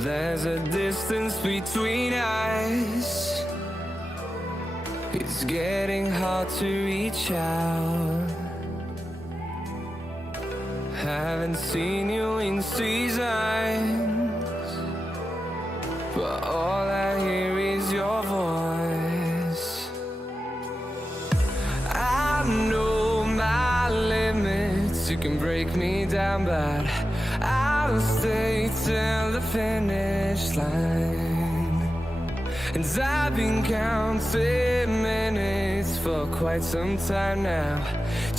There's a distance between us. It's getting hard to reach out. Haven't seen you in seasons, but all I hear is your voice. I know my limits, you can break me down, but I'll stay till the finish line. And I've been counting minutes for quite some time now,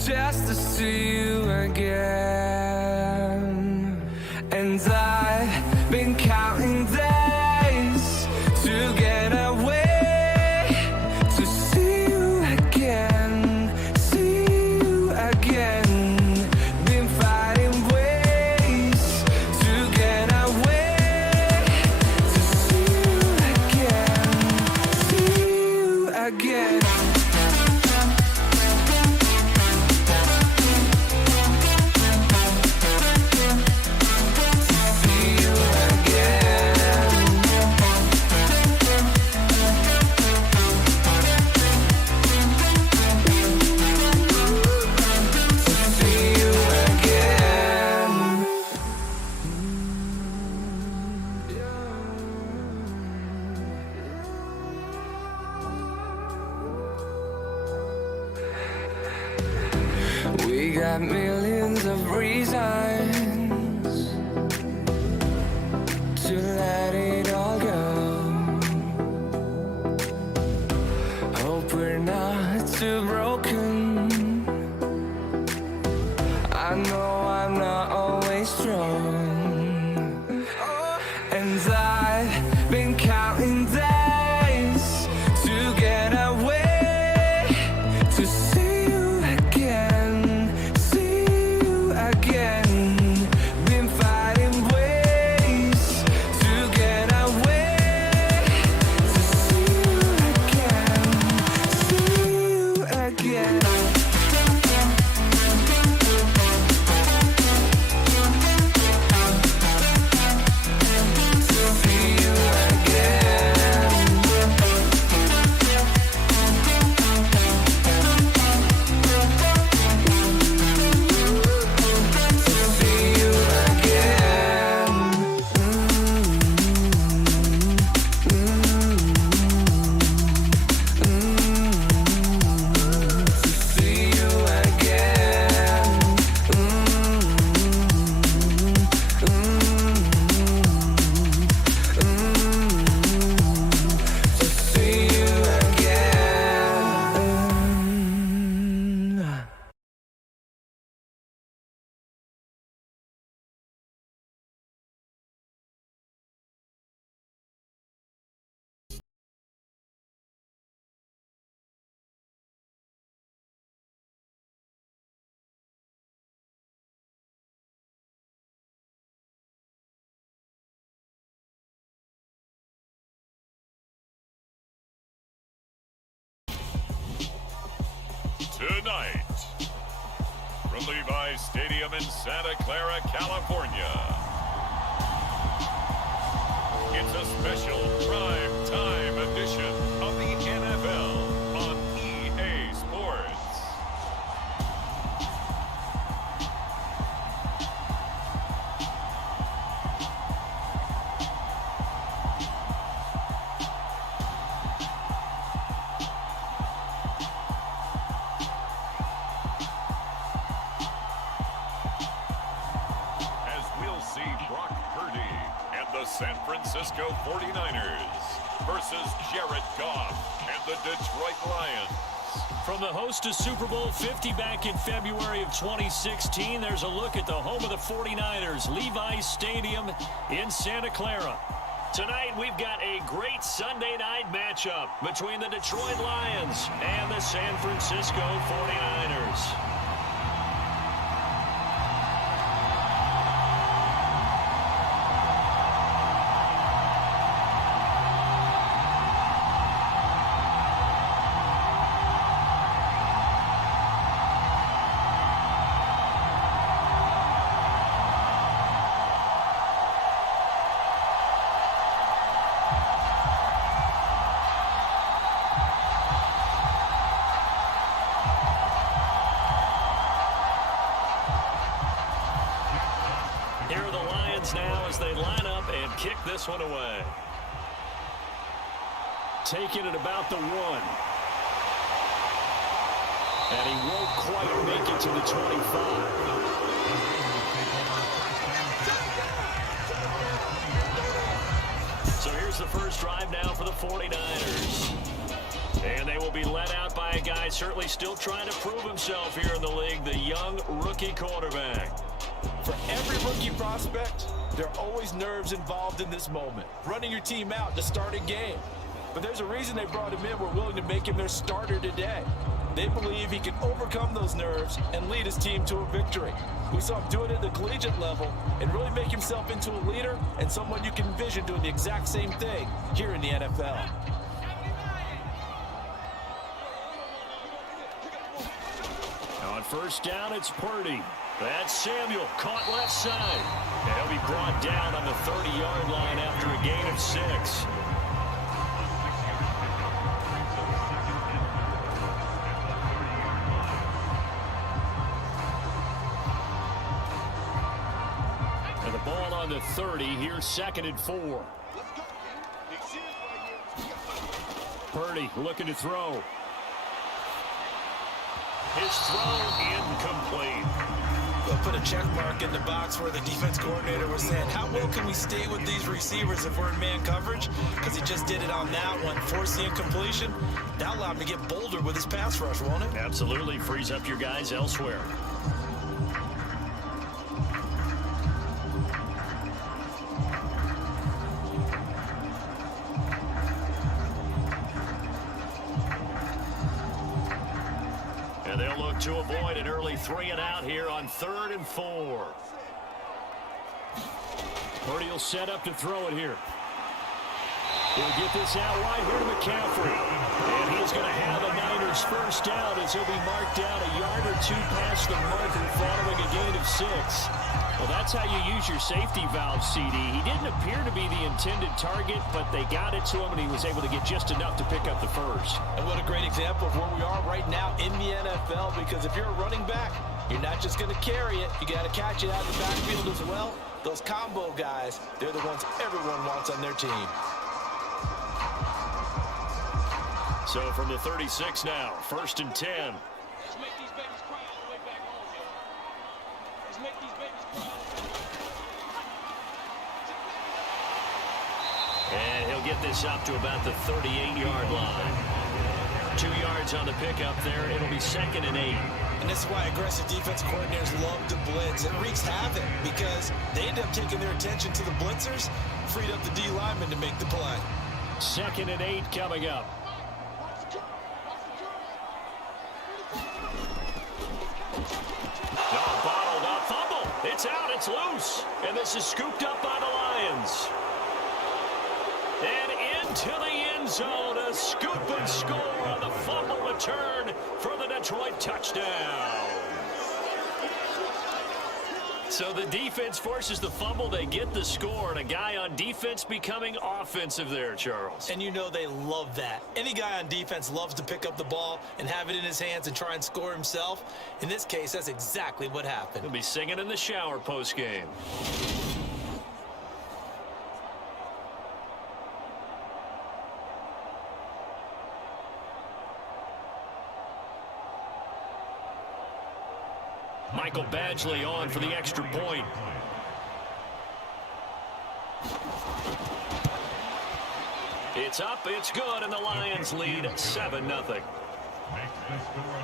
just to see you again. And I've been counting days to get away, to see you again, see you again. Been finding ways to get away, to see you again, see you again. We got millions of reasons to let it all go. Hope we're not too broken. I know I'm not always strong, and I've been counting days to get away, to see you again, see you again. Been finding ways to get away, to see you again, see you again. Tonight, from Levi's Stadium in Santa Clara, California, it's a special prime time edition of the NFL on EA Sports. San Francisco 49ers versus Jared Goff and the Detroit Lions. From the host to Super Bowl 50 back in February of 2016, there's a look at the home of the 49ers, Levi's Stadium in Santa Clara. Tonight, we've got a great Sunday night matchup between the Detroit Lions and the San Francisco 49ers. kick this one away. Taking it about the 1. And he won't quite make it to the 25. So here's the first drive now for the 49ers. And they will be led out by a guy certainly still trying to prove himself here in the league, the young rookie quarterback. For every rookie prospect, there are always nerves involved in this moment. Running your team out to start a game. But there's a reason they brought him in. We're willing to make him their starter today. They believe he can overcome those nerves and lead his team to a victory. We saw him do it at the collegiate level and really make himself into a leader and someone you can envision doing the exact same thing here in the NFL. On first down, it's Purdy. That's Samuel, caught left side. And he'll be brought down on the 30-yard line after a gain of 6. And the ball on the 30, here's 2nd and 4. Purdy looking to throw. His throw incomplete. They'll put a check mark in the box where the defense coordinator was saying, how well can we stay with these receivers if we're in man coverage? Because he just did it on that one, forcing incompletion. That allowed him to get bolder with his pass rush, won't it? Absolutely. Frees up your guys elsewhere. And they'll look to avoid an early 3 and out here on 3rd and 4. Purdy will set up to throw it here. He'll get this out wide here to McCaffrey. And he's going to have a Niners first down as he'll be marked down a yard or 2 past the marker following a gain of 6. Well, that's how you use your safety valve, CD. He didn't appear to be the intended target, but they got it to him, and he was able to get just enough to pick up the first. And what a great example of where we are right now in the NFL, because if you're a running back, you're not just going to carry it. You got to catch it out of the backfield as well. Those combo guys, they're the ones everyone wants on their team. So from the 36 now, 1st and 10. Let's make these babies cry all the way back home, yo. Let's make these babies cry. And he'll get this up to about the 38-yard line. 2 yards on the pickup there. It'll be 2nd and 8. And this is why aggressive defense coordinators love to blitz. It wreaks havoc because they end up taking their attention to the blitzers, freed up the D lineman to make the play. 2nd and 8 coming up. No, bottled up, fumble. It's out, it's loose. And this is scooped up by the Lions. And into the end zone, a scoop and score on the fumble return for the Detroit touchdown. So the defense forces the fumble, they get the score, and a guy on defense becoming offensive there, Charles. And you know they love that. Any guy on defense loves to pick up the ball and have it in his hands and try and score himself. In this case, that's exactly what happened. He'll be singing in the shower post-game. Michael Badgley on for the extra point. It's up, it's good, and the Lions lead 7-0.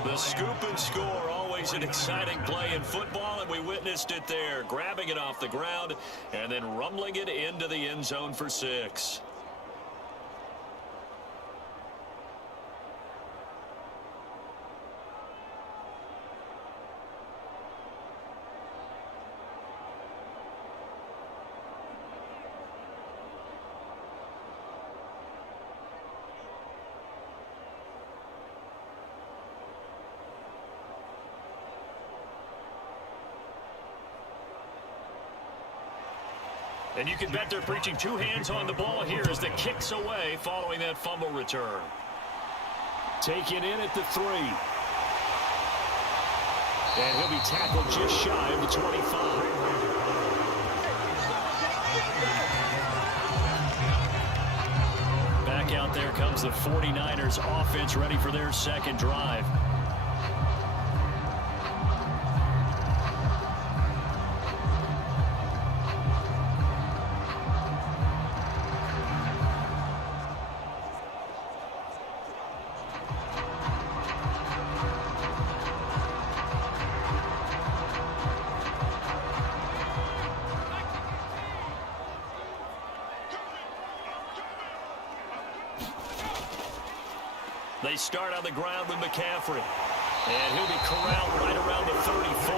The scoop and score, always an exciting play in football, and we witnessed it there, grabbing it off the ground and then rumbling it into the end zone for 6. And you can bet they're preaching 2 hands on the ball here as the kick's away following that fumble return. Taken in at the 3. And he'll be tackled just shy of the 25. comes the 49ers offense ready for their second drive. They start on the ground with McCaffrey. And he'll be corralled right around the 34.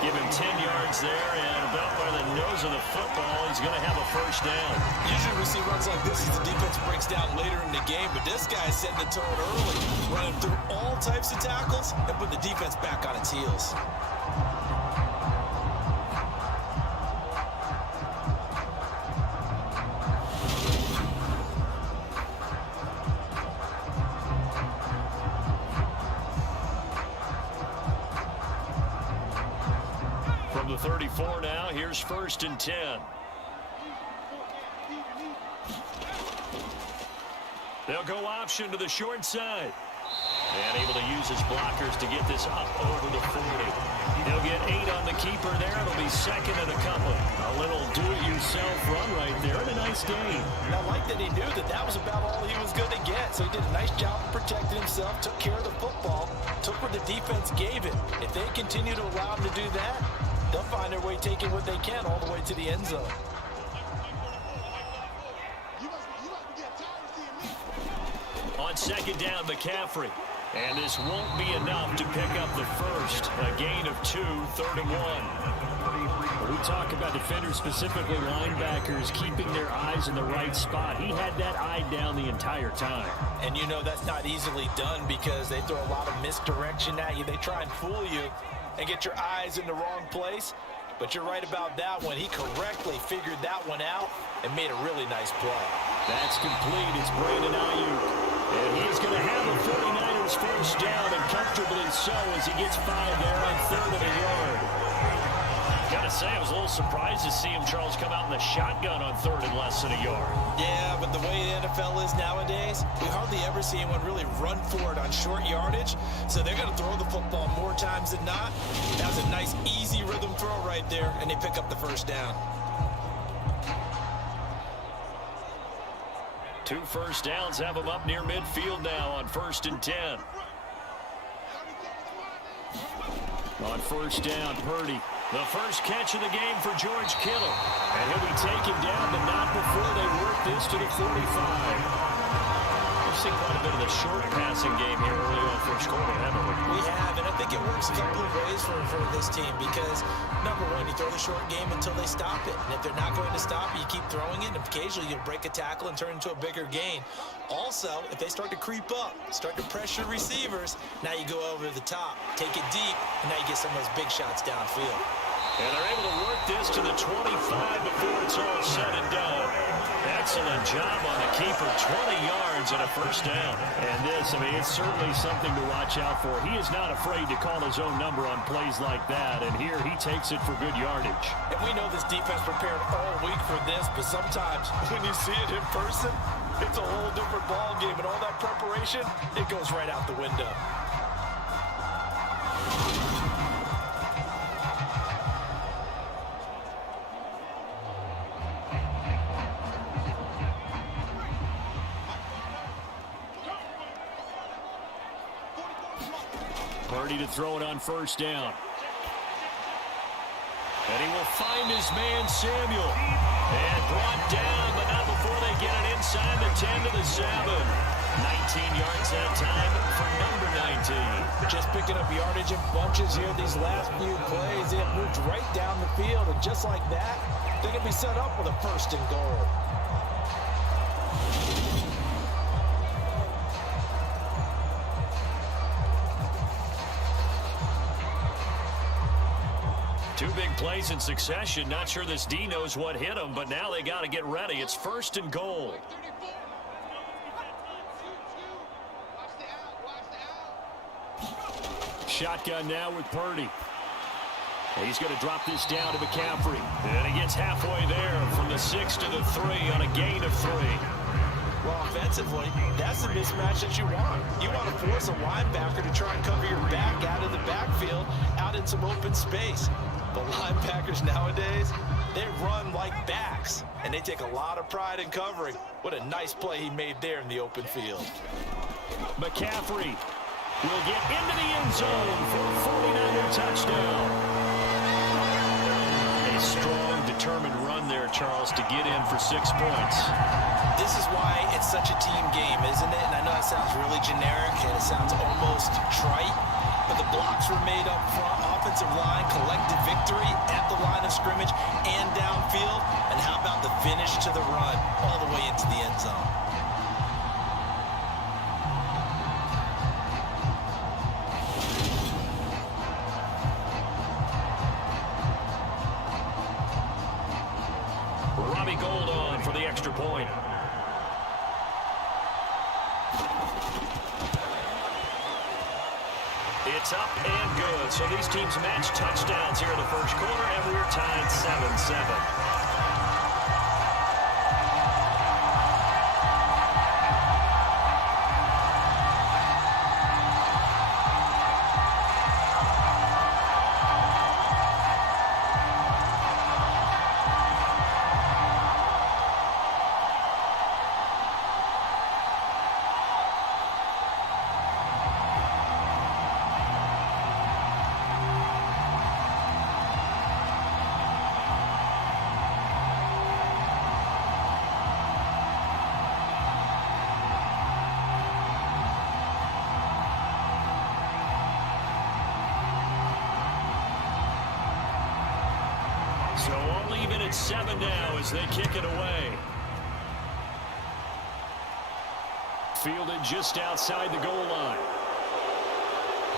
Give him 10 yards there, and about by the nose of the football, he's going to have a first down. Usually we see runs like this as the defense breaks down later in the game, but this guy's setting the tone early, running through all types of tackles and put the defense back on its heels. From the 34 now, here's 1st and 10. They'll go option to the short side. And able to use his blockers to get this up over the 40. He'll get 8 on the keeper there. It'll be 2nd and a couple. A little do-it-yourself run right there and a nice gain. And I like that he knew that that was about all he was going to get. So he did a nice job of protecting himself, took care of the football, took what the defense gave it. If they continue to allow him to do that, they'll find their way taking what they can all the way to the end zone. On 2nd down, McCaffrey. And this won't be enough to pick up the first. A gain of 2, 3rd and 1. We talk about defenders, specifically linebackers, keeping their eyes in the right spot. He had that eye down the entire time. And you know that's not easily done because they throw a lot of misdirection at you. They try and fool you and get your eyes in the wrong place. But you're right about that one. He correctly figured that one out and made a really nice play. That's complete. It's Brandon Ayuk. And he's going to have the 49ers first down, and comfortably so as he gets 5 there on 3rd and a yard. Got to say, I was a little surprised to see him, Charles, come out in the shotgun on 3rd and less than a yard. Yeah, but the way the NFL is nowadays, we hardly ever see anyone really run for it on short yardage. So they're going to throw the football more times than not. That was a nice, easy rhythm throw right there, and they pick up the first down. 2 first downs have him up near midfield now on 1st and 10. On 1st down, Purdy. The first catch of the game for George Kittle. And he'll be taken down, but not before they work this to the 45. We've seen quite a bit of the short passing game here early on first quarter, haven't we? We have, and I think it works a couple of ways for this team because, number one, you throw the short game until they stop it. And if they're not going to stop it, you keep throwing it, and occasionally you'll break a tackle and turn into a bigger gain. Also, if they start to creep up, start to pressure receivers, now you go over the top, take it deep, and now you get some of those big shots downfield. And they're able to work this to the 25 before it's all said and done. Excellent job on the keeper, 20 yards and a first down. And this, I mean, it's certainly something to watch out for. He is not afraid to call his own number on plays like that, and here he takes it for good yardage. And we know this defense prepared all week for this, but sometimes when you see it in person, it's a whole different ball game, and all that preparation, it goes right out the window. Purdy to throw it on 1st down. And he will find his man, Samuel. And brought down, but not before they get it inside the 10 to the 7. 19 yards that time for number 19. Just picking up yardage in bunches here these last few plays. They have moved right down the field, and just like that, they're going to be set up with a 1st and goal. Two big plays in succession. Not sure this D knows what hit him, but now they got to get ready. It's 1st and goal. Shotgun now with Purdy. He's going to drop this down to McCaffrey. And he gets halfway there from the 6 to the 3 on a gain of 3. Well, offensively, that's the mismatch that you want. You want to force a linebacker to try and cover your back out of the backfield, out in some open space. But linebackers nowadays, they run like backs, and they take a lot of pride in covering. What a nice play he made there in the open field. McCaffrey will get into the end zone for a 49er touchdown. A strong, determined run there, Charles, to get in for 6 points. This is why it's such a team game, isn't it? And I know it sounds really generic and it sounds almost trite, but the blocks were made up front. Offensive line collected victory at the line of scrimmage and downfield. And how about the finish to the run all the way into the end zone? Robbie Gould on for the extra point. It's up and good. So these teams match touchdowns here in the first quarter, and we're tied 7-7. So all even at 7 now as they kick it away. Fielded just outside the goal line.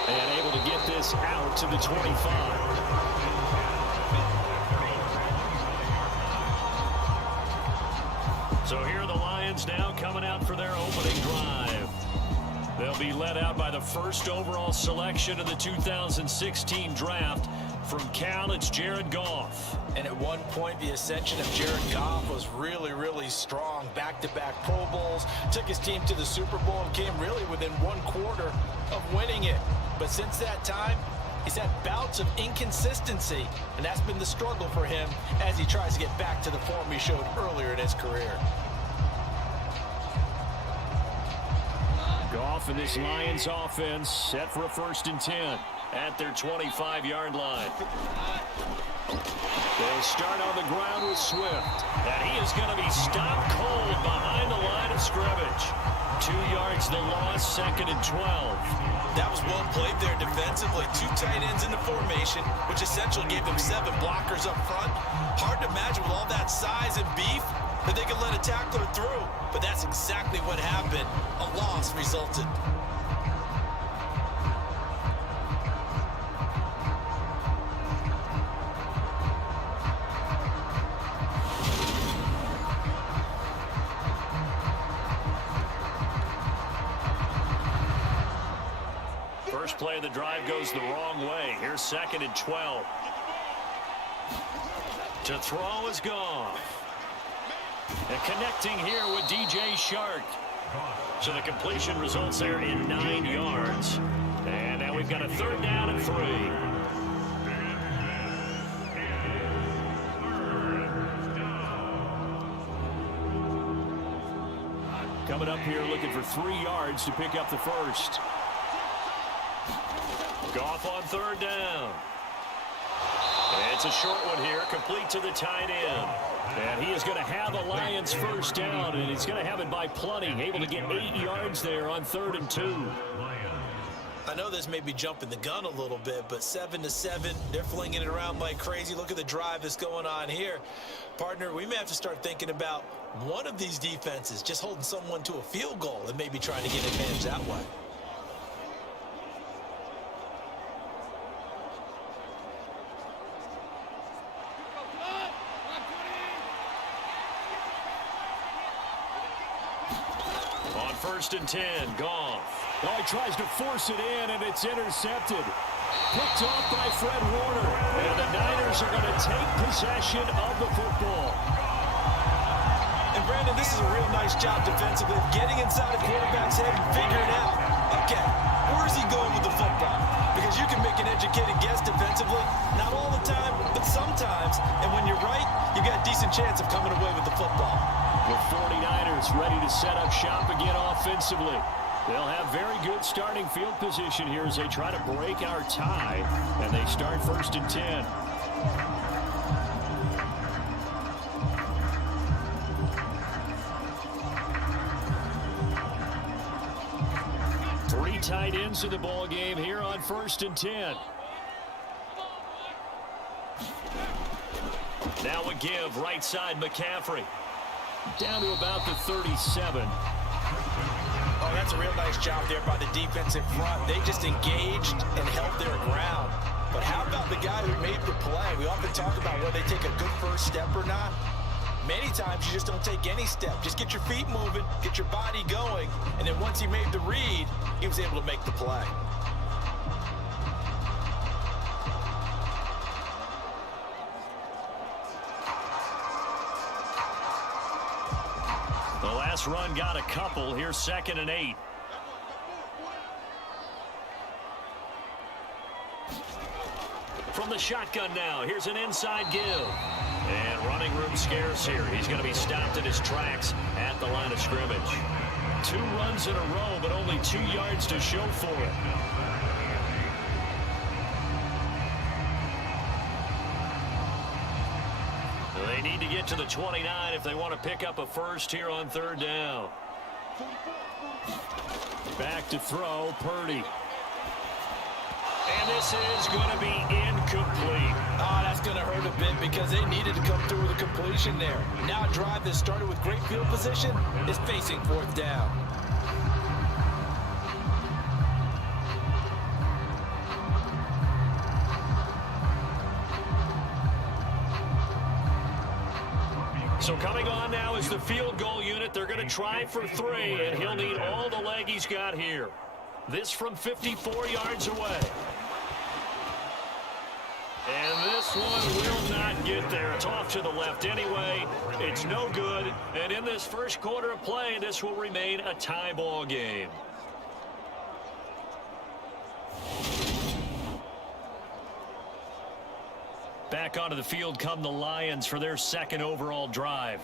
And able to get this out to the 25. So here are the Lions now coming out for their opening drive. They'll be led out by the first overall selection of the 2016 draft. From Cal, it's Jared Goff. And at one point, the ascension of Jared Goff was really, really strong. Back-to-back Pro Bowls, took his team to the Super Bowl and came really within 1 quarter of winning it. But since that time, he's had bouts of inconsistency, and that's been the struggle for him as he tries to get back to the form he showed earlier in his career. Goff and this Lions offense set for a 1st and 10 at their 25-yard line. They'll start on the ground with Swift. And he is going to be stopped cold behind the line of scrimmage. 2 yards the loss, 2nd and 12. That was well played there defensively. 2 tight ends in the formation, which essentially gave them 7 blockers up front. Hard to imagine with all that size and beef that they could let a tackler through. But that's exactly what happened. A loss resulted. First play of the drive goes the wrong way. Here's 2nd and 12. To throw is Goff. And connecting here with DJ Shark. So the completion results there in 9 yards. And now we've got a 3rd down and 3. Coming up here looking for 3 yards to pick up the first. Goff on 3rd down. It's a short one here, complete to the tight end. And he is going to have a Lions 1st down, and he's going to have it by plenty. Able to get 8 yards there on 3rd and 2. I know this may be jumping the gun a little bit, but 7-7, they're flinging it around like crazy. Look at the drive that's going on here. Partner, we may have to start thinking about one of these defenses just holding someone to a field goal and maybe trying to get advantage that way. On 1st and 10, Goff. Oh, he tries to force it in, and it's intercepted. Picked off by Fred Warner. And the Niners are going to take possession of the football. And Brandon, know, this is a real nice job defensively, getting inside a quarterback's head and figuring out, okay, where's he going with the football? Because you can make an educated guess defensively, not all the time, but sometimes. And when you're right, you got a decent chance of coming away with the football. The 49ers ready to set up shop again offensively. They'll have very good starting field position here as they try to break our tie, and they start 1st and 10. Three tight ends in the ball game here on 1st and 10. Now a give, right side McCaffrey. Down to about the 37. Oh, that's a real nice job there by the defense in front. They just engaged and held their ground. But how about the guy who made the play? We often talk about whether they take a good first step or not. Many times you just don't take any step. Just get your feet moving, get your body going, and then once he made the read, he was able to make the play. The last run got a couple. Here's 2nd and 8. From the shotgun now, here's an inside give. And running room scarce here. He's going to be stopped in his tracks at the line of scrimmage. 2 runs in a row, but only 2 yards to show for it. They need to get to the 29 if they want to pick up a first here on 3rd down. Back to throw, Purdy. And this is going to be incomplete. Oh, that's going to hurt a bit because they needed to come through with a completion there. Now a drive that started with great field position is facing 4th down. So coming on now is the field goal unit. They're going to try for 3, and he'll need all the leg he's got here. This from 54 yards away. And this one will not get there. It's off to the left anyway. It's no good. And in this first quarter of play, this will remain a tie ball game. Back onto the field come the Lions for their 2nd overall drive.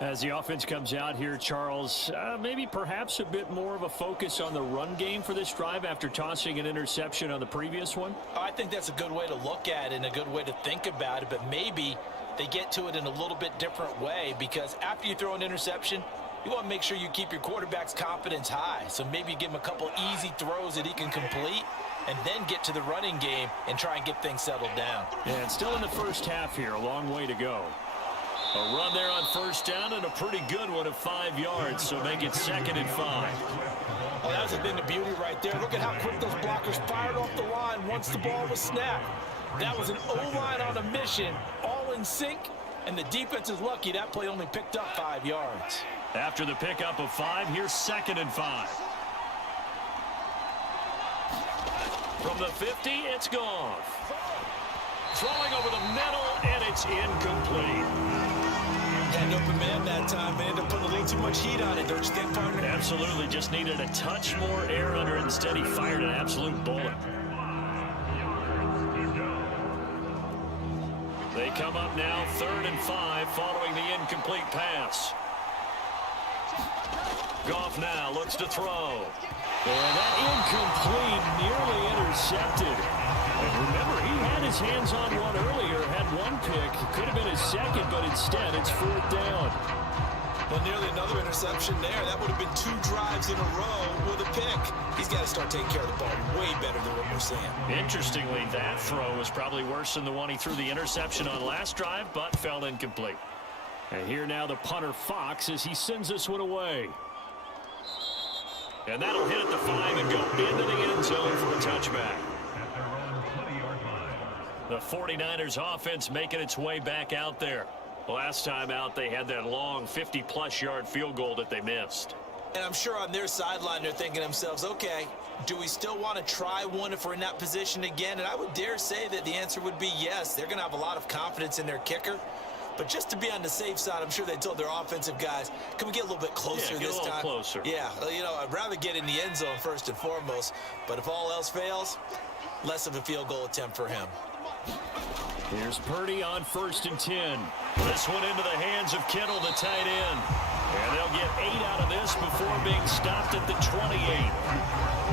As the offense comes out here, Charles, maybe perhaps a bit more of a focus on the run game for this drive after tossing an interception on the previous one? I think that's a good way to look at it and a good way to think about it, but maybe they get to it in a little bit different way because after you throw an interception, you want to make sure you keep your quarterback's confidence high. So maybe you give him a couple easy throws that he can complete and then get to the running game and try and get things settled down. Yeah, it's still in the first half here, a long way to go. A run there on 1st down and a pretty good one of 5 yards, so make it 2nd and 5. Oh, that was a thing of beauty right there. Look at how quick those blockers fired off the line once the ball was snapped. That was an O-line on a mission, all in sync, and the defense is lucky that play only picked up 5 yards. After the pickup of 5, here's 2nd and 5. From the 50, it's gone. Throwing over the middle, and it's incomplete. Had an open man that time and ended up putting a little too much heat on it, don't you think, partner? Absolutely, just needed a touch more air under it. Instead, he fired an absolute bullet. They come up now 3rd and 5 following the incomplete pass. Goff now looks to throw. And that incomplete, nearly intercepted. And remember, he had his hands on one earlier, had one pick. Could have been his 2nd, but instead it's 4th down. Well, nearly another interception there. That would have been 2 drives in a row with a pick. He's got to start taking care of the ball way better than what we're seeing. Interestingly, that throw was probably worse than the one he threw the interception on last drive, but fell incomplete. And here now the punter Fox as he sends this one away. And that'll hit at the 5 and go into the end zone for a touchback. The 49ers offense making its way back out there. Last time out, they had that long 50-plus yard field goal that they missed. And I'm sure on their sideline, they're thinking to themselves, okay, do we still want to try one if we're in that position again? And I would dare say that the answer would be yes. They're going to have a lot of confidence in their kicker. But just to be on the safe side, I'm sure they told their offensive guys, can we get a little bit closer this time? Closer. Yeah, you know, I'd rather get in the end zone first and foremost. But if all else fails, less of a field goal attempt for him. Here's Purdy on 1st and 10. This one into the hands of Kittle, the tight end. And they'll get 8 out of this before being stopped at the 28.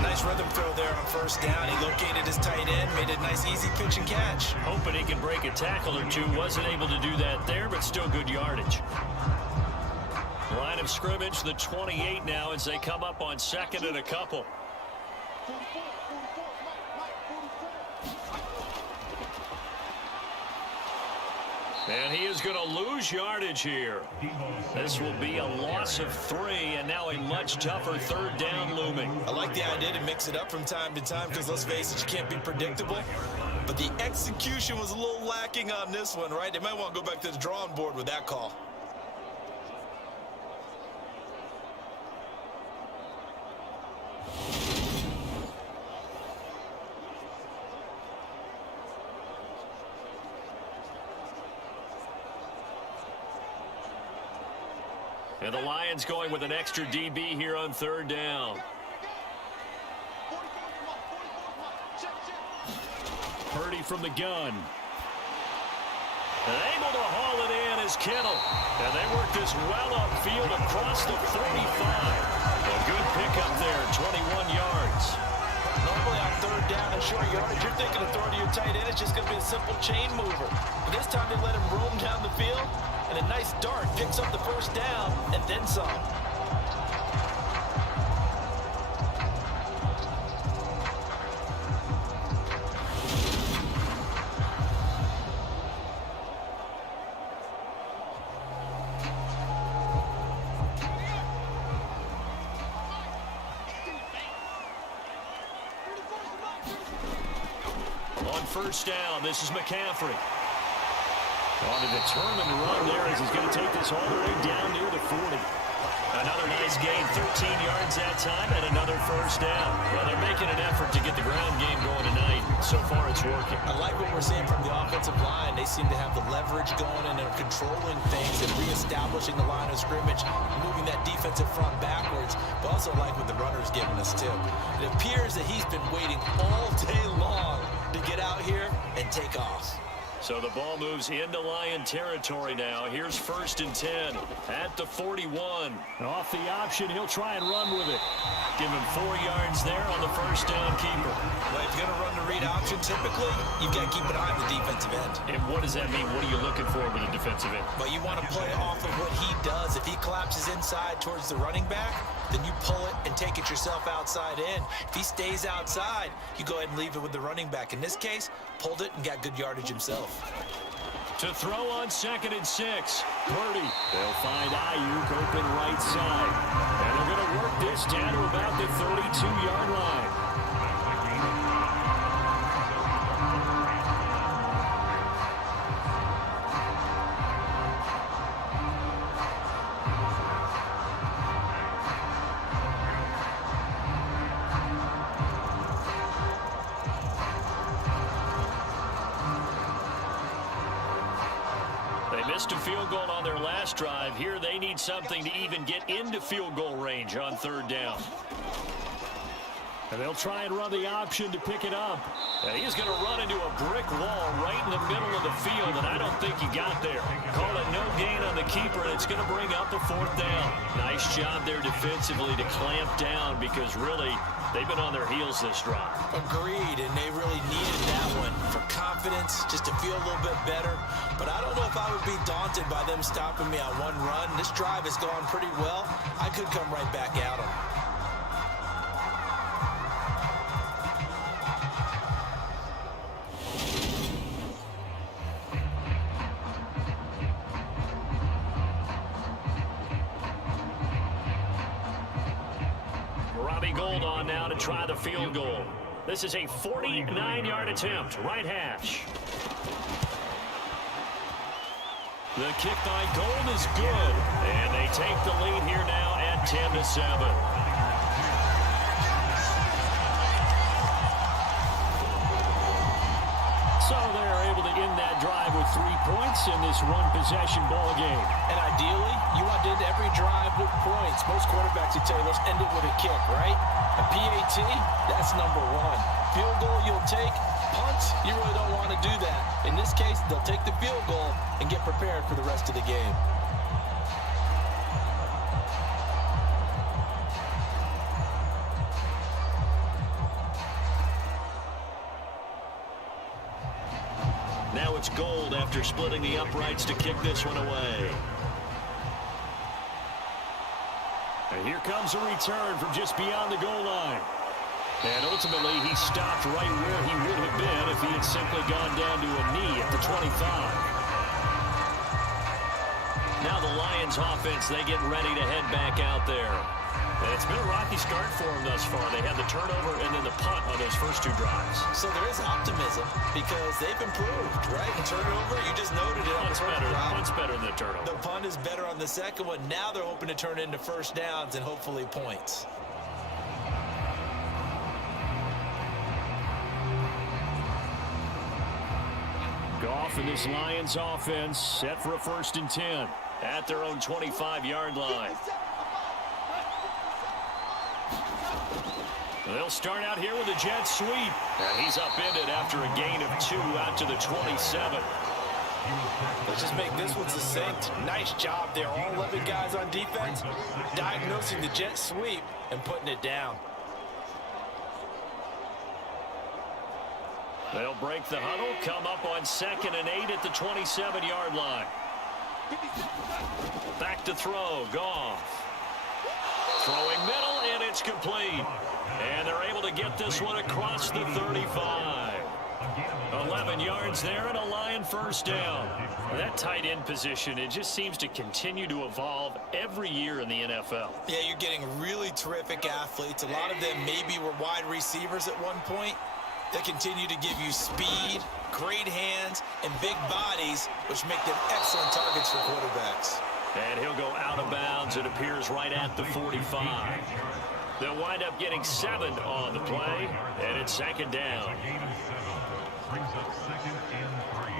Nice rhythm throw there on 1st down. He located his tight end, made a nice easy pitch and catch. Hoping he can break a tackle or two. Wasn't able to do that there, but still good yardage. Line of scrimmage, the 28 now as they come up on 2nd and a couple. And he is going to lose yardage here. This will be a loss of 3, and now a much tougher 3rd down looming. I like the idea to mix it up from time to time because, let's face it, you can't be predictable. But the execution was a little lacking on this one, right? They might want to go back to the drawing board with that call. And the Lions going with an extra DB here on 3rd down. Purdy from the gun. And able to haul it in is Kittle. And they work this well upfield across the 45. A good pickup there, 21 yards. Normally on 3rd down and short yardage, you're thinking of throwing to your tight end. It's just going to be a simple chain mover. But this time they let him roam down the field. And a nice dart picks up the 1st down and then some. On 1st down, this is McCaffrey. On a determined run there as he's going to take this all the way down near the 40. Another nice gain, 13 yards that time, and another 1st down. Well, they're making an effort to get the ground game going tonight. So far, it's working. I like what we're seeing from the offensive line. They seem to have the leverage going and they're controlling things and reestablishing the line of scrimmage, moving that defensive front backwards, but also like what the runner's giving us, too. It appears that he's been waiting all day long to get out here and take off. So the ball moves into Lion territory now. Here's 1st and 10 at the 41. Off the option, he'll try and run with it. Give him 4 yards there on the 1st down keeper. Well, if you're going to run the read option, typically, you've got to keep an eye on the defensive end. And what does that mean? What are you looking for with a defensive end? But you want to play off of what he does. If he collapses inside towards the running back, then you pull it and take it yourself outside in. If he stays outside, you go ahead and leave it with the running back. In this case, pulled it and got good yardage himself. To throw on 2nd and 6. Purdy. They'll find Ayuk open right side. And they're going to work this down to about the 32-yard line. Missed a field goal on their last drive. Here they need something to even get into field goal range on 3rd down. And they'll try and run the option to pick it up. And he's going to run into a brick wall right in the middle of the field, and I don't think he got there. Call it no gain on the keeper, and it's going to bring up a 4th down. Nice job there defensively to clamp down because really they've been on their heels this drive. Agreed, and they really needed that one for confidence, just to feel a little bit better. But I don't know if I would be daunted by them stopping me on one run. This drive has gone pretty well. I could come right back at them. Gold on now to try the field goal. This is a 49-yard attempt, right hash. The kick by Gold is good, and they take the lead here now at 10-7. So they're able to in that drive with 3 points in this one-possession ball game. And ideally, you want to end every drive with points. Most quarterbacks would tell you, let's end it with a kick, right? A PAT, that's number 1. Field goal you'll take. Punts, you really don't want to do that. In this case, they'll take the field goal and get prepared for the rest of the game. Now it's Gold after splitting the uprights to kick this one away. And here comes a return from just beyond the goal line. And ultimately, he stopped right where he would have been if he had simply gone down to a knee at the 25. Now the Lions offense, they get ready to head back out there. And it's been a rocky start for them thus far. They had the turnover and then the punt on those first 2 drives. So there is optimism because they've improved, right? The turnover, you just noted it on the first drive. Punt's better than the turnover. The punt is better on the second one. Now they're hoping to turn it into first downs and hopefully points. Goff and this Lions offense set for a 1st and 10 at their own 25-yard line. They'll start out here with a jet sweep. And he's upended after a gain of 2 out to the 27. Let's just make this one succinct. Nice job there. All 11 guys on defense diagnosing the jet sweep and putting it down. They'll break the huddle, come up on 2nd and 8 at the 27-yard line. Back to throw, Goff. Throwing middle, and it's complete. And they're able to get this one across the 35. 11 yards there and a Lion 1st down. That tight end position, it just seems to continue to evolve every year in the NFL. Yeah, you're getting really terrific athletes. A lot of them maybe were wide receivers at one point. They continue to give you speed, great hands, and big bodies, which make them excellent targets for quarterbacks. And he'll go out of bounds, it appears, right at the 45. They'll wind up getting 7 on the play, and it's 2nd down. Brings up 2nd and 3.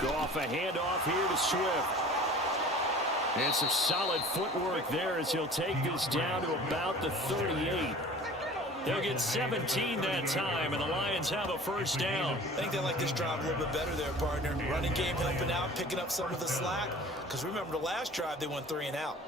Go off a handoff here to Swift. And some solid footwork there as he'll take this down to about the 38. They'll get 17 that time, and the Lions have a 1st down. I think they like this drive a little bit better there, partner. Running game helping out, picking up some of the slack. Because remember, the last drive, they went 3 and out.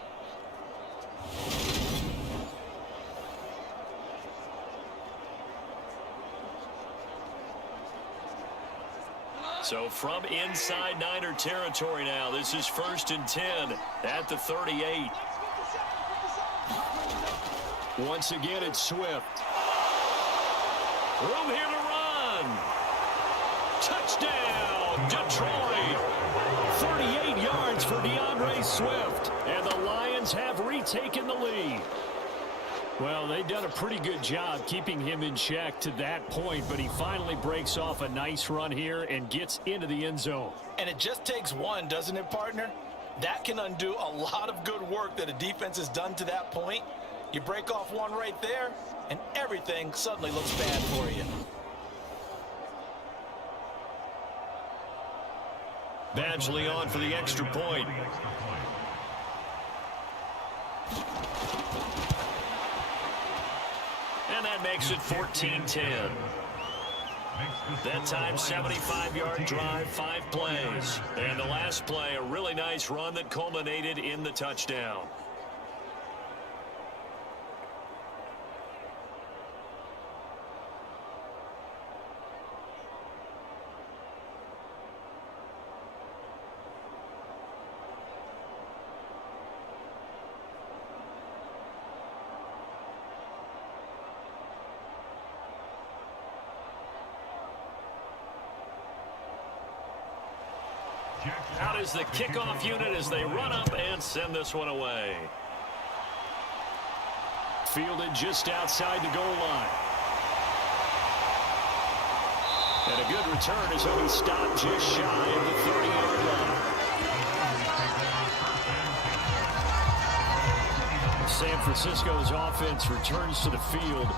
So from inside Niner territory now, this is 1st and 10 at the 38. Once again, it's Swift. Room here to run. Touchdown, Detroit. 38 yards for DeAndre Swift. And the Lions have retaken the lead. Well, they've done a pretty good job keeping him in check to that point, but he finally breaks off a nice run here and gets into the end zone. And it just takes one, doesn't it, partner? That can undo a lot of good work that a defense has done to that point. You break off one right there, and everything suddenly looks bad for you. Badgley on for the extra point. And that makes it 14-10. That time, 75-yard drive, 5 plays. And the last play, a really nice run that culminated in the touchdown. Out is the kickoff unit as they run up and send this one away. Fielded just outside the goal line. And a good return as he'll be stopped just shy of the 30-yard line. San Francisco's offense returns to the field.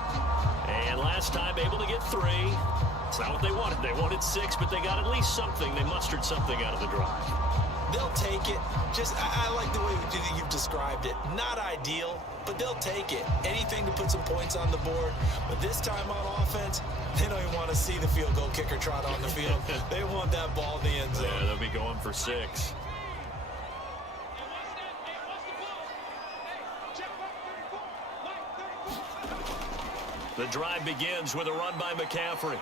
And last time able to get 3. It's not what they wanted. They wanted 6, but they got at least something. They mustered something out of the drive. They'll take it. I like the way you've described it. Not ideal, but they'll take it. Anything to put some points on the board. But this time on offense, they don't even want to see the field goal kicker trot on the field. They want that ball in the end zone. Yeah, they'll be going for 6. The drive begins with a run by McCaffrey.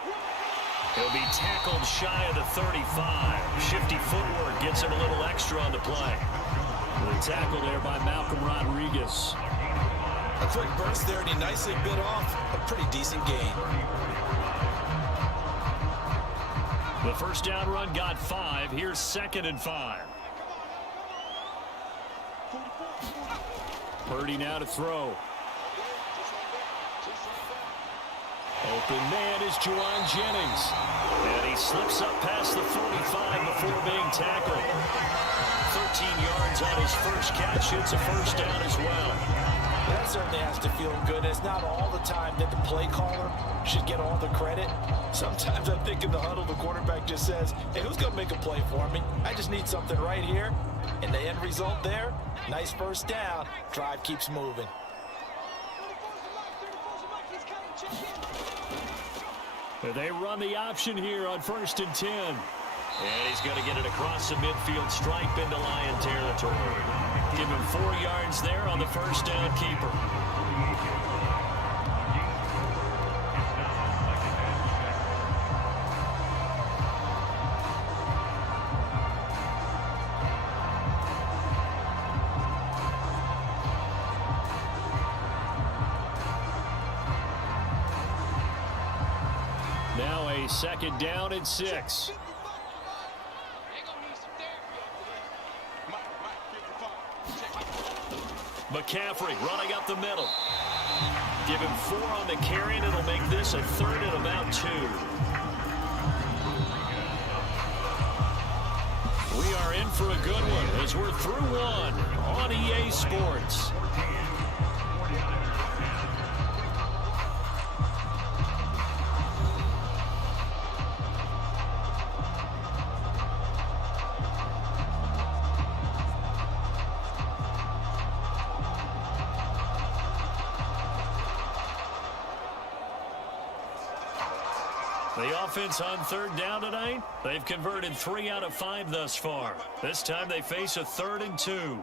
He'll be tackled shy of the 35. Shifty footwork gets him a little extra on the play. The tackle there by Malcolm Rodriguez. A quick burst there, and he nicely bit off a pretty decent gain. The first down run got 5. Here's 2nd and 5. Purdy now to throw. Open man is Juwan Jennings. And he slips up past the 45 before being tackled. 13 yards on his first catch. It's a first down as well. That certainly has to feel good. It's not all the time that the play caller should get all the credit. Sometimes I think in the huddle, the quarterback just says, hey, who's going to make a play for me? I just need something right here. And the end result there, nice first down. Drive keeps moving. They run the option here on 1st and 10. And he's going to get it across the midfield stripe into Lion territory. Give him 4 yards there on the first down keeper. Now a 2nd down and 6. McCaffrey running up the middle. Give him 4 on the carry, and it'll make this a 3rd and about 2. We are in for a good one as we're through 1 on EA Sports. The offense on 3rd down tonight, they've converted 3 out of 5 thus far. This time they face a 3rd and 2.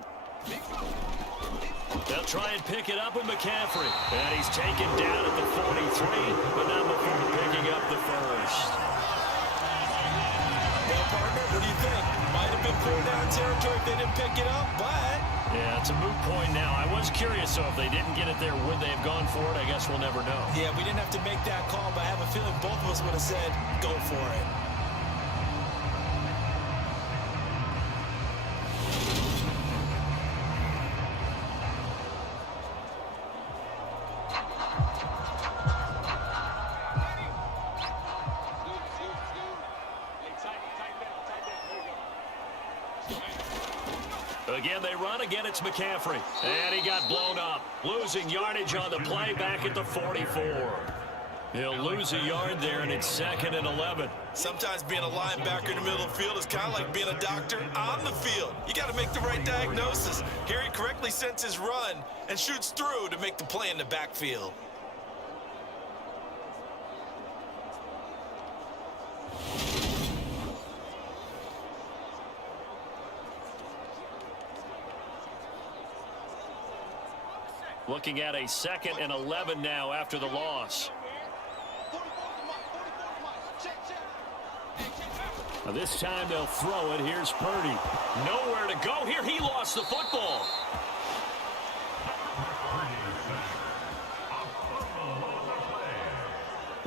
They'll try and pick it up with McCaffrey. And he's taken down at the 43, but not before picking up the first. Well, partner, what do you think? Might have been 4 down territory if they didn't pick it up, but... Yeah, it's a moot point now. I was curious, so if they didn't get it there, would they have gone for it? I guess we'll never know. Yeah, we didn't have to make that call, but I have a feeling both of us would have said, go for it. Again, they run. Again, it's McCaffrey. And he got blown up. Losing yardage on the play back at the 44. He'll lose a yard there, and it's 2nd and 11. Sometimes being a linebacker in the middle of the field is kind of like being a doctor on the field. You got to make the right diagnosis. Here he correctly sends his run and shoots through to make the play in the backfield. Looking at a 2nd and 11 now after the loss. Now this time they'll throw it. Here's Purdy. Nowhere to go here. He lost the football.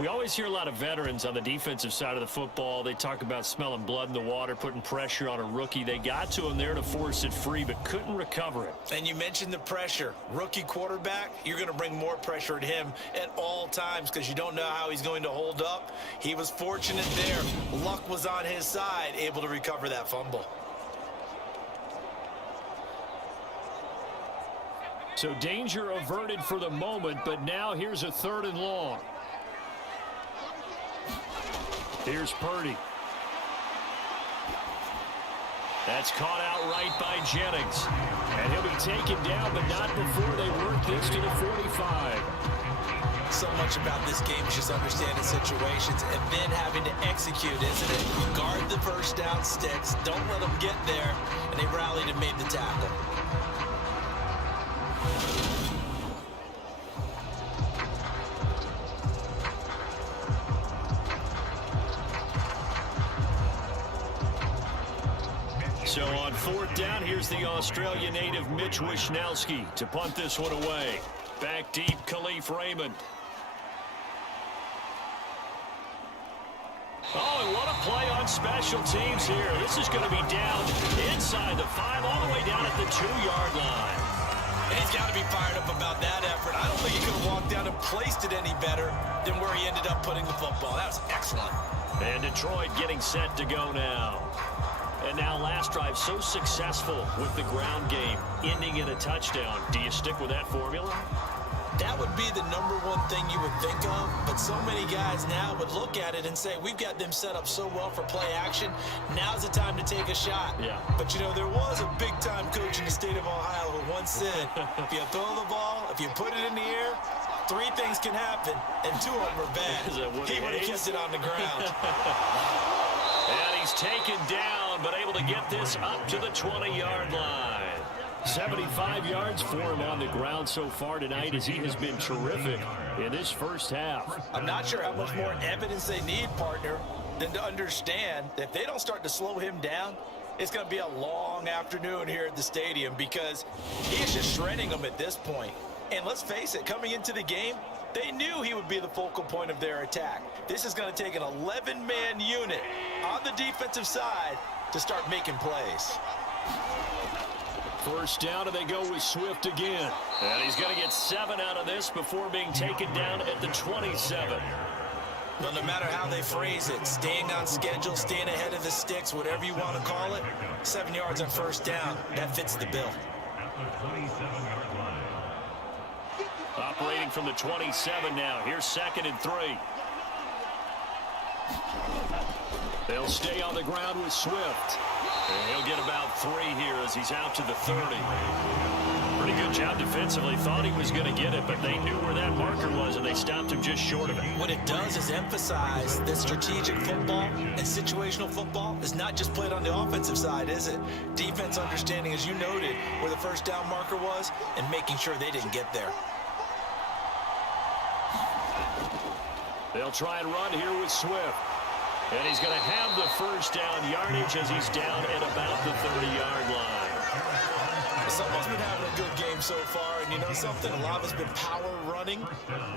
We always hear a lot of veterans on the defensive side of the football. They talk about smelling blood in the water, putting pressure on a rookie. They got to him there to force it free, but couldn't recover it. And you mentioned the pressure. Rookie quarterback, you're going to bring more pressure at him at all times because you don't know how he's going to hold up. He was fortunate there. Luck was on his side, able to recover that fumble. So danger averted for the moment, but now here's a 3rd and long. Here's Purdy. That's caught out right by Jennings. And he'll be taken down, but not before they work this to the 45. So much about this game is just understanding situations and then having to execute, isn't it? You guard the first down sticks, don't let them get there, and they rallied and made the tackle. So on 4th down, here's the Australia native Mitch Wishnowski to punt this one away. Back deep, Khalif Raymond. Oh, and what a play on special teams here. This is going to be down inside the 5, all the way down at the 2-yard line. And he's got to be fired up about that effort. I don't think he could have walked down and placed it any better than where he ended up putting the football. That was excellent. And Detroit getting set to go now. And now last drive so successful with the ground game, ending in a touchdown. Do you stick with that formula? That would be the #1 thing you would think of, but so many guys now would look at it and say, we've got them set up so well for play action, now's the time to take a shot. Yeah. But, you know, there was a big-time coach in the state of Ohio who once said, if you throw the ball, if you put it in the air, 3 things can happen, and 2 of them are bad. He would have kept it on the ground. And he's taken down, but able to get this up to the 20-yard line. 75 yards for him on the ground so far tonight as he has been terrific in this first half. I'm not sure how much more evidence they need, partner, than to understand that if they don't start to slow him down, it's going to be a long afternoon here at the stadium because he is just shredding them at this point. And let's face it, coming into the game, they knew he would be the focal point of their attack. This is going to take an 11-man unit on the defensive side to start making plays. First down, and they go with Swift again. And he's going to get 7 out of this before being taken down at the 27. Well, no matter how they phrase it, staying on schedule, staying ahead of the sticks, whatever you want to call it, 7 yards on first down, that fits the bill. Operating from the 27 now. Here's 2nd and 3. They'll stay on the ground with Swift. And he'll get about 3 here as he's out to the 30. Pretty good job defensively. Thought he was going to get it, but they knew where that marker was, and they stopped him just short of it. What it does is emphasize that strategic football and situational football is not just played on the offensive side, is it? Defense understanding, as you noted, where the first down marker was and making sure they didn't get there. They'll try and run here with Swift. And he's going to have the first down yardage as he's down at about the 30-yard line. Someone's been having a good game so far, and you know something? A lot of it's been power running.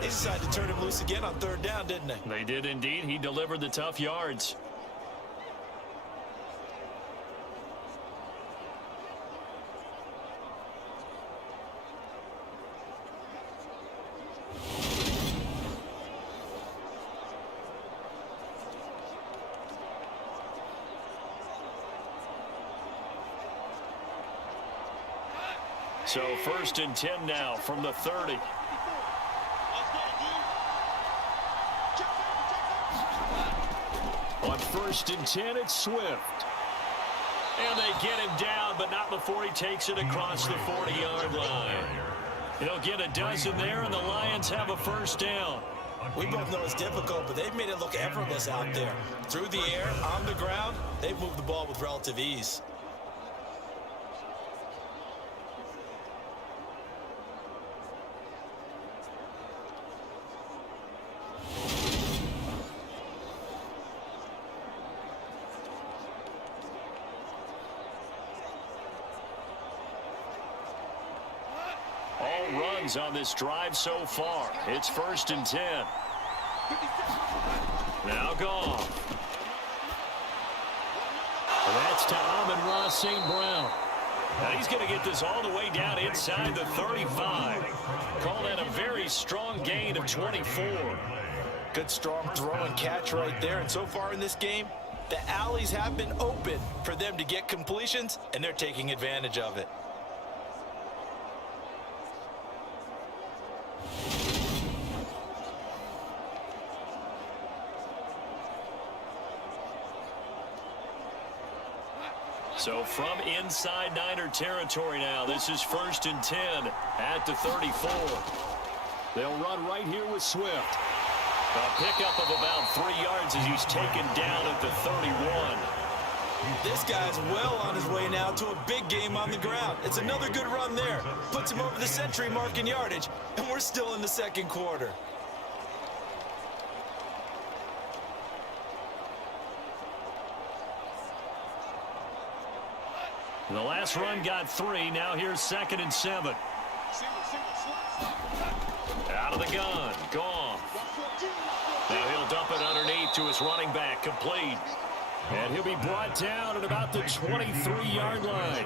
They decided to turn him loose again on 3rd down, didn't they? They did indeed. He delivered the tough yards. So 1st and 10 now from the 30. On 1st and 10, it's Swift. And they get him down, but not before he takes it across the 40-yard line. He'll get a dozen there, and the Lions have a first down. We both know it's difficult, but they've made it look effortless out there. Through the air, on the ground, they've moved the ball with relative ease. All runs on this drive so far. It's 1st and 10. Now Goff. And that's to Amon-Ra St. Brown. Now he's going to get this all the way down inside the 35. Call that a very strong gain of 24. Good strong throw and catch right there. And so far in this game, the alleys have been open for them to get completions, and they're taking advantage of it. So from inside Niner territory now, this is 1st and 10 at the 34. They'll run right here with Swift. A pickup of about 3 yards as he's taken down at the 31. This guy's well on his way now to a big game on the ground. It's another good run there. Puts him over the century mark in yardage, and we're still in the second quarter. The last run got 3. Now here's 2nd and 7. Out of the gun. Gone. Now he'll dump it underneath to his running back. Complete. And he'll be brought down at about the 23-yard line.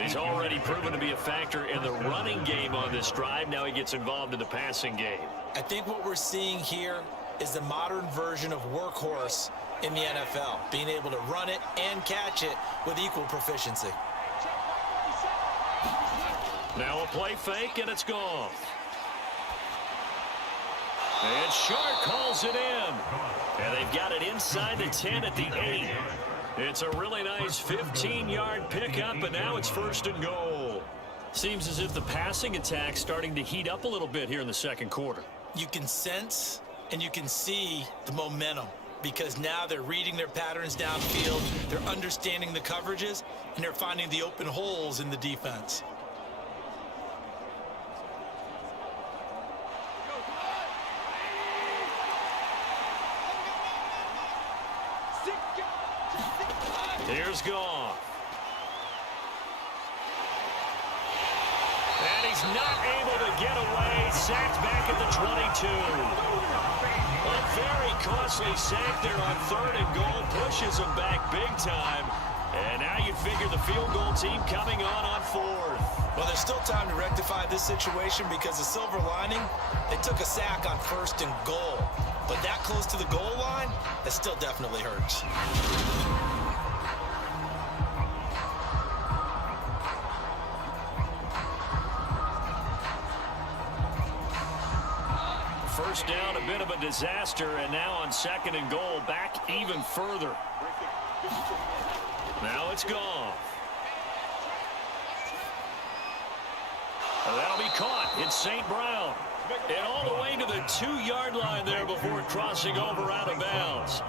He's already proven to be a factor in the running game on this drive. Now he gets involved in the passing game. I think what we're seeing here is the modern version of workhorse in the NFL, being able to run it and catch it with equal proficiency. Now a play fake, and it's gone. And Shark calls it in. And they've got it inside the 10 at the 8. It's a really nice 15-yard pickup, and now it's 1st and goal. Seems as if the passing attack's starting to heat up a little bit here in the second quarter. You can sense and you can see the momentum, because now they're reading their patterns downfield, they're understanding the coverages, and they're finding the open holes in the defense. Here's Goff. And he's not able to get away. Sacked back at the 22. A very costly sack there on 3rd and goal. Pushes him back big time. And now you figure the field goal team coming on 4th. Well, there's still time to rectify this situation, because the silver lining, they took a sack on 1st and goal. But that close to the goal line, that still definitely hurts. First down, a bit of a disaster, and now on 2nd and goal, back even further. Now it's gone. That'll be caught. It's St. Brown. And all the way to the 2-yard line there before crossing over out of bounds.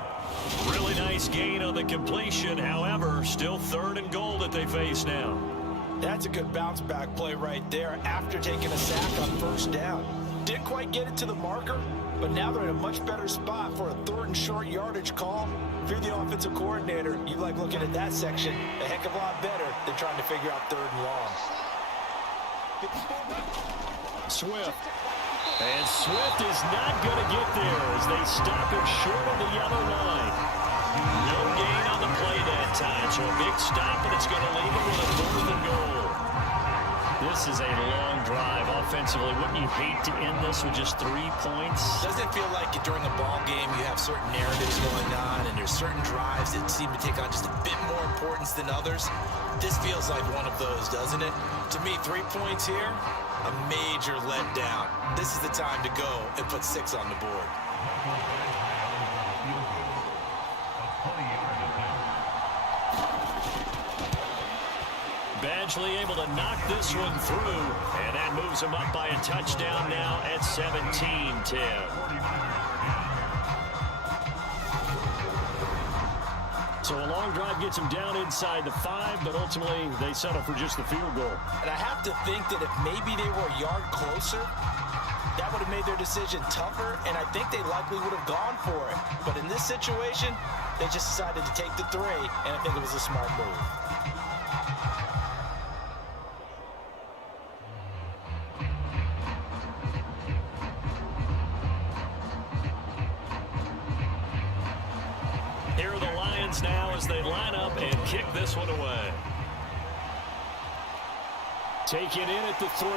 Really nice gain on the completion. However, still 3rd and goal that they face now. That's a good bounce back play right there after taking a sack on 1st down. Didn't quite get it to the marker, but now they're in a much better spot for a 3rd and short yardage call. If you're the offensive coordinator, you like looking at that section a heck of a lot better than trying to figure out 3rd and long. Swift. And Swift is not going to get there as they stop it short of the yellow line. No gain on the play that time, so a big stop, and it's going to leave it with a 4th and goal. This is a long drive offensively. Wouldn't you hate to end this with just 3 points? Doesn't it feel like during a ball game you have certain narratives going on, and there's certain drives that seem to take on just a bit more importance than others? This feels like one of those, doesn't it? To me, 3 points here, a major letdown. This is the time to go and put 6 on the board. Badgley able to knock this one through, and that moves him up by a touchdown now at 17-10. So a long drive gets him down inside the 5, but ultimately they settle for just the field goal. And I have to think that if maybe they were a yard closer, that would have made their decision tougher, and I think they likely would have gone for it. But in this situation, they just decided to take the 3, and I think it was a smart move. Here are the Lions now as they line up and kick this one away. Taken in at the 3.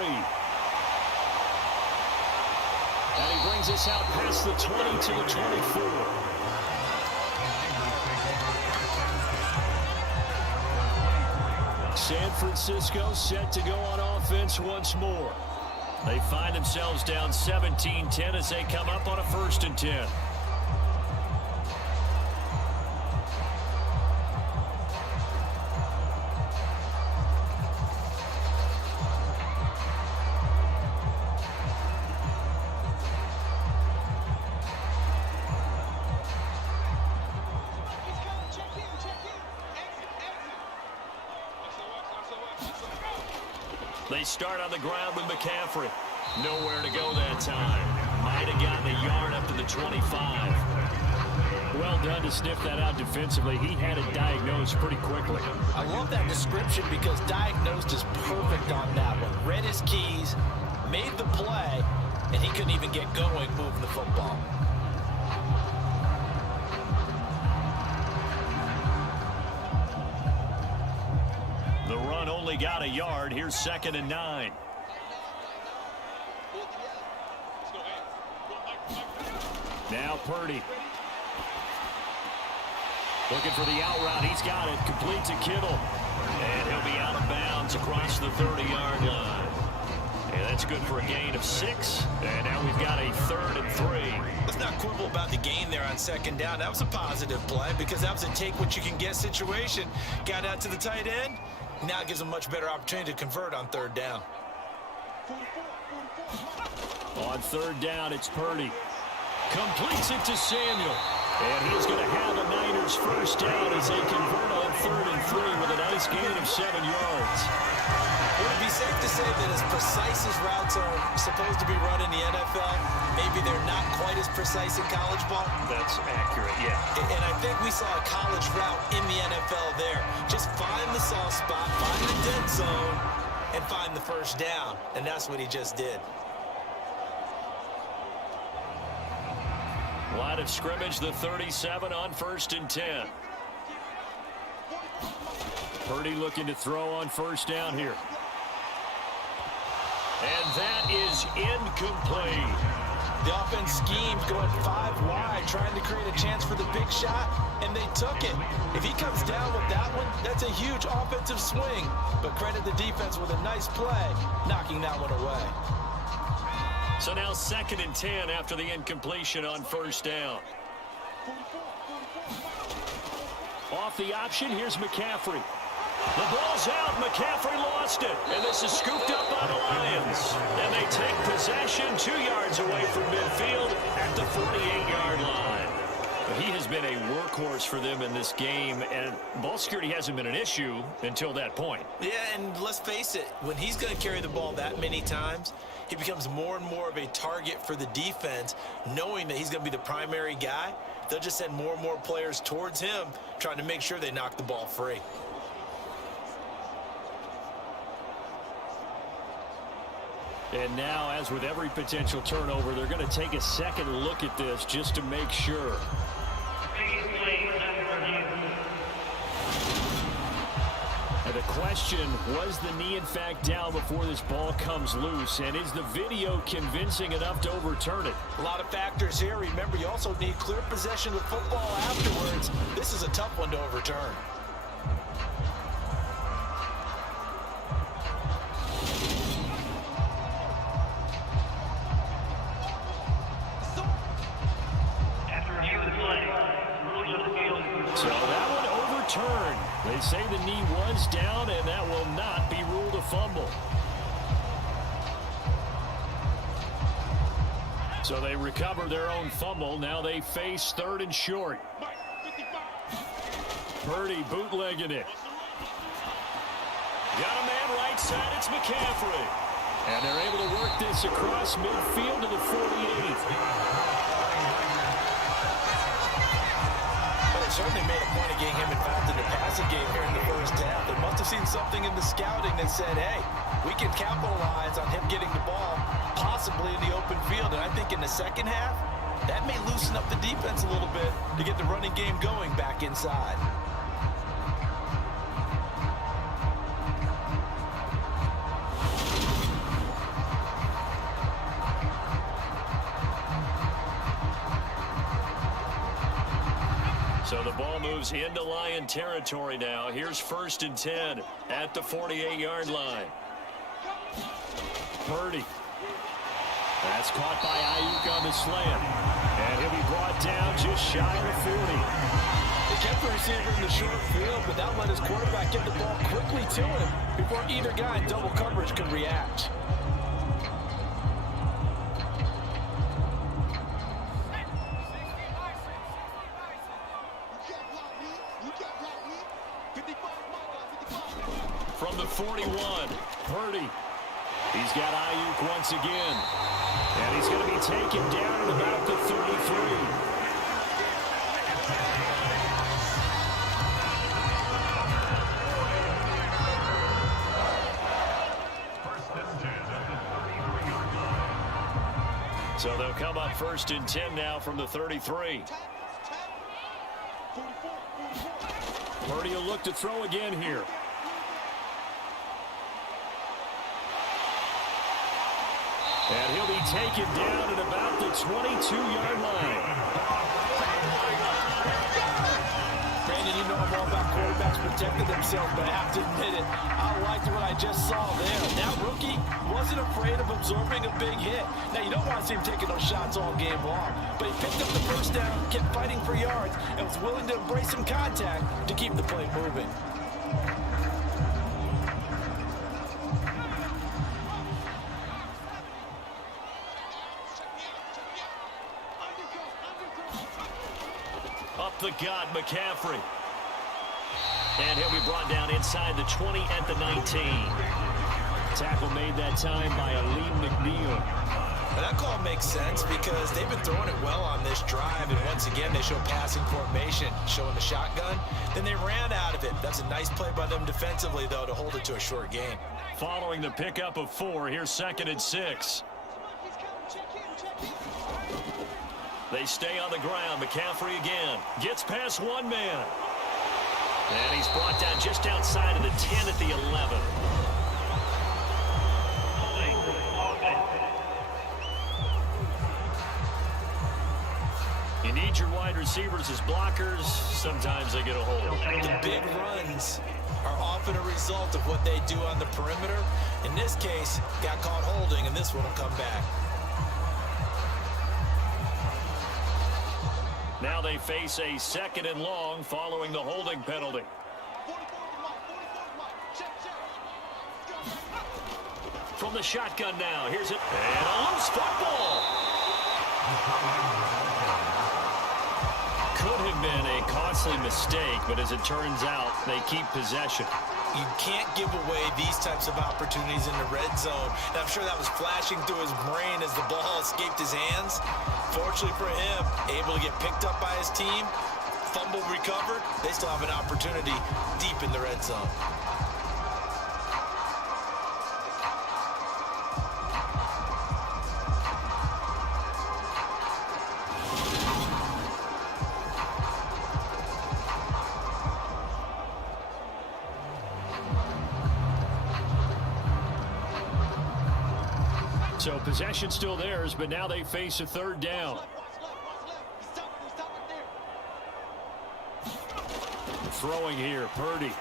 And he brings us out past the 20 to the 24. San Francisco set to go on offense once more. They find themselves down 17-10 as they come up on a 1st and 10. They start on the ground with McCaffrey. Nowhere to go that time. Might have gotten a yard up to the 25. Well done to sniff that out defensively. He had it diagnosed pretty quickly. I love that description because diagnosed is perfect on that one. Read his keys, made the play, and he couldn't even get going moving the football. The run only got a yard. Here's 2nd and 9. Now Purdy. Looking for the out route. He's got it. Complete to Kittle. And he'll be out of bounds across the 30-yard line. And that's good for a gain of 6. And now we've got a 3rd and 3. Let's not quibble about the gain there on 2nd down. That was a positive play because that was a take-what-you-can-get situation. Got out to the tight end. Now it gives them a much better opportunity to convert on 3rd down. On 3rd down, it's Purdy. Completes it to Samuel. And he's going to have the Niners 1st down as they convert on 3rd and 3 with a nice gain of 7 yards. Would it be safe to say that as precise as routes are supposed to be run in the NFL, maybe they're not quite as precise in college ball? That's accurate, yeah. And I think we saw a college route in the NFL there. Just find the soft spot, find the dead zone, and find the 1st down. And that's what he just did. Line of scrimmage, the 37 on 1st and 10. Purdy looking to throw on 1st down here. And that is incomplete. The offense schemed going 5 wide, trying to create a chance for the big shot, and they took it. If he comes down with that one, that's a huge offensive swing. But credit the defense with a nice play, knocking that one away. So now 2nd and 10 after the incompletion on 1st down. Off the option, here's McCaffrey. The ball's out. McCaffrey lost it. And this is scooped up by the Lions. And they take possession 2 yards away from midfield at the 48-yard line. He has been a workhorse for them in this game, and ball security hasn't been an issue until that point. Yeah, and let's face it, when he's going to carry the ball that many times, he becomes more and more of a target for the defense, knowing that he's going to be the primary guy. They'll just send more and more players towards him, trying to make sure they knock the ball free. And now, as with every potential turnover, they're going to take a second look at this just to make sure. And the question, was the knee in fact down before this ball comes loose? And is the video convincing enough to overturn it? A lot of factors here. Remember, you also need clear possession of the football afterwards. This is a tough one to overturn. So that one overturned. They say the knee was down, and that will not be ruled a fumble. So they recover their own fumble. Now they face 3rd and short. Purdy bootlegging it. Got a man right side. It's McCaffrey. And they're able to work this across midfield to the 48. Certainly made a point of getting him involved in the passing game here in the 1st half. They must have seen something in the scouting that said, hey, we can capitalize on him getting the ball possibly in the open field. And I think in the 2nd half, That may loosen up the defense a little bit to get the running game going back inside. So the ball moves into Lion territory now. Here's 1st and 10 at the 48-yard line. Purdy. That's caught by Ayuk on the slant. And he'll be brought down just shy of the 40. They kept the receiver in the short field, but that let his quarterback get the ball quickly to him before either guy in double coverage could react. From the 41, Purdy. He's got Ayuk once again. And he's going to be taken down at about the 33. So they'll come up 1st and 10 now from the 33. Purdy will look to throw again here. And he'll be taken down at about the 22-yard line. Brandon, you know I'm all about quarterbacks protecting themselves, but I have to admit it, I liked what I just saw there. That rookie wasn't afraid of absorbing a big hit. Now, you don't want to see him taking those shots all game long, but he picked up the first down, kept fighting for yards, and was willing to embrace some contact to keep the play moving. Up the gut, McCaffrey. And he'll be brought down inside the 20 at the 19. Tackle made that time by Aleem McNeil. But that call makes sense because they've been throwing it well on this drive, and once again they show passing formation, showing the shotgun. Then they ran out of it. That's a nice play by them defensively, though, to hold it to a short gain. Following the pickup of 4, here's 2nd and 6. They stay on the ground. McCaffrey again. Gets past one man. And he's brought down just outside of the 10 at the 11. You need your wide receivers as blockers. Sometimes they get a hold. The big runs are often a result of what they do on the perimeter. In this case, got caught holding, and this one will come back. Now they face a 2nd and long following the holding penalty. From the shotgun now, here's it. And a loose football. Could have been a costly mistake, but as it turns out, they keep possession. You can't give away these types of opportunities in the red zone. And I'm sure that was flashing through his brain as the ball escaped his hands. Fortunately for him, able to get picked up by his team, fumble recovered. They still have an opportunity deep in the red zone. So possession still theirs, but now they face a 3rd down. Throwing here, Purdy.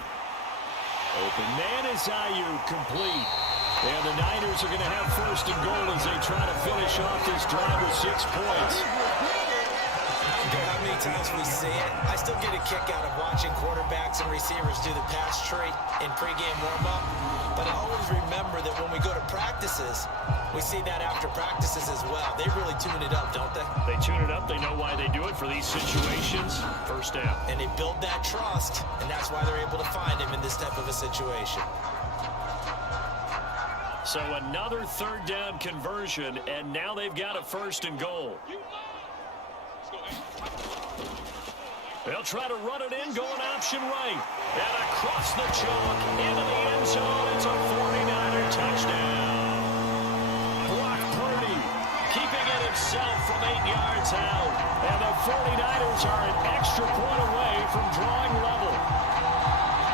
Open man is Ayuk, complete. And the Niners are going to have 1st and goal as they try to finish off this drive with 6 points. I don't know how many times we see it. I still get a kick out of watching quarterbacks and receivers do the pass tree in pregame warm-up. But I always remember that when we go to practices, we see that after practices as well. They really tune it up, don't they? They tune it up. They know why they do it for these situations. 1st down. And they build that trust, and that's why they're able to find him in this type of a situation. So another 3rd down conversion, and now they've got a 1st and goal. They'll try to run it in, going option right. And across the chalk, into the end zone. It's a 49er touchdown. Brock Purdy keeping it himself from from 8 yards out. And the 49ers are an extra point away from drawing level.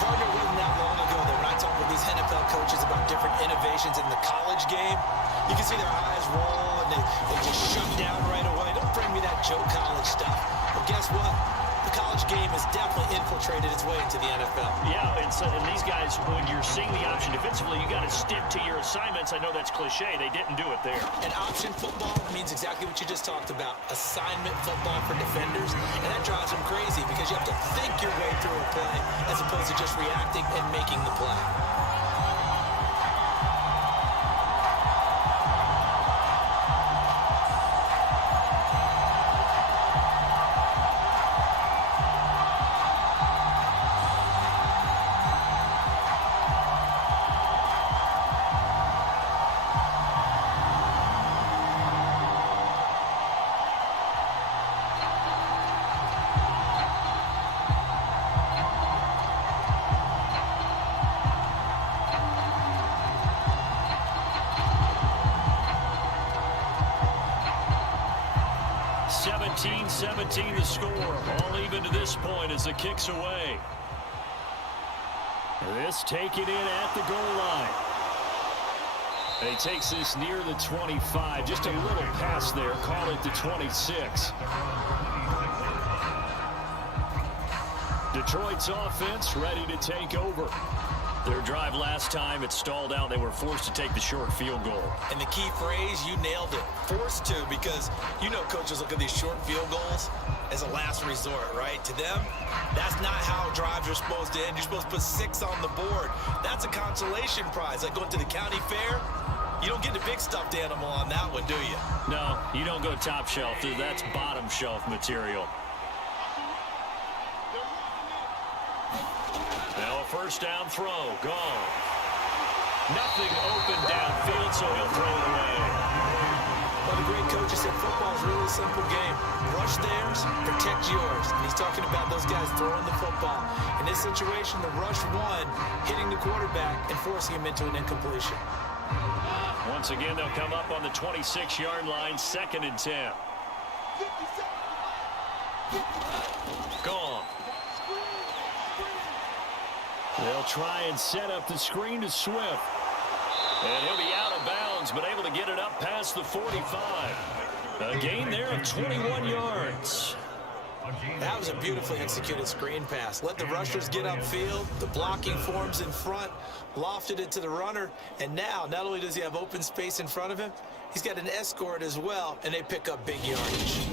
Partner, wasn't that long ago that when I talk with these NFL coaches about different innovations in the college game, you can see their eyes roll and they just shut down right away. Don't bring me that Joe College stuff. Well, guess what? The college game has definitely infiltrated its way into the NFL. Yeah, and these guys, when you're seeing the option defensively, you got to stick to your assignments. I know that's cliche. They didn't do it there. And option football means exactly what you just talked about. Assignment football for defenders. And that drives them crazy because you have to think your way through a play as opposed to just reacting and making the play. 17-17 the score. All even to this point as the kick's away. This taken in at the goal line. And he takes this near the 25. Just a little pass there. Call it the 26. Detroit's offense ready to take over. Their drive last time, it stalled out. They were forced to take the short field goal. And the key phrase, you nailed it. Forced to, because you know coaches look at these short field goals as a last resort, right? To them, that's not how drives are supposed to end. You're supposed to put 6 on the board. That's a consolation prize. Like going to the county fair, you don't get the big stuffed animal on that one, do you? No, you don't go top shelf. That's bottom shelf material. Now a first down throw. Gone. Nothing open downfield, so he'll throw it away. Well, the great coach said football is really a simple game. Rush theirs, protect yours. And he's talking about those guys throwing the football. In this situation, the rush one, hitting the quarterback and forcing him into an incompletion. Once again, they'll come up on the 26-yard line, 2nd and 10. Gone. They'll try and set up the screen to Swift. And he'll be out of bounds, but able to get it up past the 45. A gain there of 21 yards. That was a beautifully executed screen pass. Let the rushers get upfield. The blocking forms in front. Lofted it to the runner. And now, not only does he have open space in front of him, he's got an escort as well, and they pick up big yardage.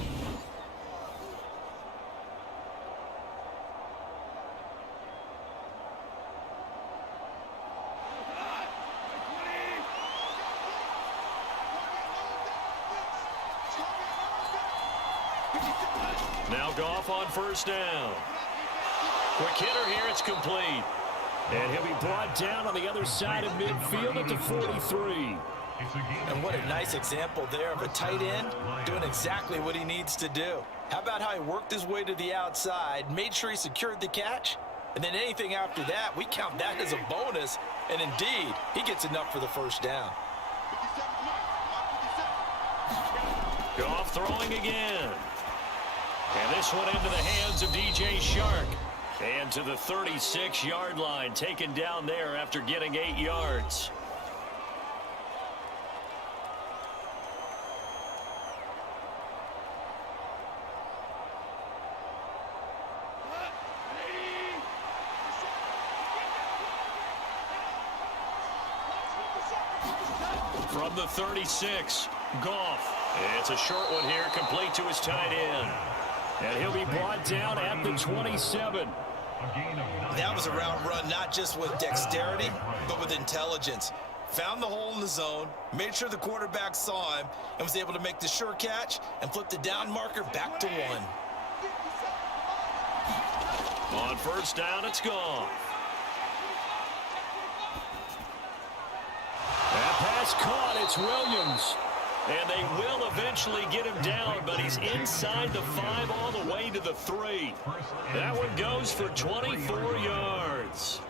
Now Goff on first down. Quick hitter here, it's complete. And he'll be brought down on the other side of midfield at the 43. And what a nice example there of a tight end doing exactly what he needs to do. How about how he worked his way to the outside, made sure he secured the catch, and then anything after that, we count that as a bonus. And indeed, he gets enough for the first down. Goff throwing again. And this one into the hands of DJ Shark. And to the 36-yard line, taken down there after getting 8 yards. From the 36, Goff. It's a short one here, complete to his tight end. And he'll be brought down at the 27. That was a route run not just with dexterity, but with intelligence. Found the hole in the zone, made sure the quarterback saw him, and was able to make the sure catch and flip the down marker back to 1. On first down, it's gone. That pass caught, it's Williams. And they will eventually get him down, but he's inside the 5 all the way to the 3. That one goes for 24 yards.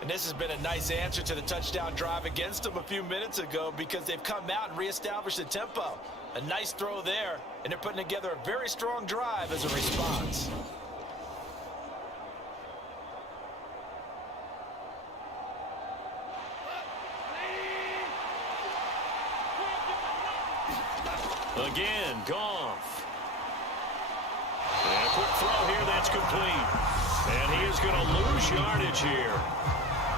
And this has been a nice answer to the touchdown drive against them a few minutes ago because they've come out and reestablished the tempo. A nice throw there, and they're putting together a very strong drive as a response. Again, Goff. And a quick throw here, that's complete. And he is going to lose yardage here.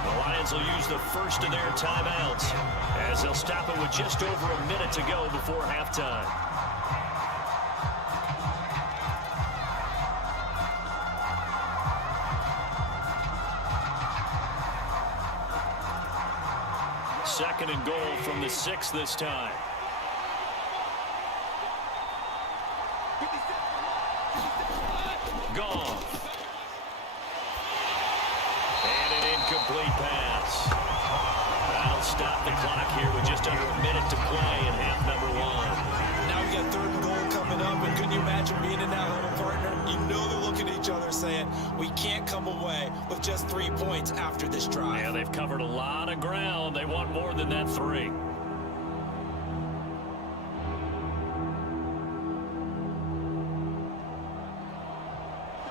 The Lions will use the first of their timeouts as they'll stop it with just over a minute to go before halftime. Second and goal from the 6 this time. Goff. And an incomplete pass. That'll stop the clock here with just under a minute to play in half number 1. Now we got 3rd and goal coming up, and couldn't you imagine being in that huddle, partner? You know they're looking at each other saying, we can't come away with just 3 points after this drive. Yeah, they've covered a lot of ground. They want more than that 3.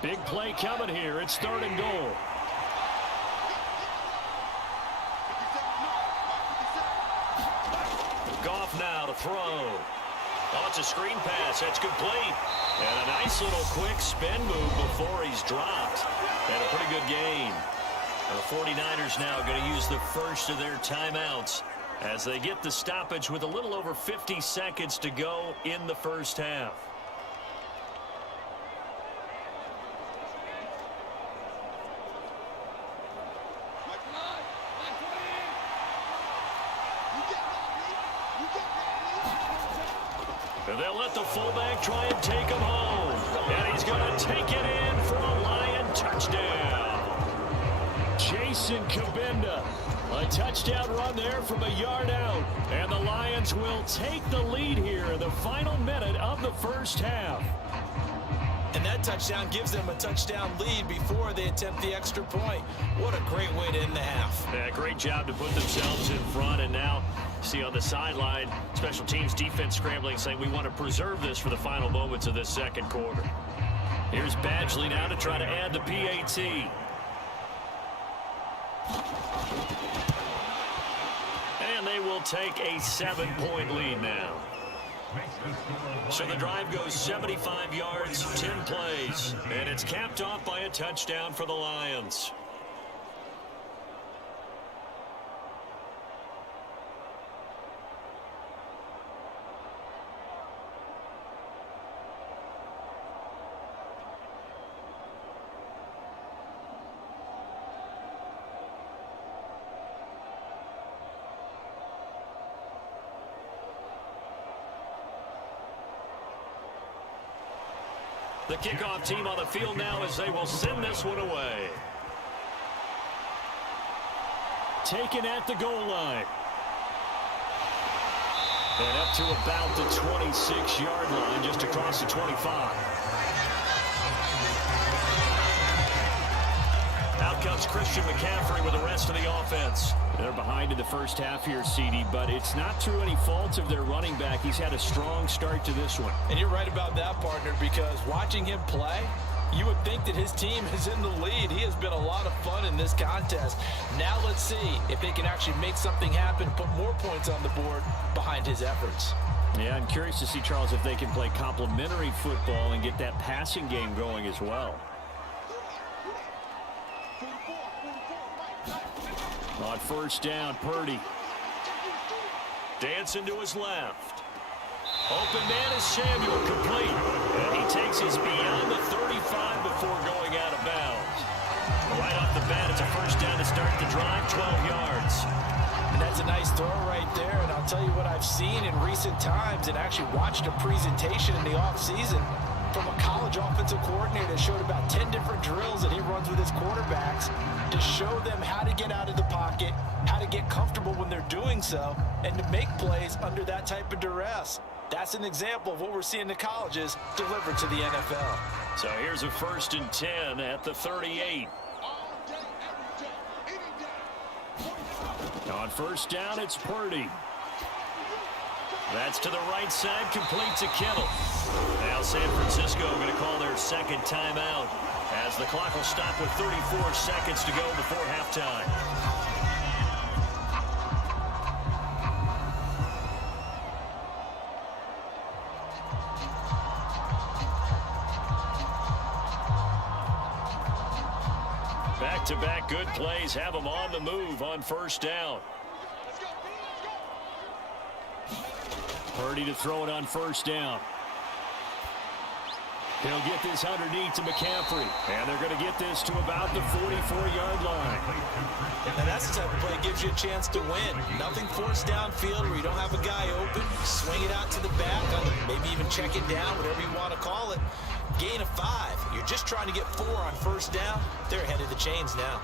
Big play coming here. It's 3rd and goal. Goff now to throw. Oh, it's a screen pass. That's complete. And a nice little quick spin move before he's dropped. And a pretty good gain. And the 49ers now going to use the first of their timeouts as they get the stoppage with a little over 50 seconds to go in the first half. And they'll let the fullback try and take him home. And he's going to take it in for a Lion touchdown. Jason Kabinda. A touchdown run there from a yard out. And the Lions will take the lead here in the final minute of the first half. And that touchdown gives them a touchdown lead before they attempt the extra point. What a great way to end the half. Yeah, great job to put themselves in front. And now, see on the sideline, special teams defense scrambling, saying we want to preserve this for the final moments of this second quarter. Here's Badgley now to try to add the PAT. And they will take a 7-point lead now. So the drive goes 75 yards, 10 plays, and it's capped off by a touchdown for the Lions. The kickoff team on the field now as they will send this one away. Taken at the goal line. And up to about the 26-yard line, just across the 25. Out comes Christian McCaffrey with the rest of the offense. They're behind in the first half here, CD, but it's not through any fault of their running back. He's had a strong start to this one. And you're right about that, partner, because watching him play, you would think that his team is in the lead. He has been a lot of fun in this contest. Now let's see if they can actually make something happen, put more points on the board behind his efforts. Yeah, I'm curious to see, Charles, if they can play complementary football and get that passing game going as well. On first down, Purdy. Dancing to his left. Open man is Samuel, complete. And he takes us beyond the 35 before going out of bounds. Right off the bat, it's a first down to start the drive, 12 yards. And that's a nice throw right there. And I'll tell you what I've seen in recent times and actually watched a presentation in the offseason from a college offensive coordinator that showed about 10 different drills that he runs with his quarterbacks to show them how to get out of the pocket, how to get comfortable when they're doing so, and to make plays under that type of duress. That's an example of what we're seeing in the colleges delivered to the NFL. So here's a 1st and 10 at the 38. On first down, it's Purdy. That's to the right side, complete to Kittle. Now San Francisco going to call their second timeout as the clock will stop with 34 seconds to go before halftime. Back-to-back good plays have them on the move on first down. Purdy to throw it on first down. He'll get this underneath to McCaffrey. And they're going to get this to about the 44-yard line. Now that's the type of play that gives you a chance to win. Nothing forced downfield where you don't have a guy open. Swing it out to the back, maybe even check it down, whatever you want to call it. Gain of 5. You're just trying to get 4 on first down. They're ahead of the chains now.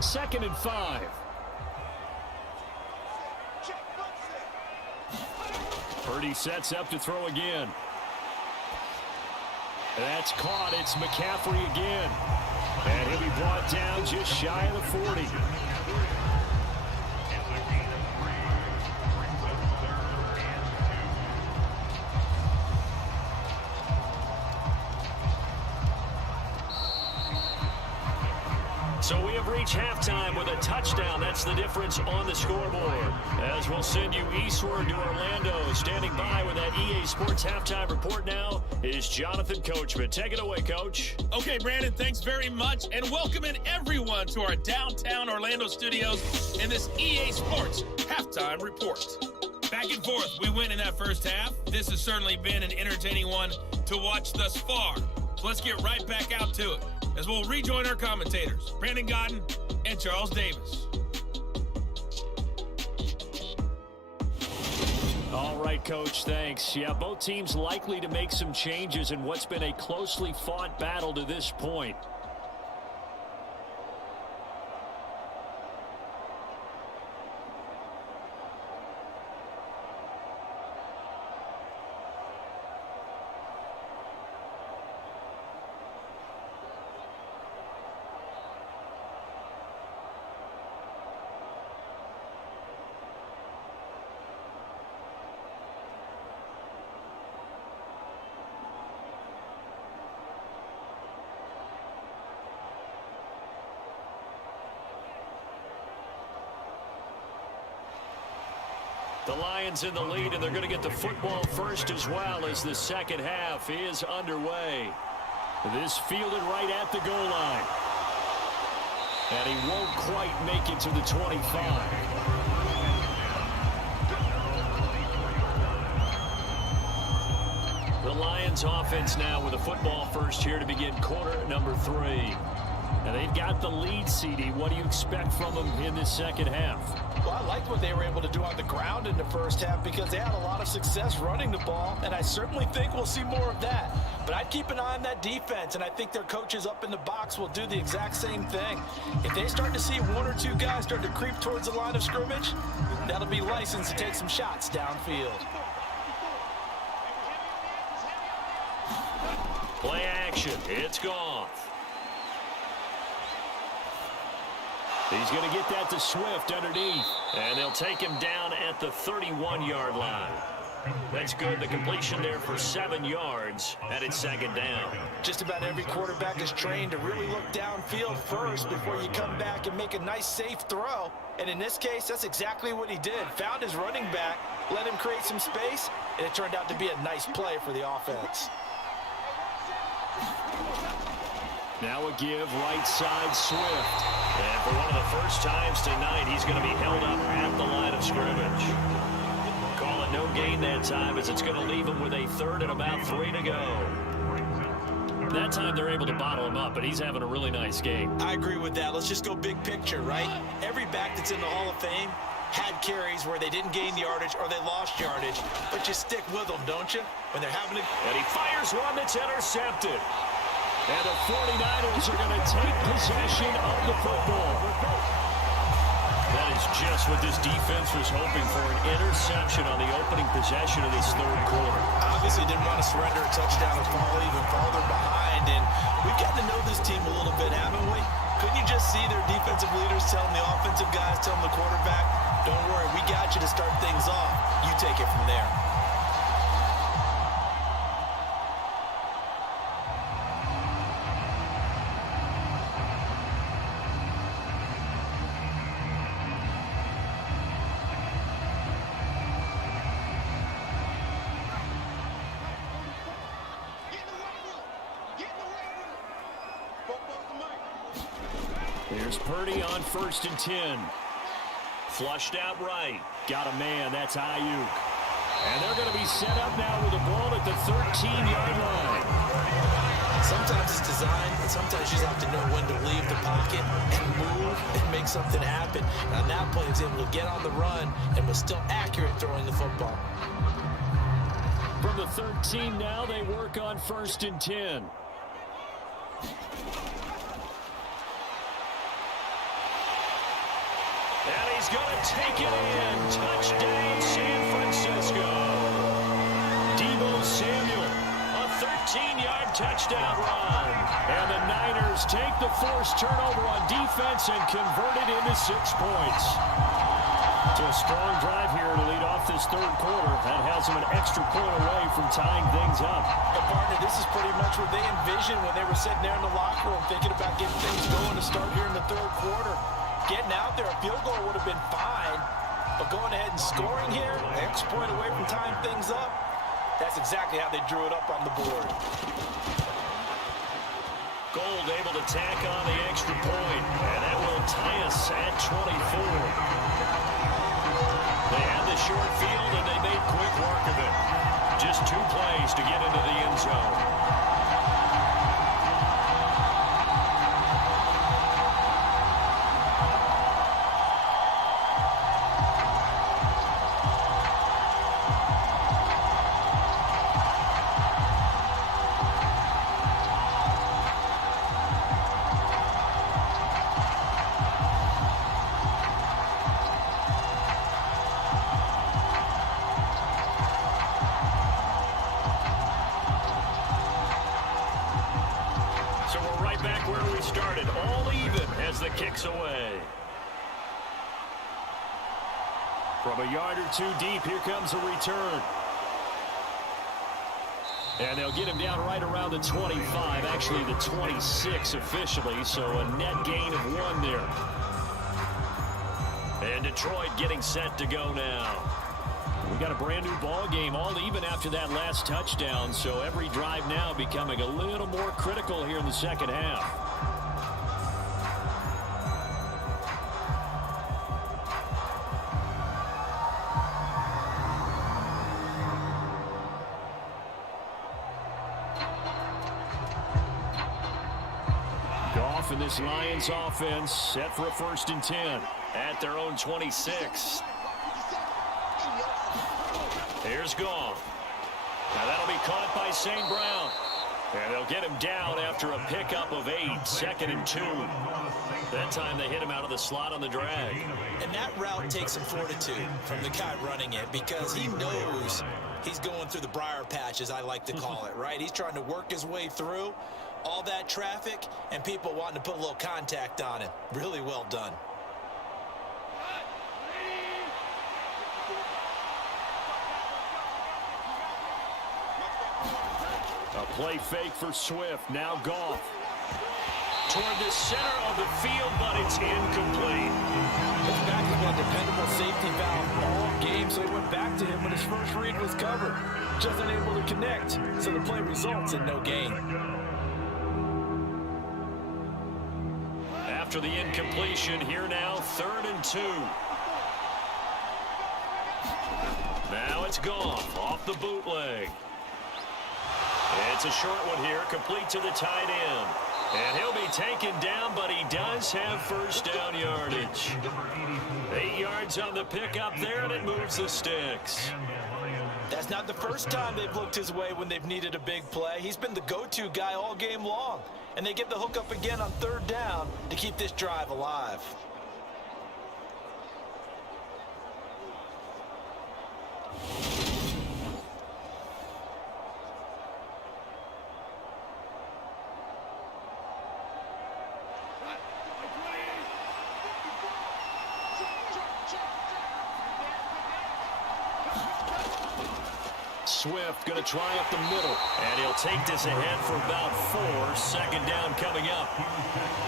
Second and 5. Purdy sets up to throw again. That's caught. It's McCaffrey again. And he'll be brought down just shy of the 40. So we have reached halftime with a touchdown. That's the difference on the scoreboard. As we'll send you eastward to Orlando. Standing by with that EA Sports halftime report now is Jonathan Coachman. Take it away, Coach. Okay, Brandon, thanks very much. And welcoming everyone to our downtown Orlando studios in this EA Sports halftime report. Back and forth, we win in that first half. This has certainly been an entertaining one to watch thus far. So let's get right back out to it as we'll rejoin our commentators, Brandon Godden and Charles Davis. All right, Coach, thanks. Yeah, both teams likely to make some changes in what's been a closely fought battle to this point. The Lions in the lead, and they're going to get the football first as well as the second half is underway. This fielded right at the goal line. And he won't quite make it to the 25. The Lions offense now with a football first here to begin quarter number 3. And they've got the lead, CD. What do you expect from them in this second half? Well, I liked what they were able to do on the ground in the first half because they had a lot of success running the ball, and I certainly think we'll see more of that. But I'd keep an eye on that defense, and I think their coaches up in the box will do the exact same thing. If they start to see 1 or 2 guys start to creep towards the line of scrimmage, that'll be licensed to take some shots downfield. Play action. It's Goff. He's going to get that to Swift underneath. And they'll take him down at the 31-yard line. That's good. The completion there for 7 yards, and it's second down. Just about every quarterback is trained to really look downfield first before you come back and make a nice, safe throw. And in this case, that's exactly what he did. Found his running back, let him create some space, and it turned out to be a nice play for the offense. Now a give, right side, Swift. And for one of the first times tonight, he's going to be held up at the line of scrimmage. Call it no gain that time as it's going to leave him with a third and about 3 to go. That time they're able to bottle him up, but he's having a really nice game. I agree with that. Let's just go big picture, right? Every back that's in the Hall of Fame had carries where they didn't gain yardage or they lost yardage, but you stick with them, don't you? When they're having to... And he fires one that's intercepted. And the 49ers are going to take possession of the football. That is just what this defense was hoping for, an interception on the opening possession of this third quarter. Obviously didn't want to surrender a touchdown and fall even farther behind. And we've gotten to know this team a little bit, haven't we? Couldn't you just see their defensive leaders telling the offensive guys, telling the quarterback, don't worry, we got you to start things off. You take it from there. Here's Purdy on 1st and 10. Flushed out right. Got a man. That's Ayuk. And they're going to be set up now with the ball at the 13-yard line. Sometimes it's designed, and sometimes you just have to know when to leave the pocket and move and make something happen. And on that play, he was able to get on the run and was still accurate throwing the football. From the 13 now, they work on 1st and 10. And he's going to take it in. Touchdown, San Francisco. Deebo Samuel, a 13-yard touchdown run. And the Niners take the forced turnover on defense and convert it into 6 points. So a strong drive here to lead off this third quarter. That has them an extra point away from tying things up. And partner, this is pretty much what they envisioned when they were sitting there in the locker room thinking about getting things going to start here in the third quarter. Getting out there, a field goal would have been fine, but going ahead and scoring here, an extra point away from tying things up, that's exactly how they drew it up on the board. Gold able to tack on the extra point, and that will tie us at 24. They had the short field, and they made quick work of it. Just 2 plays to get into the end zone. Kicks away. From a yard or 2 deep, here comes a return. And they'll get him down right around the 25, actually the 26 officially, so a net gain of 1 there. And Detroit getting set to go now. We got a brand new ball game, all even after that last touchdown, so every drive now becoming a little more critical here in the second half. And this Lions offense set for a 1st and 10 at their own 26. Here's Goff. Now that'll be caught by St. Brown. And they'll get him down after a pickup of 8, 2nd and 2. That time they hit him out of the slot on the drag. And that route takes some fortitude from the guy running it because he knows he's going through the briar patch, as I like to call it, right? He's trying to work his way through all that traffic and people wanting to put a little contact on him. Really well done. A play fake for Swift. Now Goff. Toward the center of the field, but it's incomplete. This back has been a dependable safety valve all game, so he went back to him when his first read was covered. Just unable to connect, so the play results in no gain. After the incompletion, here now, 3rd and 2. Now it's Goff off the bootleg. It's a short one here, complete to the tight end. And he'll be taken down, but he does have first down yardage. 8 yards on the pickup there, and it moves the sticks. That's not the first time they've looked his way when they've needed a big play. He's been the go-to guy all game long. And they get the hook up again on 3rd down to keep this drive alive. Swift going to try up the middle. And he'll take this ahead for about 4. Second down coming up.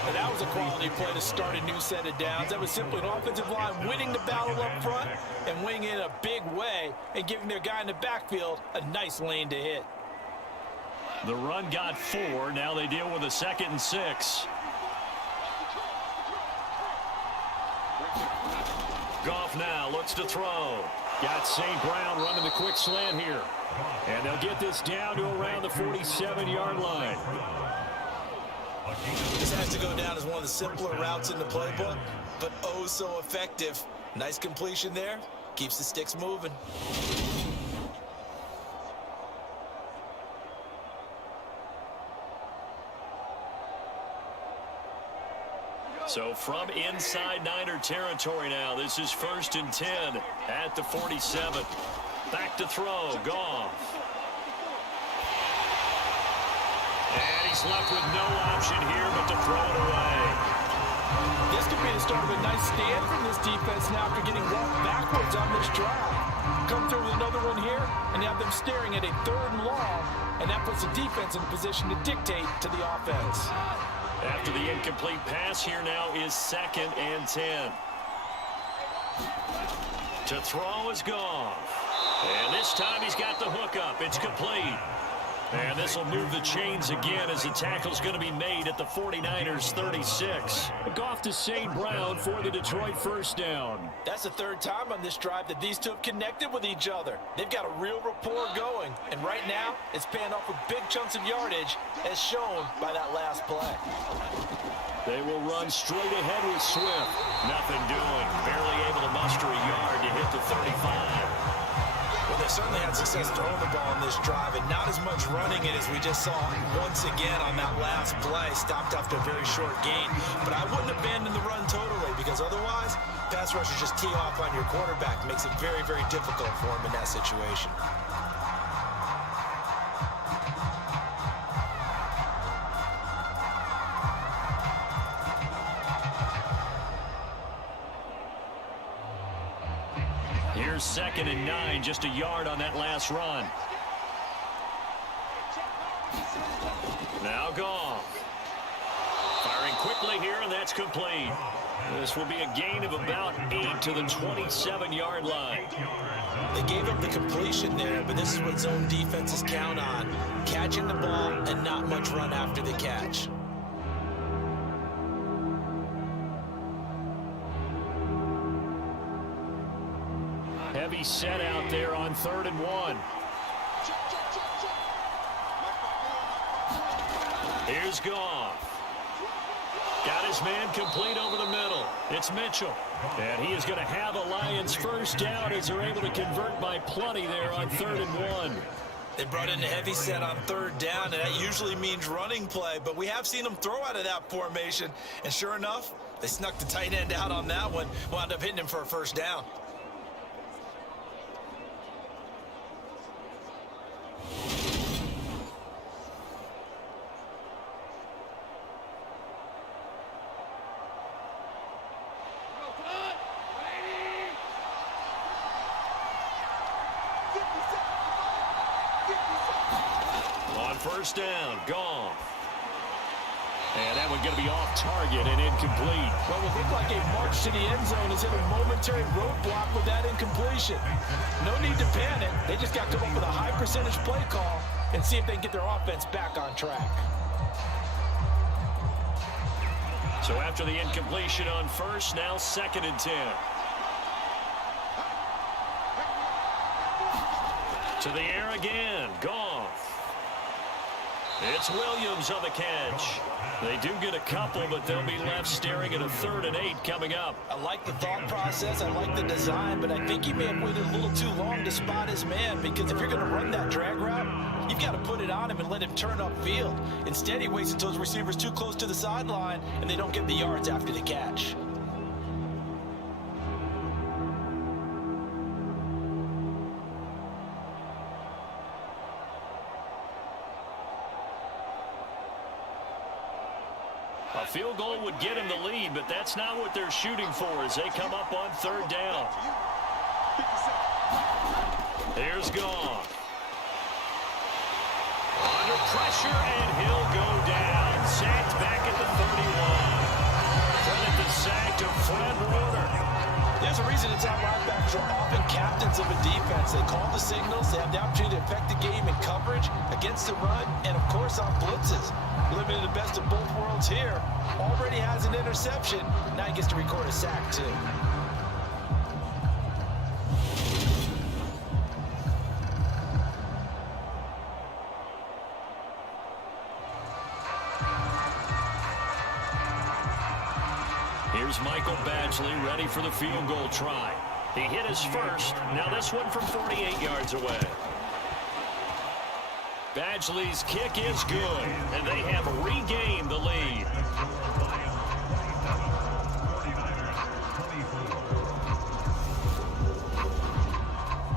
And that was a quality play to start a new set of downs. That was simply an offensive line winning the battle up front and winning it in a big way and giving their guy in the backfield a nice lane to hit. The run got 4. Now they deal with a 2nd and 6. Goff now looks to throw. Got St. Brown running the quick slant here. And they'll get this down to around the 47-yard line. This has to go down as one of the simpler routes in the playbook, but oh so effective. Nice completion there. Keeps the sticks moving. So from inside Niner territory now, this is 1st and 10 at the 47. Back to throw, Goff. And he's left with no option here but to throw it away. This could be the start of a nice stand from this defense now after getting walked backwards on this drive. Come through with another one here, and you have them staring at a 3rd and long, and that puts the defense in a position to dictate to the offense. After the incomplete pass, here now is 2nd and 10. To throw is Goff. And this time he's got the hook up. It's complete. And this will move the chains again as the tackle's going to be made at the 49ers 36. Goff to St. Brown for the Detroit first down. That's the 3rd time on this drive that these two have connected with each other. They've got a real rapport going. And right now, it's paying off with big chunks of yardage as shown by that last play. They will run straight ahead with Swift. Nothing doing. Barely able to muster a yard to hit the 35. Well, they certainly had success throwing the ball on this drive and not as much running it as we just saw once again on that last play. Stopped after a very short gain. But I wouldn't abandon the run totally because otherwise, pass rushers just tee off on your quarterback. Makes it very, very difficult for him in that situation. Here's 2nd and 9, just a yard on that last run. Now Goff. Firing quickly here, and that's complete. This will be a gain of about 8 to the 27-yard line. They gave up the completion there, but this is what zone defenses count on. Catching the ball and not much run after the catch. Heavy set out there on 3rd and 1. Here's Goff. Got his man complete over the middle. It's Mitchell. And he is going to have a Lions first down as they're able to convert by plenty there on 3rd and 1. They brought in a heavy set on 3rd down, and that usually means running play, but we have seen them throw out of that formation. And sure enough, they snuck the tight end out on that one, wound up hitting him for a first down. First down, Goff. And that one going to be off target and incomplete. Well, it looked like a march to the end zone has hit a momentary roadblock with that incompletion. No need to panic. They just got to come up with a high percentage play call and see if they can get their offense back on track. So after the incompletion on first, now 2nd and 10. To the air again, Goff. It's Williams on the catch. They do get a couple, but they'll be left staring at a 3rd and 8 coming up. I like the thought process. I like the design, but I think he may have waited a little too long to spot his man, because if you're going to run that drag route, you've got to put it on him and let him turn upfield. Instead, he waits until his receiver's too close to the sideline, and they don't get the yards after the catch. A field goal would get him the lead, but that's not what they're shooting for as they come up on 3rd down. Here's Goff. under pressure, and he'll go down. Sacked back at the 31. Credit the sack to Fred Warner. There's a reason inside linebackers are often captains of a defense. They call the signals. They have the opportunity to affect the game in coverage, against the run, and, of course, on blitzes. Living in the best of both worlds here. Already has an interception. Now he gets to record a sack, too. Here's Michael Badgley ready for the field goal try. He hit his first. Now this one from 48 yards away. Badgley's kick is good, and they have regained the lead.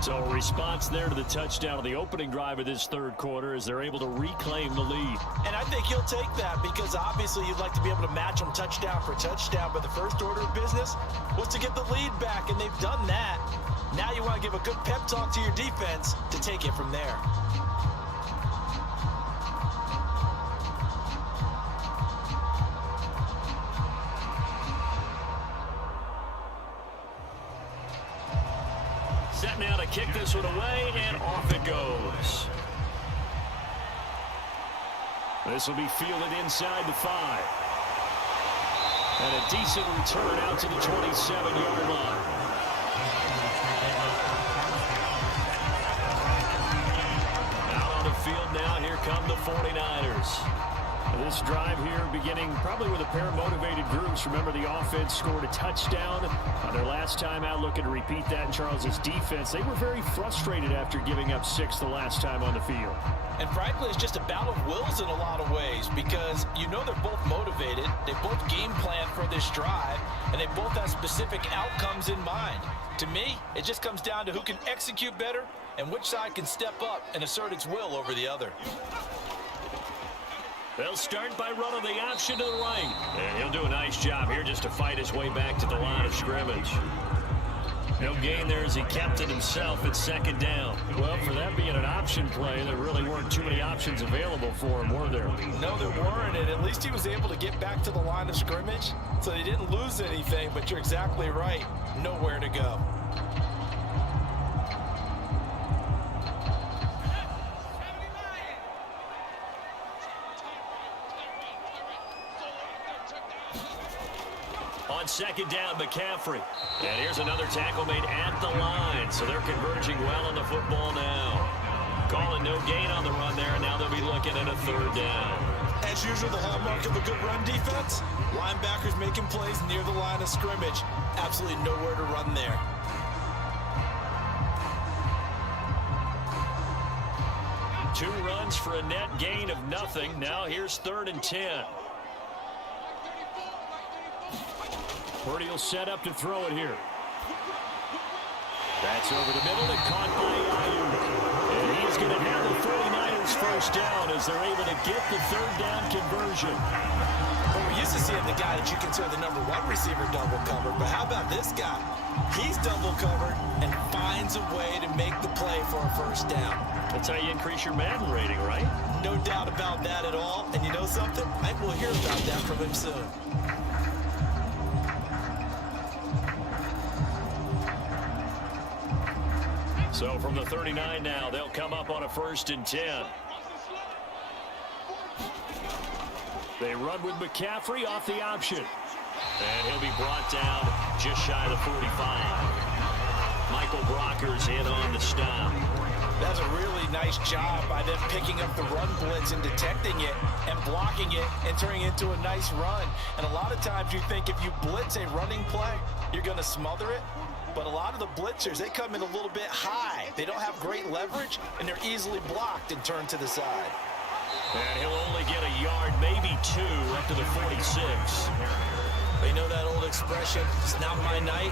So a response there to the touchdown of the opening drive of this third quarter as they're able to reclaim the lead. And I think he'll take that because obviously you'd like to be able to match them touchdown for touchdown, but the first order of business was to get the lead back, and they've done that. Now you want to give a good pep talk to your defense to take it from there. Set now to kick this one away, and off it goes. This will be fielded inside the 5. And a decent return out to the 27-yard line. Out on the field now, here come the 49ers. This drive here beginning probably with a pair of motivated groups. Remember, the offense scored a touchdown their last time out. Looking to repeat that in Charles's defense. They were very frustrated after giving up 6 the last time on the field. And frankly, it's just a battle of wills in a lot of ways because you know they're both motivated. They both game plan for this drive, and they both have specific outcomes in mind. To me, it just comes down to who can execute better and which side can step up and assert its will over the other. They'll start by running the option to the right. And he'll do a nice job here just to fight his way back to the line of scrimmage. No gain there as he kept it himself at second down. Well, for that being an option play, there really weren't too many options available for him, were there? No, there weren't, and at least he was able to get back to the line of scrimmage, so they didn't lose anything, but you're exactly right. Nowhere to go. On second down, McCaffrey. And here's another tackle made at the line. So they're converging well on the football now. Calling no gain on the run there, and now they'll be looking at a third down. As usual, the hallmark of a good run defense, linebackers making plays near the line of scrimmage. Absolutely nowhere to run there. Two runs for a net gain of nothing. Now here's 3rd and 10. Purdy will set up to throw it here. That's over the middle and caught by Ayuk. And he's going to have the 49ers first down as they're able to get the third down conversion. Well, we're used to seeing the guy that you consider the #1 receiver double covered, but how about this guy? He's double covered and finds a way to make the play for a first down. That's how you increase your Madden rating, right? No doubt about that at all. And you know something? I think we'll hear about that from him soon. So from the 39 now, they'll come up on a 1st and 10. They run with McCaffrey off the option. And he'll be brought down just shy of the 45. Michael Brocker's in on the stop. That's a really nice job by them picking up the run blitz and detecting it and blocking it and turning it into a nice run. And a lot of times you think if you blitz a running play, you're going to smother it. But a lot of the blitzers, they come in a little bit high. They don't have great leverage, and they're easily blocked and turned to the side. And he'll only get a yard, maybe 2, up to the 46. You know that old expression, it's not my night?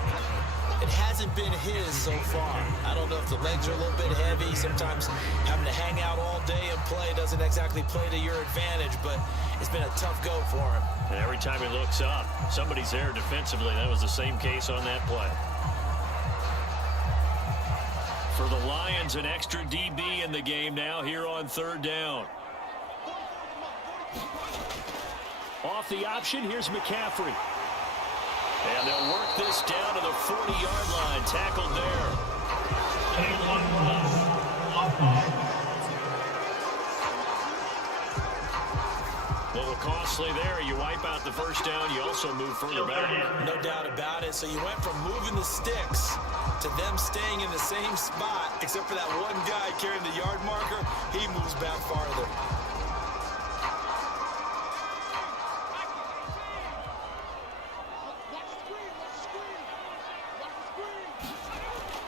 It hasn't been his so far. I don't know if the legs are a little bit heavy. Sometimes having to hang out all day and play doesn't exactly play to your advantage, but it's been a tough go for him. And every time he looks up, somebody's there defensively. That was the same case on that play. For the Lions, an extra DB in the game now here on 3rd down. Off the option, here's McCaffrey. And they'll work this down to the 40-yard line. Tackled there. A little costly there. You wipe out the first down. You also move further back. No doubt about it. So you went from moving the sticks to them staying in the same spot, except for that one guy carrying the yard marker. He moves back farther.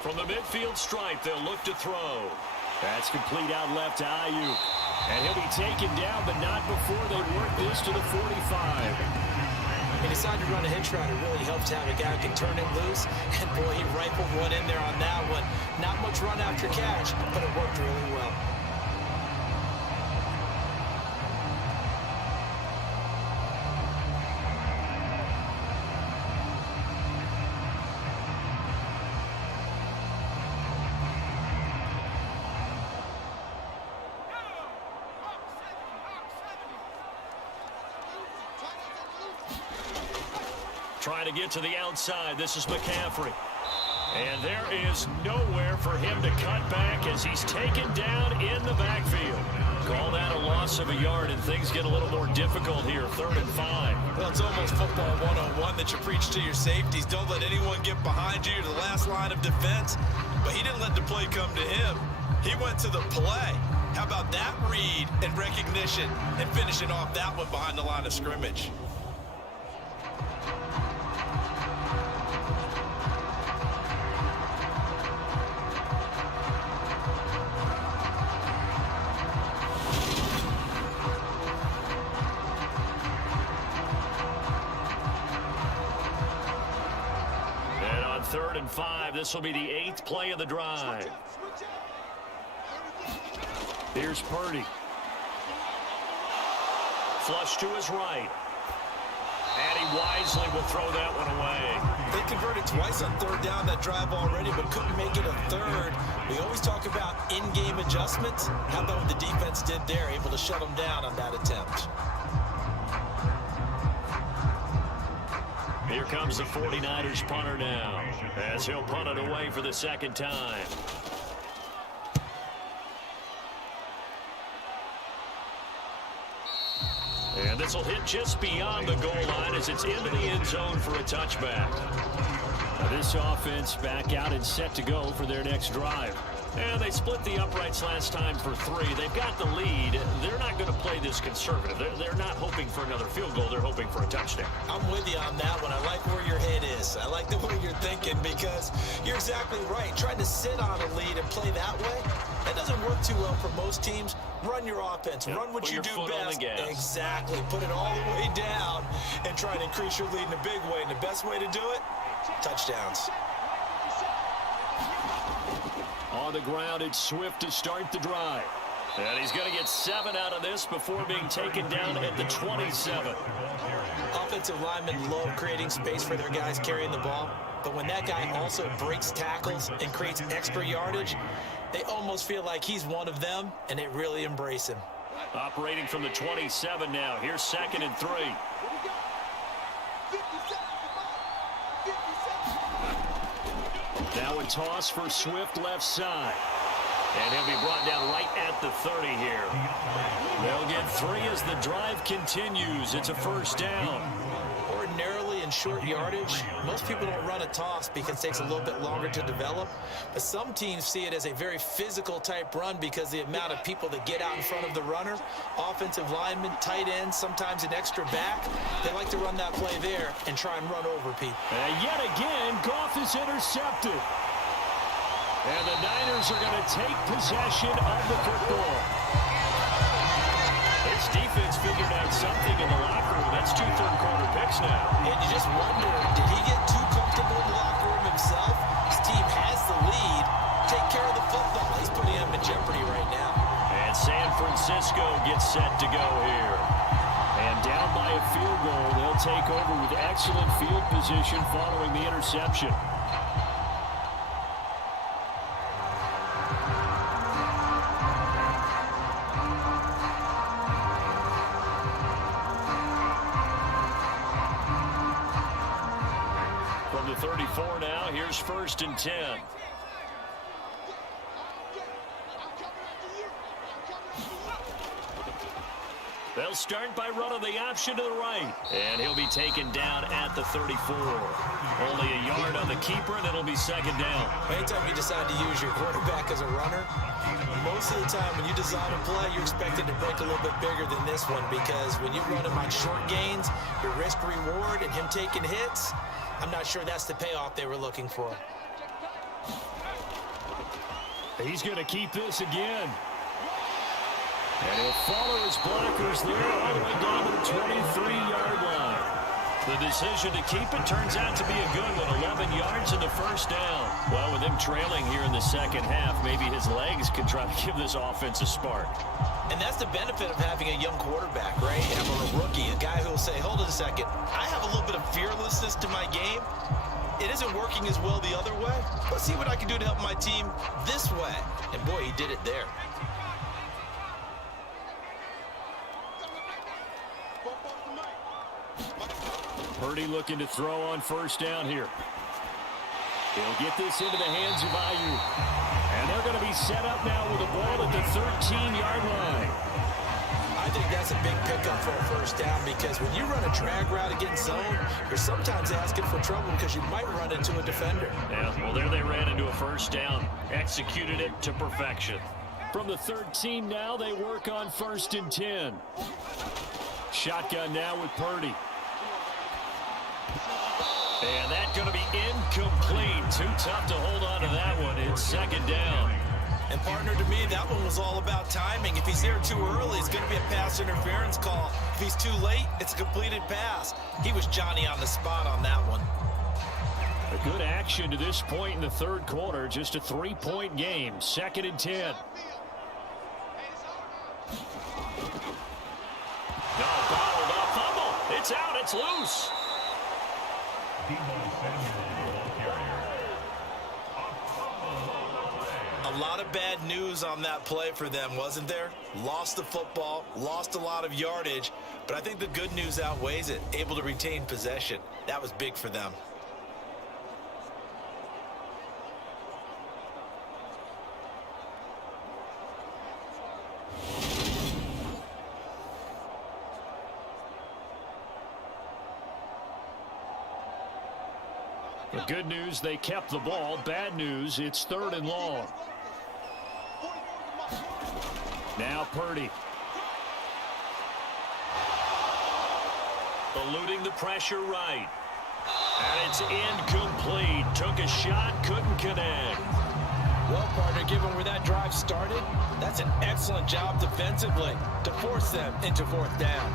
From the midfield stripe, they'll look to throw. That's complete out left to Ayuk. And he'll be taken down, but not before they work this to the 45. He decided to run a hitch route. It really helps to have a guy who can turn it loose. And, boy, he rifled one in there on that one. Not much run after catch, but it worked really well. Trying to get to the outside. This is McCaffrey. And there is nowhere for him to cut back as he's taken down in the backfield. Call that a loss of a yard, and things get a little more difficult here. 3rd and 5. Well, it's almost football 101 that you preach to your safeties. Don't let anyone get behind you. You're the last line of defense. But he didn't let the play come to him. He went to the play. How about that read and recognition and finishing off that one behind the line of scrimmage? And on 3rd and 5, this will be the 8th play of the drive. Here's Purdy. Flush to his right. And he wisely will throw that one away. They converted twice on 3rd down that drive already, but couldn't make it a 3rd. We always talk about in-game adjustments. How about what the defense did there, able to shut them down on that attempt? Here comes the 49ers punter now, as he'll punt it away for the 2nd time. And this will hit just beyond the goal line as it's into the end zone for a touchback. Now this offense back out and set to go for their next drive. And they split the uprights last time for 3. They've got the lead. They're not going to play this conservative. They're not hoping for another field goal. They're hoping for a touchdown. I'm with you on that one. I like where your head is. I like the way you're thinking because you're exactly right. Trying to sit on a lead and play that way, that doesn't work too well for most teams. Run your offense. Yep, run what you do best. Exactly. Put it all the way down and try and increase your lead in a big way. And the best way to do it, touchdowns. On the ground, it's Swift to start the drive. And he's going to get 7 out of this before being taken down at the 27. Offensive linemen love creating space for their guys carrying the ball. But when that guy also breaks tackles and creates extra yardage, they almost feel like he's one of them, and they really embrace him. Operating from the 27 now. Here's 2nd and 3. Now a toss for Swift left side. And he'll be brought down right at the 30 here. They'll get 3 as the drive continues. It's a 1st down. Ordinarily in short yardage, most people don't run a toss because it takes a little bit longer to develop. But some teams see it as a very physical type run because the amount of people that get out in front of the runner, offensive linemen, tight ends, sometimes an extra back, they like to run that play there and try and run over people. And yet again, Goff is intercepted. And the Niners are going to take possession of the football. This defense figured out something in the locker room. That's 2 third-quarter picks now. And you just wonder, did he get too comfortable in the locker room himself? His team has the lead. Take care of the football. He's putting him in jeopardy right now. And San Francisco gets set to go here. And down by a field goal, they'll take over with excellent field position following the interception. From the 34 now, here's 1st and 10. They'll start by running the option to the right. And he'll be taken down at the 34. Only a yard on the keeper, and it'll be 2nd down. Anytime you decide to use your quarterback as a runner, most of the time when you design a play, you're expected to break a little bit bigger than this one, because when you run him on short gains, your risk-reward and him taking hits, I'm not sure that's the payoff they were looking for. He's going to keep this again. And he'll follow his blockers there all the way down to the 23-yard line. The decision to keep it turns out to be a good one. 11 yards and the 1st down. Well, with him trailing here in the 2nd half, maybe his legs can try to give this offense a spark. And that's the benefit of having a young quarterback, right? You have a rookie, a guy who will say, hold it a second, I have a little bit of fearlessness to my game. It isn't working as well the other way. Let's see what I can do to help my team this way. And boy, he did it there. Purdy looking to throw on 1st down here. He'll get this into the hands of Foryou. And they're going to be set up now with a ball at the 13-yard line. I think that's a big pickup for a 1st down, because when you run a drag route against zone, you're sometimes asking for trouble because you might run into a defender. Yeah, well, there they ran into a 1st down. Executed it to perfection. From the 13 now, they work on 1st and 10. Shotgun now with Purdy. And that's going to be incomplete. Too tough to hold on to that one. It's 2nd down. And partner, to me, that one was all about timing. If he's there too early, it's going to be a pass interference call. If he's too late, it's a completed pass. He was Johnny on the spot on that one. A good action to this point in the 3rd quarter. Just a 3-point game. 2nd and 10. No, bottled up fumble. It's out. It's loose. A lot of bad news on that play for them, wasn't there? Lost the football, lost a lot of yardage, but I think the good news outweighs it. Able to retain possession. That was big for them. The good news, they kept the ball. Bad news, it's 3rd and long. Now Purdy. Eluding the pressure right. And it's incomplete. Took a shot, couldn't connect. Well, partner, given where that drive started, that's an excellent job defensively to force them into 4th down.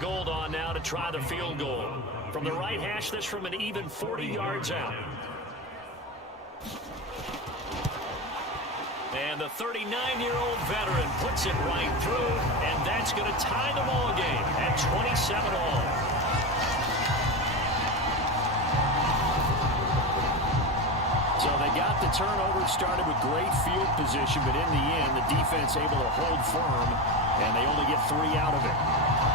Gold on now to try the field goal. From the right hash, this from an even 40 yards out. And the 39-year-old veteran puts it right through, and that's going to tie the ball game at 27 all. So they got the turnover, started with great field position, but in the end, the defense able to hold firm, and they only get 3 out of it.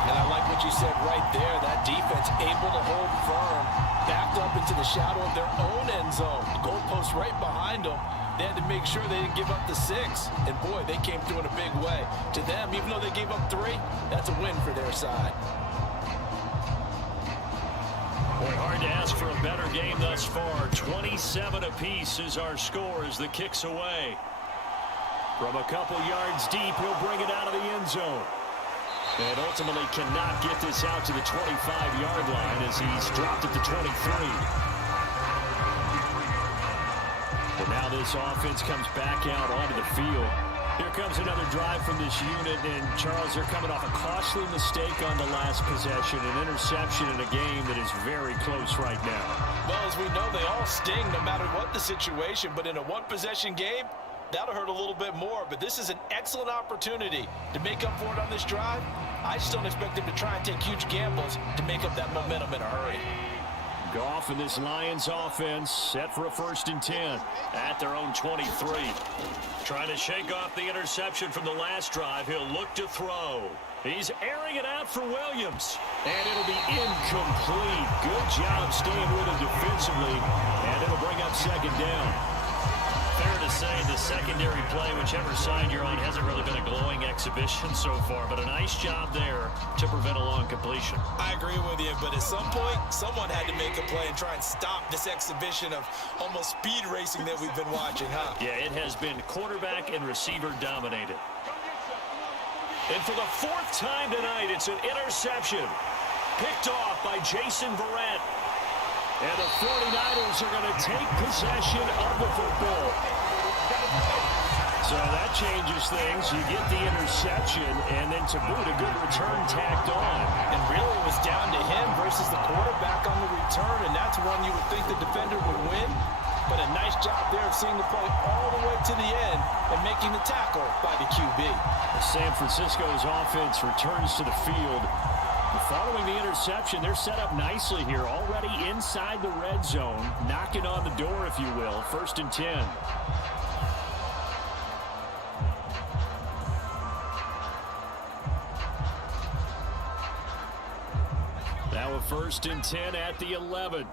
And I like what you said right there. That defense able to hold firm, backed up into the shadow of their own end zone. The goalpost right behind them. They had to make sure they didn't give up the 6. And boy, they came through in a big way. To them, even though they gave up 3, that's a win for their side. Boy, hard to ask for a better game thus far. 27 apiece is our score as the kick's away. From a couple yards deep, he'll bring it out of the end zone. And ultimately cannot get this out to the 25-yard line as he's dropped at the 23. But now this offense comes back out onto the field. Here comes another drive from this unit, and Charles, they're coming off a costly mistake on the last possession, an interception in a game that is very close right now. Well, as we know, they all sting no matter what the situation, but in a one-possession game, that'll hurt a little bit more, but this is an excellent opportunity to make up for it on this drive. I just don't expect them to try and take huge gambles to make up that momentum in a hurry. Goff and this Lions offense set for a 1st and 10 at their own 23. Trying to shake off the interception from the last drive. He'll look to throw. He's airing it out for Williams. And it'll be incomplete. Good job staying with him defensively. And it'll bring up 2nd down. Fair to say the secondary play, whichever side you're on, hasn't really been a glowing exhibition so far, but a nice job there to prevent a long completion. I agree with you, but at some point, someone had to make a play and try and stop this exhibition of almost speed racing that we've been watching, huh? Yeah, it has been quarterback and receiver dominated. And for the 4th time tonight, it's an interception. Picked off by Jason Verrett. And the 49ers are going to take possession of the football. So that changes things. You get the interception, and then to boot, a good return tacked on. And really it was down to him versus the quarterback on the return, and that's one you would think the defender would win. But a nice job there of seeing the play all the way to the end and making the tackle by the QB. San Francisco's offense returns to the field. Following the interception, they're set up nicely here, already inside the red zone, knocking on the door, if you will. 1st and 10. Now a 1st and 10 at the 11.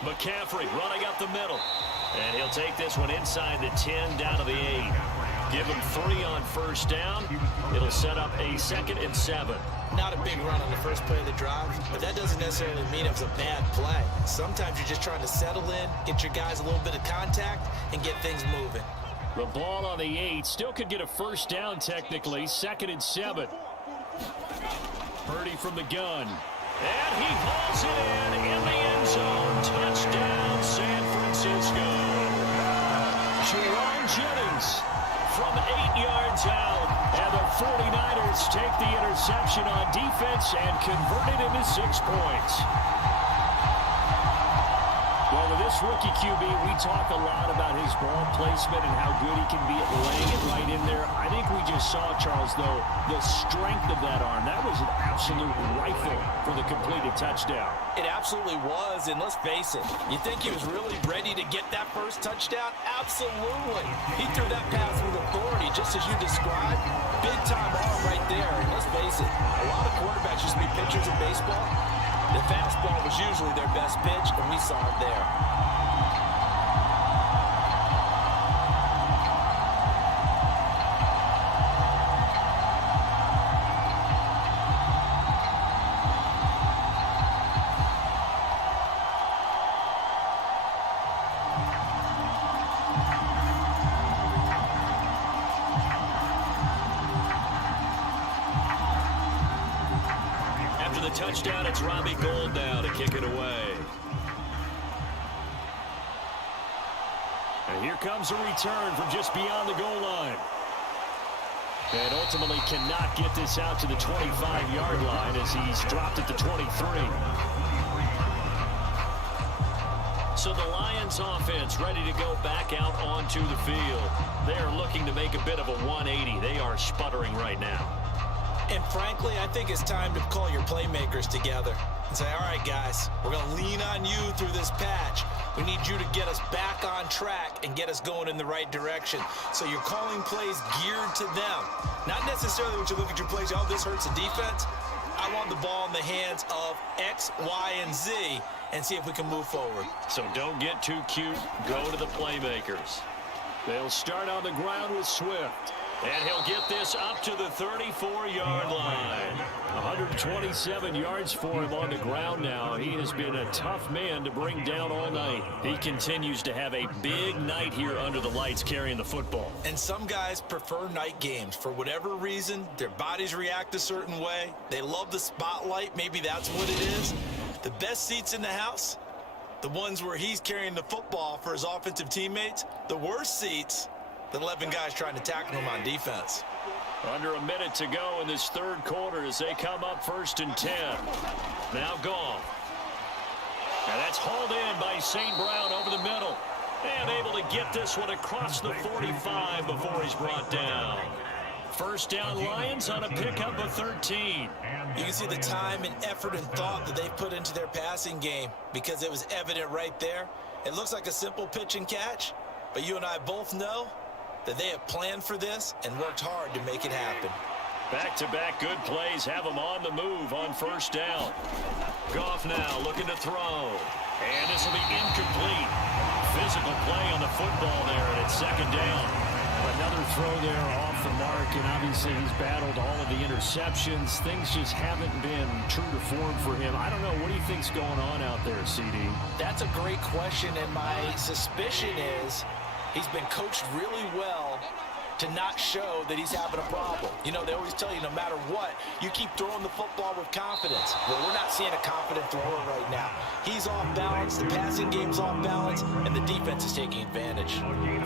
McCaffrey running up the middle. And he'll take this one inside the 10 down to the 8. Give him 3 on 1st down. It'll set up a 2nd and 7. Not a big run on the first play of the drive, but that doesn't necessarily mean it was a bad play. Sometimes you're just trying to settle in, get your guys a little bit of contact, and get things moving. The ball on the 8 still could get a 1st down technically. 2nd and 7. Purdy from the gun. And he hauls it in the end zone. Touchdown, San Francisco. Jerome Jennings from 8 yards out. And the 49ers take the interception on defense and convert it into 6 points. Well, with this rookie QB, we talk a lot about his ball placement and how good he can be at laying it right in there. I think we just saw, Charles, though, the strength of that arm. That was an absolute rifle for the completed touchdown. It absolutely was, and let's face it, you think he was really ready to get that first touchdown? Absolutely. He threw that pass with authority, just as you described. Big-time arm right there, and let's face it, a lot of quarterbacks used to be pitchers in baseball. The fastball was usually their best pitch, and we saw it there. Touchdown, it's Robbie Gould now to kick it away. And here comes a return from just beyond the goal line. And ultimately cannot get this out to the 25-yard line as he's dropped at the 23. So the Lions offense ready to go back out onto the field. They are looking to make a bit of a 180. They are sputtering right now. And frankly, I think it's time to call your playmakers together and say, all right, guys, we're going to lean on you through this patch. We need you to get us back on track and get us going in the right direction. So you're calling plays geared to them. Not necessarily when you look at your plays, oh, this hurts the defense. I want the ball in the hands of X, Y, and Z and see if we can move forward. So don't get too cute. Go to the playmakers. They'll start on the ground with Swift. And he'll get this up to the 34-yard line. 127 yards for him on the ground now. He has been a tough man to bring down all night. He continues to have a big night here under the lights carrying the football. And some guys prefer night games. For whatever reason, their bodies react a certain way. They love the spotlight. Maybe that's what it is. The best seats in the house, the ones where he's carrying the football for his offensive teammates. The worst seats, the 11 guys trying to tackle him on defense. Under a minute to go in this third quarter as they come up 1st and 10. Now Goff. And that's hauled in by St. Brown over the middle. And able to get this one across the 45 before he's brought down. First down Lions on a pickup of 13. You can see the time and effort and thought that they've put into their passing game because it was evident right there. It looks like a simple pitch and catch, but you and I both know that they have planned for this and worked hard to make it happen. Back-to-back good plays have them on the move on first down. Goff now looking to throw. And this will be incomplete. Physical play on the football there, and it's second down. Another throw there off the mark, and obviously he's battled all of the interceptions. Things just haven't been true to form for him. I don't know. What do you think's going on out there, CD? That's a great question, and my suspicion is he's been coached really well to not show that he's having a problem. You know, they always tell you no matter what, you keep throwing the football with confidence. Well, we're not seeing a confident thrower right now. He's off balance, the passing game's off balance, and the defense is taking advantage.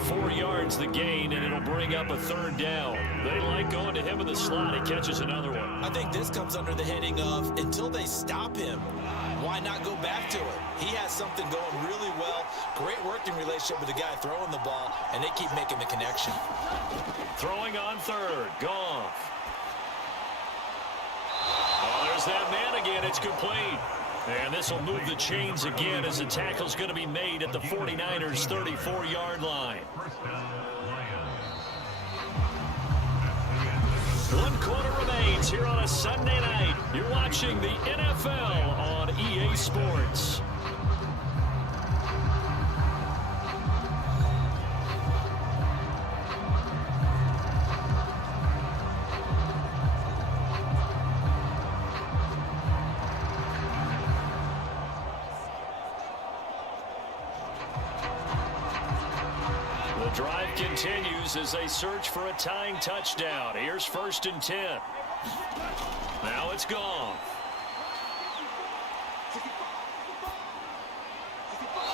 4 yards the gain, and it'll bring up a third down. They like going to him in the slot. He catches another one. I think this comes under the heading of until they stop him, why not go back to it? He has something going really well. Great working relationship with the guy throwing the ball, and they keep making the connection. Throwing on third. Goff. Oh, there's that man again. It's complete. And this will move the chains again as the tackle's going to be made at the 49ers' 34-yard line. 1 quarter remains here on a Sunday night. You're watching the NFL on EA Sports. The drive continues as they search for a tying touchdown. Here's 1st and 10. Now it's gone.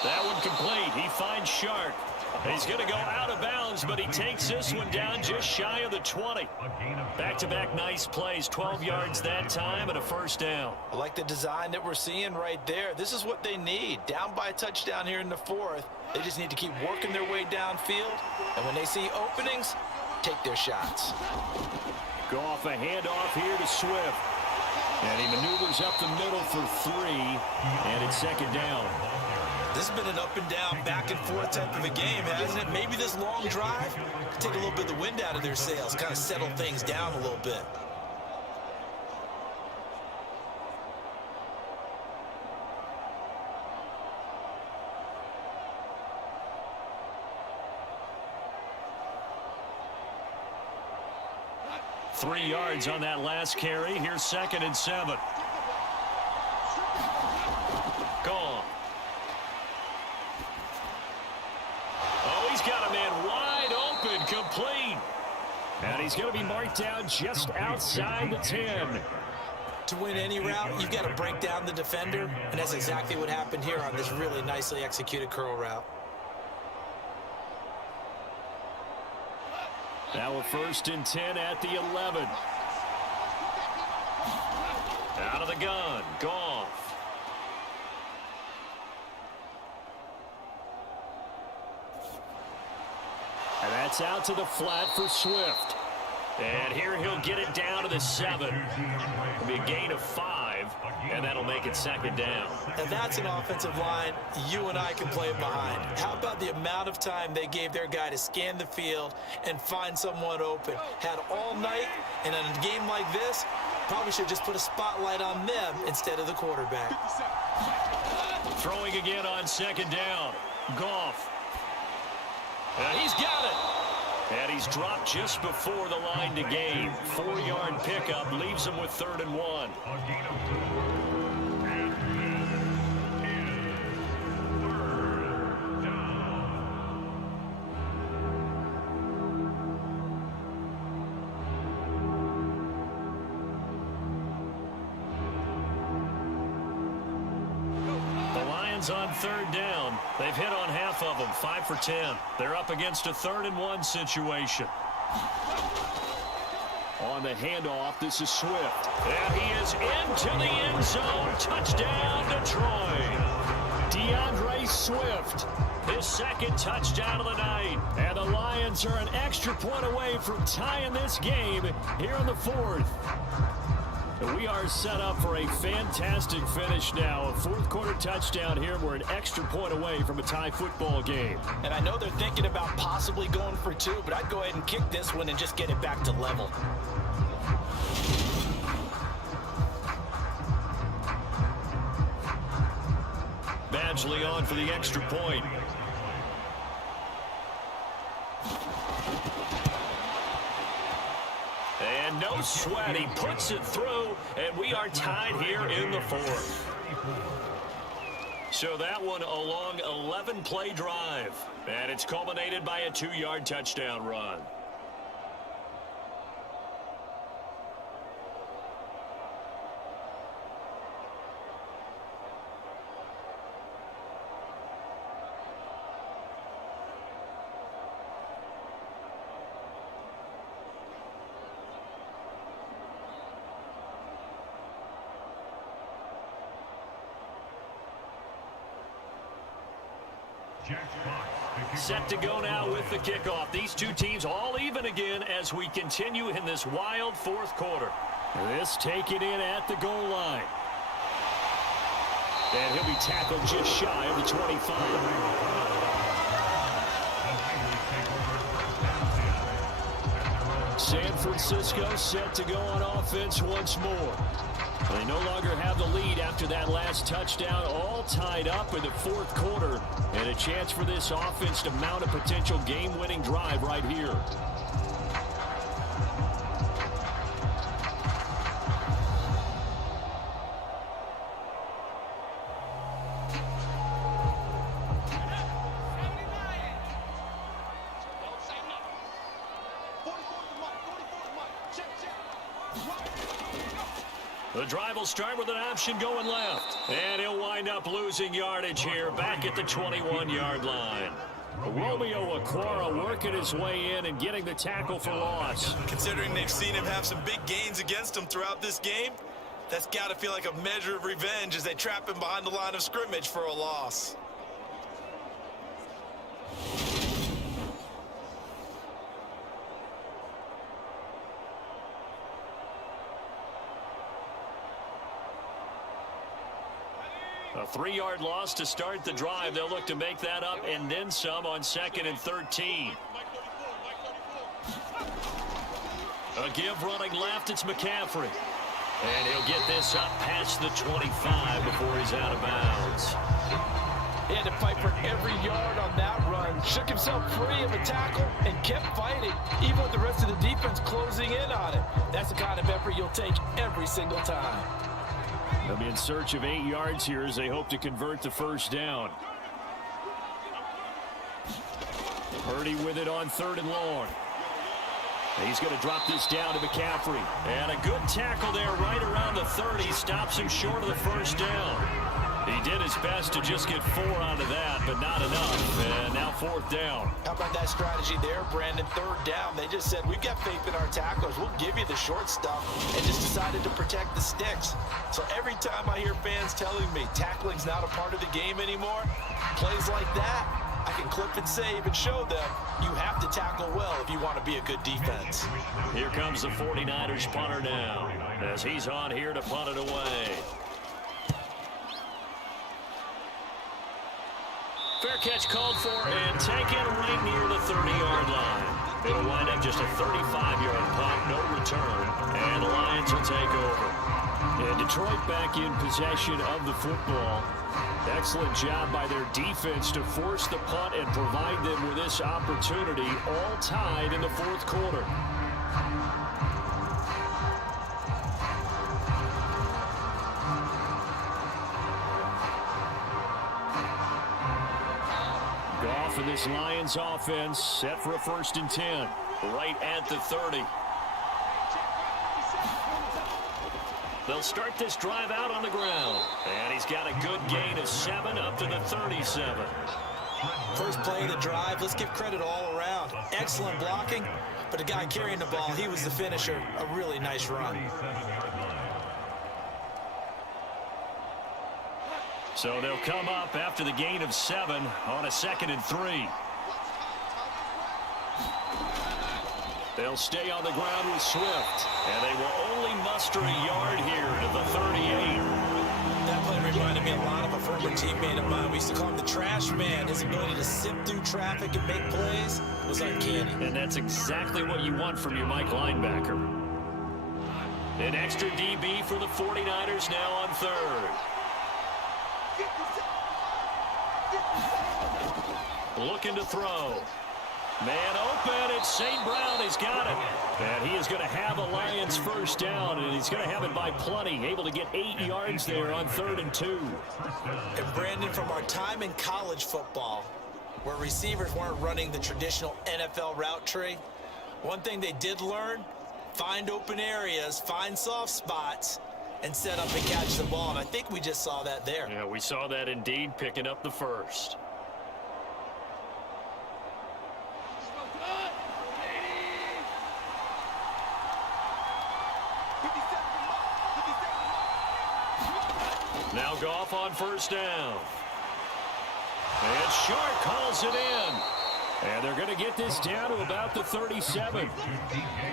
That one complete. He finds Shark. He's going to go out of bounds, but he takes this one down just shy of the 20. Back-to-back nice plays. 12 yards that time and a first down. I like the design that we're seeing right there. This is what they need. Down by a touchdown here in the 4th. They just need to keep working their way downfield. And when they see openings, take their shots. Go off a handoff here to Swift. And he maneuvers up the middle for 3. And it's second down. This has been an up and down, back and forth type of a game, hasn't it? Maybe this long drive could take a little bit of the wind out of their sails, kind of settle things down a little bit. Three yards on that last carry. Here's 2nd and 7. Gone. Oh, he's got a man wide open, complete. And he's going to be marked down just outside the 10. To win any route, you've got to break down the defender, and that's exactly what happened here on this really nicely executed curl route. Now a 1st and 10 at the 11. Out of the gun, Goff. And that's out to the flat for Swift. And here he'll get it down to the 7. It'll be a gain of 5, and that'll make it second down. And that's an offensive line you and I can play behind. How about the amount of time they gave their guy to scan the field and find someone open? Had all night, and in a game like this, probably should just put a spotlight on them instead of the quarterback. Throwing again on 2nd down. Goff. And he's got it. And he's dropped just before the line to gain. 4-yard pickup leaves him with 3rd and 1. On 3rd down. They've hit on half of them, 5 for 10. They're up against a 3rd and 1 situation. On the handoff, this is Swift. And he is into the end zone. Touchdown, Detroit. DeAndre Swift, his second touchdown of the night. And the Lions are an extra point away from tying this game here in the fourth. We are set up for a fantastic finish now. A fourth quarter touchdown here. We're an extra point away from a tie football game. And I know they're thinking about possibly going for two, but I'd go ahead and kick this one and just get it back to level. Badgley on for the extra point. And no sweat, he puts it through, and we are tied here in the fourth. So that one a long 11-play drive, and it's culminated by a 2-yard touchdown run. Set to go now with the kickoff. These two teams all even again as we continue in this wild fourth quarter. This taken in at the goal line. And he'll be tackled just shy of the 25. San Francisco set to go on offense once more. They no longer have the lead after that last touchdown, all tied up in the fourth quarter, and a chance for this offense to mount a potential game-winning drive right here. The drive will start with an option going left. And he'll wind up losing yardage here back at the 21-yard line. Romeo Okwara working his way in and getting the tackle for loss. Considering they've seen him have some big gains against him throughout this game, that's got to feel like a measure of revenge as they trap him behind the line of scrimmage for a loss. A 3-yard loss to start the drive. They'll look to make that up and then some on 2nd and 13. A give running left. It's McCaffrey. And he'll get this up past the 25 before he's out of bounds. He had to fight for every yard on that run. Shook himself free of a tackle and kept fighting, even with the rest of the defense closing in on it. That's the kind of effort you'll take every single time. They'll be in search of 8 yards here as they hope to convert the first down. Purdy with it on 3rd and long. He's going to drop this down to McCaffrey. And a good tackle there right around the 30. Stops him short of the first down. He did his best to just get 4 out of that, but not enough. And now 4th down. How about that strategy there, Brandon? 3rd down. They just said, we've got faith in our tacklers. We'll give you the short stuff, and just decided to protect the sticks. So every time I hear fans telling me tackling's not a part of the game anymore, plays like that, I can clip and save and show them you have to tackle well if you want to be a good defense. Here comes the 49ers punter now as he's on here to punt it away. Fair catch called for and taken right near the 30-yard line. It'll wind up just a 35-yard punt, no return, and the Lions will take over. And Detroit back in possession of the football. Excellent job by their defense to force the punt and provide them with this opportunity, all tied in the fourth quarter. Goff and this Lions offense set for a 1st and 10, right at the 30. They'll start this drive out on the ground. And he's got a good gain of 7 up to the 37. First play of the drive, let's give credit all around. Excellent blocking, but the guy carrying the ball, he was the finisher. A really nice run. So they'll come up after the gain of 7 on a 2nd and 3. They'll stay on the ground with Swift, and they will only muster a yard here to the 38. That play reminded me a lot of a former teammate of mine. We used to call him the trash man. His ability to sift through traffic and make plays was uncanny. And that's exactly what you want from your Mike linebacker. An extra DB for the 49ers now on 3rd. Looking to throw. Man open, it's St. Brown, he's got it. And he is going to have a Lions first down, and he's going to have it by plenty. Able to get 8 yards there on 3rd and 2. And Brandon, from our time in college football, where receivers weren't running the traditional NFL route tree, one thing they did learn, find open areas, find soft spots, and set up and catch the ball. And I think we just saw that there. Yeah, we saw that indeed, picking up the first. Now Goff on first down. And Shark calls it in. And they're going to get this down to about the 37.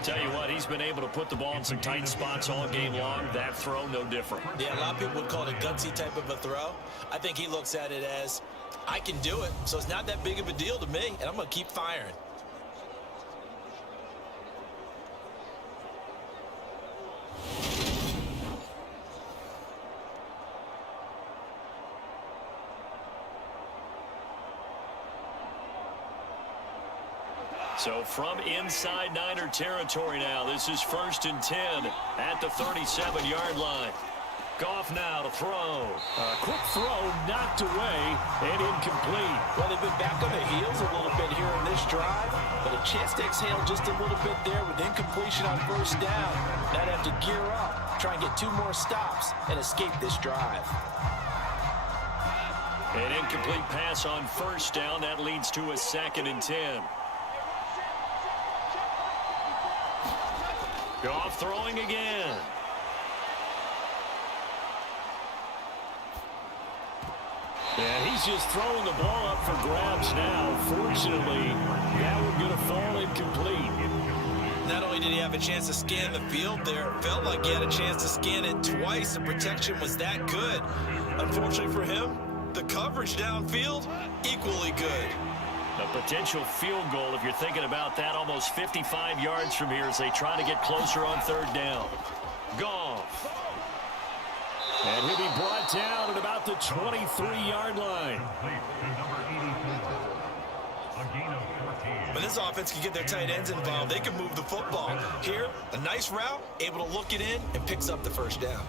Tell you what, he's been able to put the ball in some tight spots all game long. That throw, no different. Yeah, a lot of people would call it a gutsy type of a throw. I think he looks at it as, I can do it, so it's not that big of a deal to me, and I'm going to keep firing. So from inside Niner territory now, this is 1st and 10 at the 37-yard line. Goff now to throw. A quick throw knocked away and incomplete. Well, they've been back on their heels a little bit here in this drive, but a chance to exhale just a little bit there with incompletion on first down. Now they have to gear up, try and get 2 more stops and escape this drive. An incomplete pass on first down. That leads to a 2nd and 10. Goff throwing again. And he's just throwing the ball up for grabs now. Fortunately, that one going to fall incomplete. Not only did he have a chance to scan the field there, it felt like he had a chance to scan it twice. The protection was that good. Unfortunately for him, the coverage downfield, equally good. A potential field goal, if you're thinking about that, almost 55 yards from here as they try to get closer on 3rd down. Goff. And he'll be brought down at about the 23-yard line. When this offense can get their tight ends involved, they can move the football. Here, a nice route, able to look it in, and picks up the first down.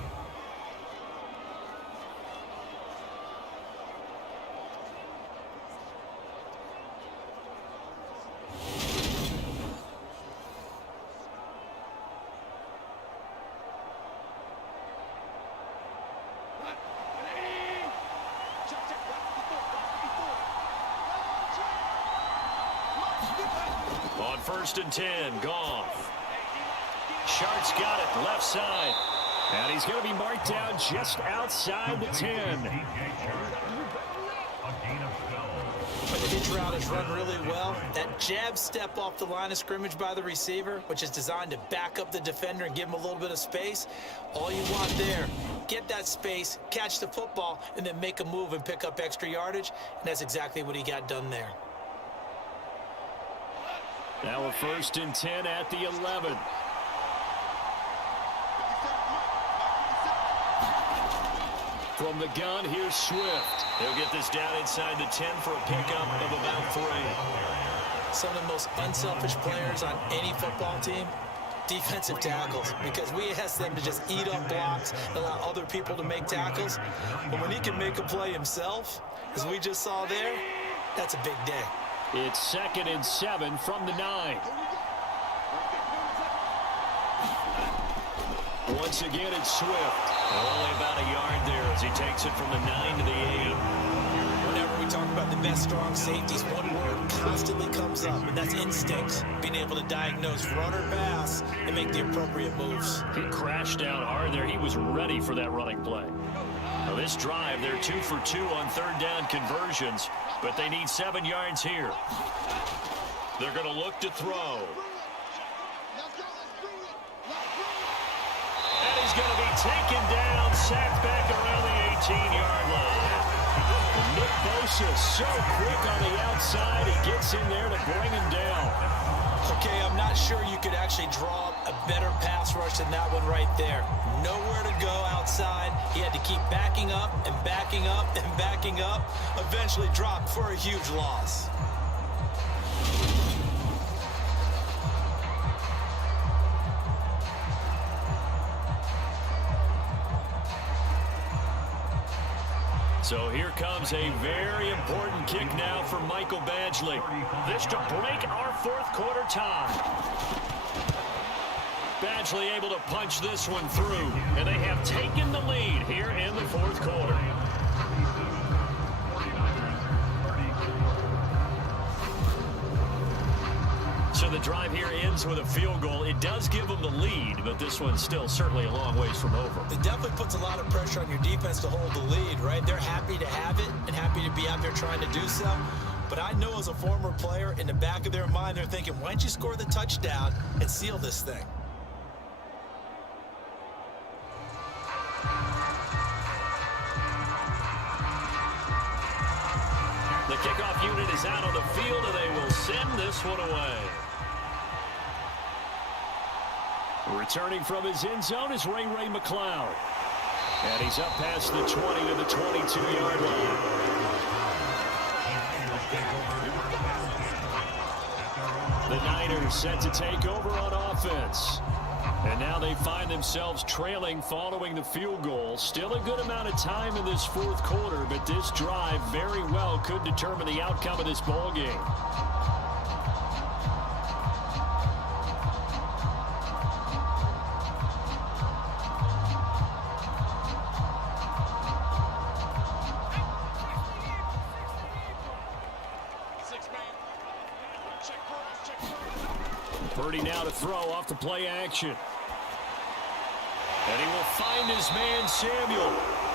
On 1st and 10, Goff. Shark's got it, left side. And he's going to be marked down just outside the 10. But the hitch route is run really well. That jab step off the line of scrimmage by the receiver, which is designed to back up the defender and give him a little bit of space. All you want there, get that space, catch the football, and then make a move and pick up extra yardage. And that's exactly what he got done there. Now a 1st and 10 at the 11. From the gun, here's Swift. They'll get this down inside the 10 for a pickup of about 3. Some of the most unselfish players on any football team, defensive tackles, because we ask them to just eat up blocks, allow other people to make tackles. But when he can make a play himself, as we just saw there, that's a big day. It's 2nd and 7 from the 9. Once again, it's Swift. Only about a yard there as he takes it from the 9 to the 8. Whenever we talk about the best strong safeties, one word constantly comes up, and that's instincts. Being able to diagnose run or pass and make the appropriate moves. He crashed down hard there. He was ready for that running play. A Well, this drive, they're 2 for 2 on third down conversions, but they need 7 yards here. They're going to look to throw. And he's going to be taken down, sacked back around the 18-yard line. Nick Bosa so quick on the outside. He gets in there to bring him down. Okay, I'm not sure you could actually draw up a better pass rush than that one right there. Nowhere to go outside. He had to keep backing up and backing up and backing up. Eventually dropped for a huge loss. So here comes a very important kick now for Michael Badgley. This to break our fourth quarter tie. Badgley able to punch this one through, and they have taken the lead here in the fourth quarter. So the drive here ends with a field goal. It does give them the lead, but this one's still certainly a long ways from over. It definitely puts a lot of pressure on your defense to hold the lead, right? They're happy to have it and happy to be out there trying to do so. But I know as a former player, in the back of their mind, they're thinking, why don't you score the touchdown and seal this thing? The kickoff unit is out on the field, and they will send this one away. Returning from his end zone is Ray McLeod. And he's up past the 20 to the 22-yard line. The Niners set to take over on offense. And now they find themselves trailing following the field goal. Still a good amount of time in this fourth quarter, but this drive very well could determine the outcome of this ball game. Purdy now to throw off the play action. And he will find his man Samuel.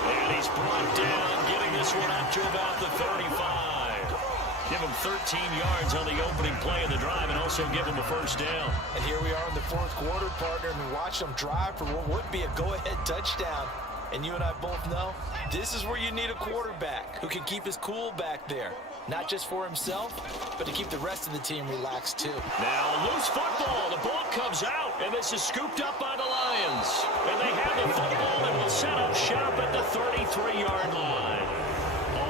And he's brought down, getting this one up to about the 35. Give him 13 yards on the opening play of the drive and also give him a first down. And here we are in the fourth quarter, partner, and we watch them drive for what would be a go-ahead touchdown. And you and I both know this is where you need a quarterback who can keep his cool back there. Not just for himself, but to keep the rest of the team relaxed too. Now loose football. The ball comes out, and this is scooped up by the Lions. And they have the football and will set up shop at the 33-yard line.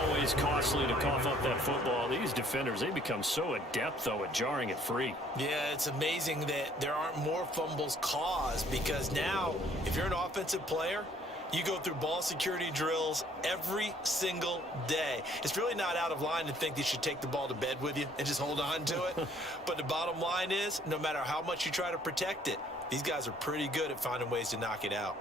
Always costly to cough up that football. These defenders, they become so adept, though, at jarring it free. Yeah, it's amazing that there aren't more fumbles caused, because now, if you're an offensive player, you go through ball security drills every single day. It's really not out of line to think you should take the ball to bed with you and just hold on to it. But the bottom line is, no matter how much you try to protect it, these guys are pretty good at finding ways to knock it out.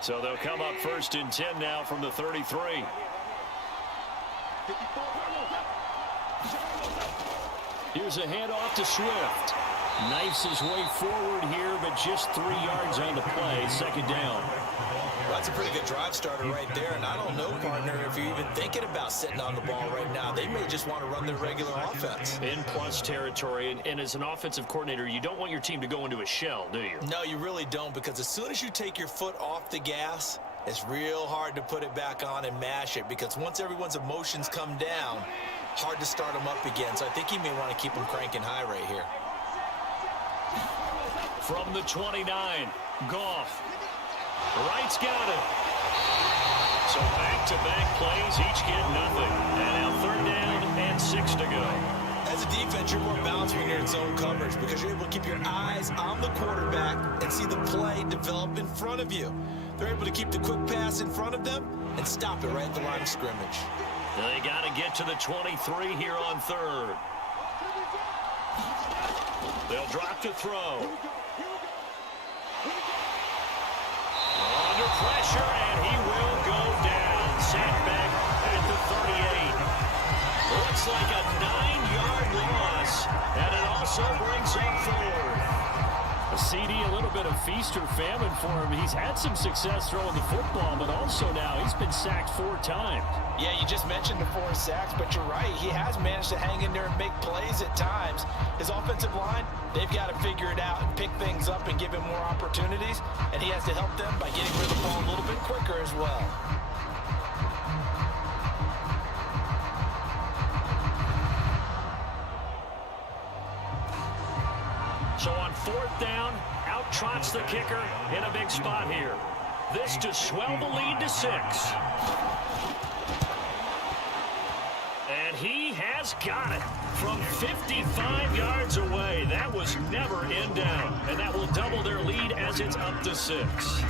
So they'll come up 1st and 10 now from the 33. Here's a handoff to Swift. Knifes his way forward here, but just 3 yards on the play. Second down. Well, that's a pretty good drive starter right there. And I don't know, partner, if you're even thinking about sitting on the ball right now. They may just want to run their regular offense. In plus territory. And as an offensive coordinator, you don't want your team to go into a shell, do you? No, you really don't, because as soon as you take your foot off the gas, it's real hard to put it back on and mash it, because once everyone's emotions come down, hard to start them up again. So I think he may want to keep them cranking high right here. From the 29, Goff. Wright's got it. So back-to-back plays, each get nothing. And now 3rd down and 6 to go. As a defense, you're more balanced when you're in zone coverage, because you're able to keep your eyes on the quarterback and see the play develop in front of you. They're able to keep the quick pass in front of them and stop it right at the line of scrimmage. They got to get to the 23 here on 3rd. They'll drop to throw. Under pressure, and he will go down. Sacked back at the 38. Looks like a 9-yard loss, and it also brings up fourth. A CD, a little bit of feast or famine for him. He's had some success throwing the football, but also now he's been sacked 4 times. Yeah, you just mentioned the 4 sacks, but you're right. He has managed to hang in there and make plays at times. His offensive line, they've got to figure it out and pick things up and give him more opportunities, and he has to help them by getting rid of the ball a little bit quicker as well. So on 4th down, out trots the kicker in a big spot here. This to swell the lead to 6. And he has got it from 55 yards away. That was never in down. And that will double their lead as it's up to 6.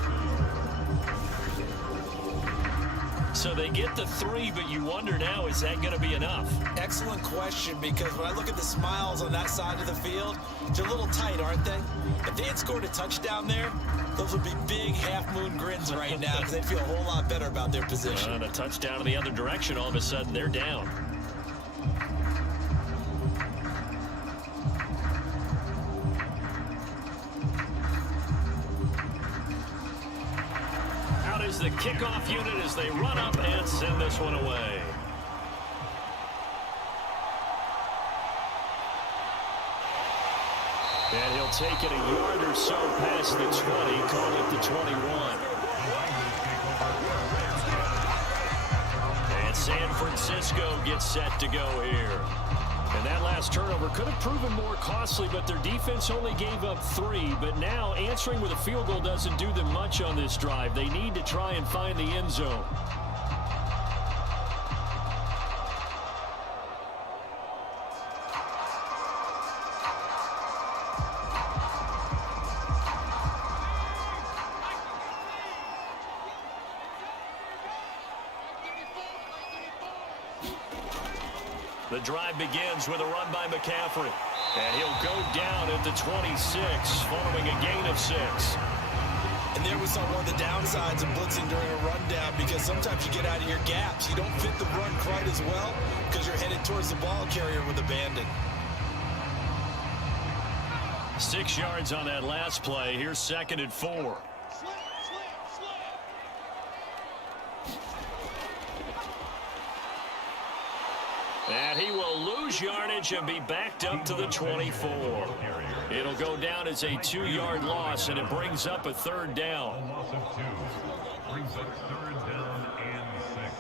So they get the 3, but you wonder now, is that going to be enough? Excellent question, because when I look at the smiles on that side of the field, they're a little tight, aren't they? If they had scored a touchdown there, those would be big half-moon grins right now because they'd feel a whole lot better about their position. And a touchdown in the other direction, all of a sudden they're down. Out is the kickoff unit as they run up and send this one away. And he'll take it a yard or so past the 20, call it the 21. And San Francisco gets set to go here. And that last turnover could have proven more costly, but their defense only gave up 3. But now answering with a field goal doesn't do them much on this drive. They need to try and find the end zone. The drive begins with a run by McCaffrey. And he'll go down at the 26, following a gain of 6. And there was one of the downsides of blitzing during a rundown, because sometimes you get out of your gaps. You don't fit the run quite as well because you're headed towards the ball carrier with abandon. 6 yards on that last play. Here's 2nd and 4. And he will lose yardage and be backed up to the 24. It'll go down as a 2-yard loss, and it brings up a 3rd down. A loss of 2 brings up 3rd down and 6.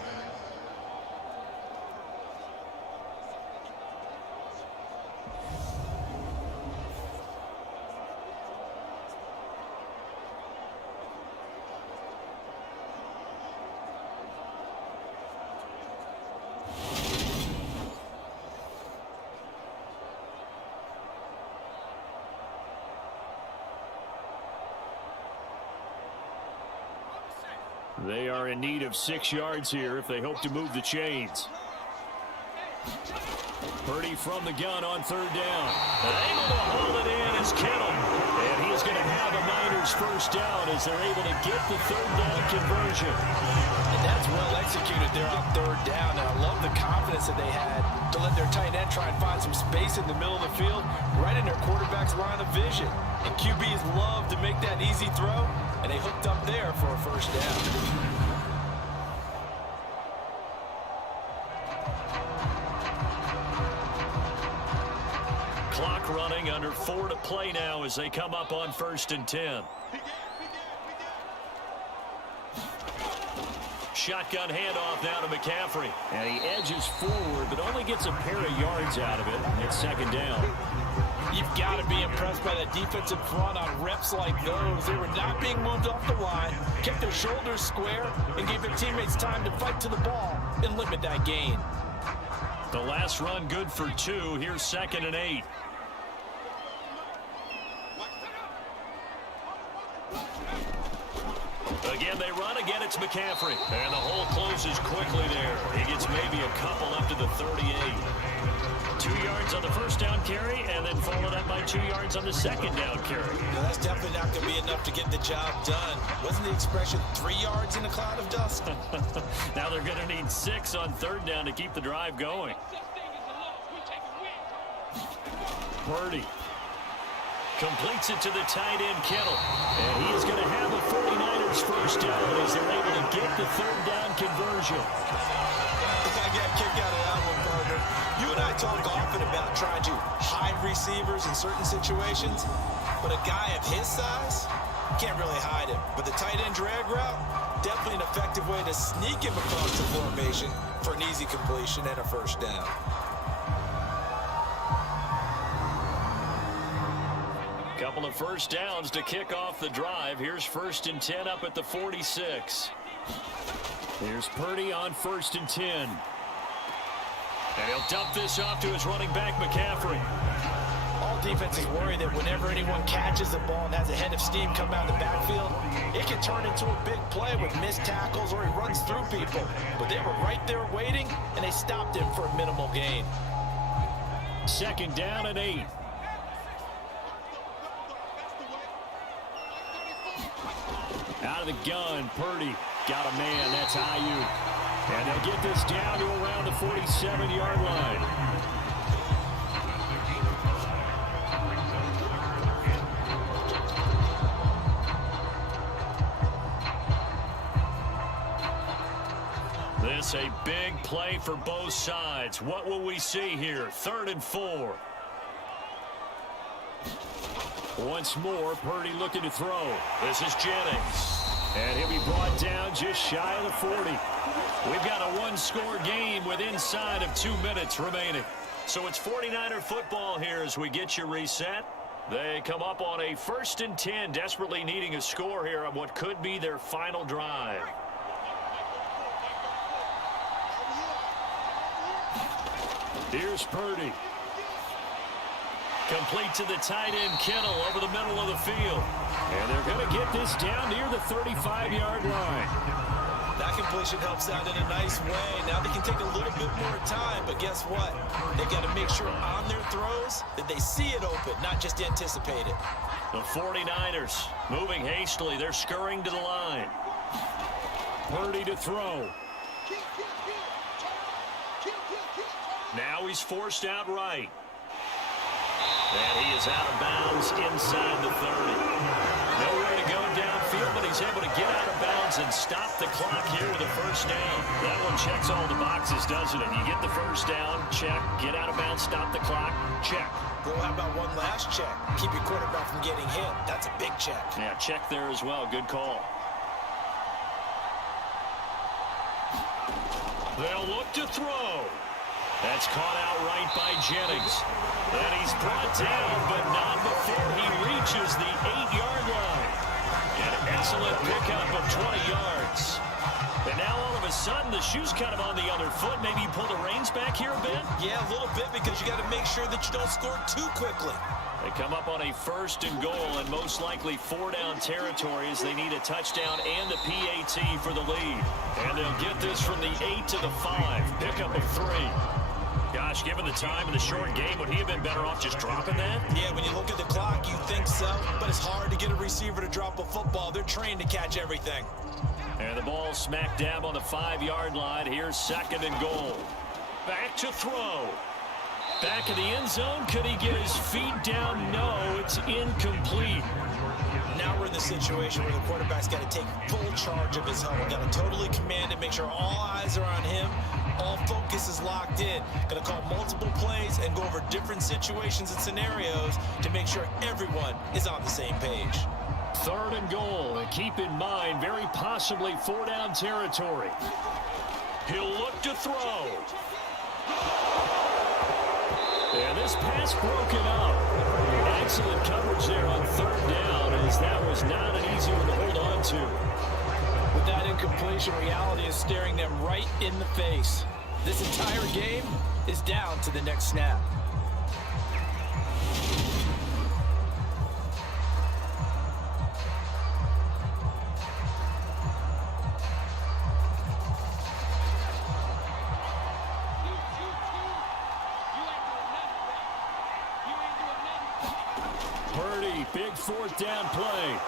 They are in need of 6 yards here if they hope to move the chains. Purdy from the gun on 3rd down. Able to hold it in is Kittle. And he's going to have a Niners 1st down as they're able to get the 3rd down conversion. And that's well executed there on 3rd down. And I love the confidence that they had to let their tight end try and find some space in the middle of the field, right in their quarterback's line of vision. And QBs love to make that easy throw, and they hooked up there for a 1st down. Clock running, under 4 to play now as they come up on 1st and 10. Shotgun handoff now to McCaffrey. And he edges forward, but only gets a pair of yards out of it. It's 2nd down. You've got to be impressed by that defensive front on reps like those. They were not being moved off the line, kept their shoulders square, and gave their teammates time to fight to the ball and limit that gain. The last run good for 2. Here's 2nd and 8. Again, they run. Again, it's McCaffrey. And the hole closes quickly there. He gets maybe a couple up to the 38. 2 yards on the 1st down carry, and then followed up by 2 yards on the 2nd down carry. No, that's definitely not going to be enough to get the job done. Wasn't the expression 3 yards in a cloud of dust? Now they're going to need 6 on 3rd down to keep the drive going. Purdy. Completes it to the tight end, Kittle. And he is going to have a 49ers first down as they're able to get the third down conversion. I got a kick out of that one, partner. You and I talk often about trying to hide receivers in certain situations, but a guy of his size can't really hide him. But the tight end drag route, definitely an effective way to sneak him across the formation for an easy completion and a first down. Couple of first downs to kick off the drive. Here's 1st and 10 up at the 46. Here's Purdy on 1st and 10. And he'll dump this off to his running back, McCaffrey. All defenses worry that whenever anyone catches the ball and has a head of steam come out of the backfield, it can turn into a big play with missed tackles or he runs through people. But they were right there waiting, and they stopped him for a minimal gain. 2nd down and 8. Out of the gun, Purdy got a man. That's Foryou. And they'll get this down to around the 47-yard line. This a big play for both sides. What will we see here? 3rd and 4. Once more, Purdy looking to throw. This is Jennings. And he'll be brought down just shy of the 40. We've got a one-score game with inside of 2 minutes remaining. So it's 49er football here as we get you reset. They come up on a 1st and 10, desperately needing a score here on what could be their final drive. Here's Purdy. Complete to the tight end, Kittle, over the middle of the field. And they're going to get this down near the 35-yard line. That completion helps out in a nice way. Now they can take a little bit more time, but guess what? They got to make sure on their throws that they see it open, not just anticipate it. The 49ers moving hastily. They're scurrying to the line. Purdy to throw. Now he's forced out right. And he is out of bounds inside the 30. Nowhere to go downfield, but he's able to get out of bounds and stop the clock here with a first down. That one checks all the boxes, doesn't it? You get the first down, check. Get out of bounds, stop the clock, check. Well, how about one last check? Keep your quarterback from getting hit. That's a big check. Yeah, check there as well. Good call. They'll look to throw. That's caught out right by Jennings. And he's brought down, but not before he reaches the 8-yard line. An excellent pickup of 20 yards. And now all of a sudden, the shoe's kind of on the other foot. Maybe you pull the reins back here a bit? Yeah, a little bit, because you got to make sure that you don't score too quickly. They come up on a 1st and goal, and most likely 4-down territory as they need a touchdown and a PAT for the lead. And they'll get this from the 8 to the 5. Pickup of 3. Gosh, given the time and the short game, would he have been better off just dropping that? Yeah, when you look at the clock, you think so, but it's hard to get a receiver to drop a football. They're trained to catch everything. And the ball smack dab on the 5-yard line. Here's 2nd and goal. Back to throw. Back in the end zone. Could he get his feet down? No, it's incomplete. Now we're in the situation where the quarterback's got to take full charge of his helmet. Got to totally command it, make sure all eyes are on him. All focus is locked in. Going to call multiple plays and go over different situations and scenarios to make sure everyone is on the same page. 3rd and goal. And keep in mind, very possibly 4-down territory. He'll look to throw. And this pass broken up. Excellent coverage there on 3rd down, as that was not an easy one to hold on to. With that incompletion, reality is staring them right in the face. This entire game is down to the next snap. Purdy, big 4th down play.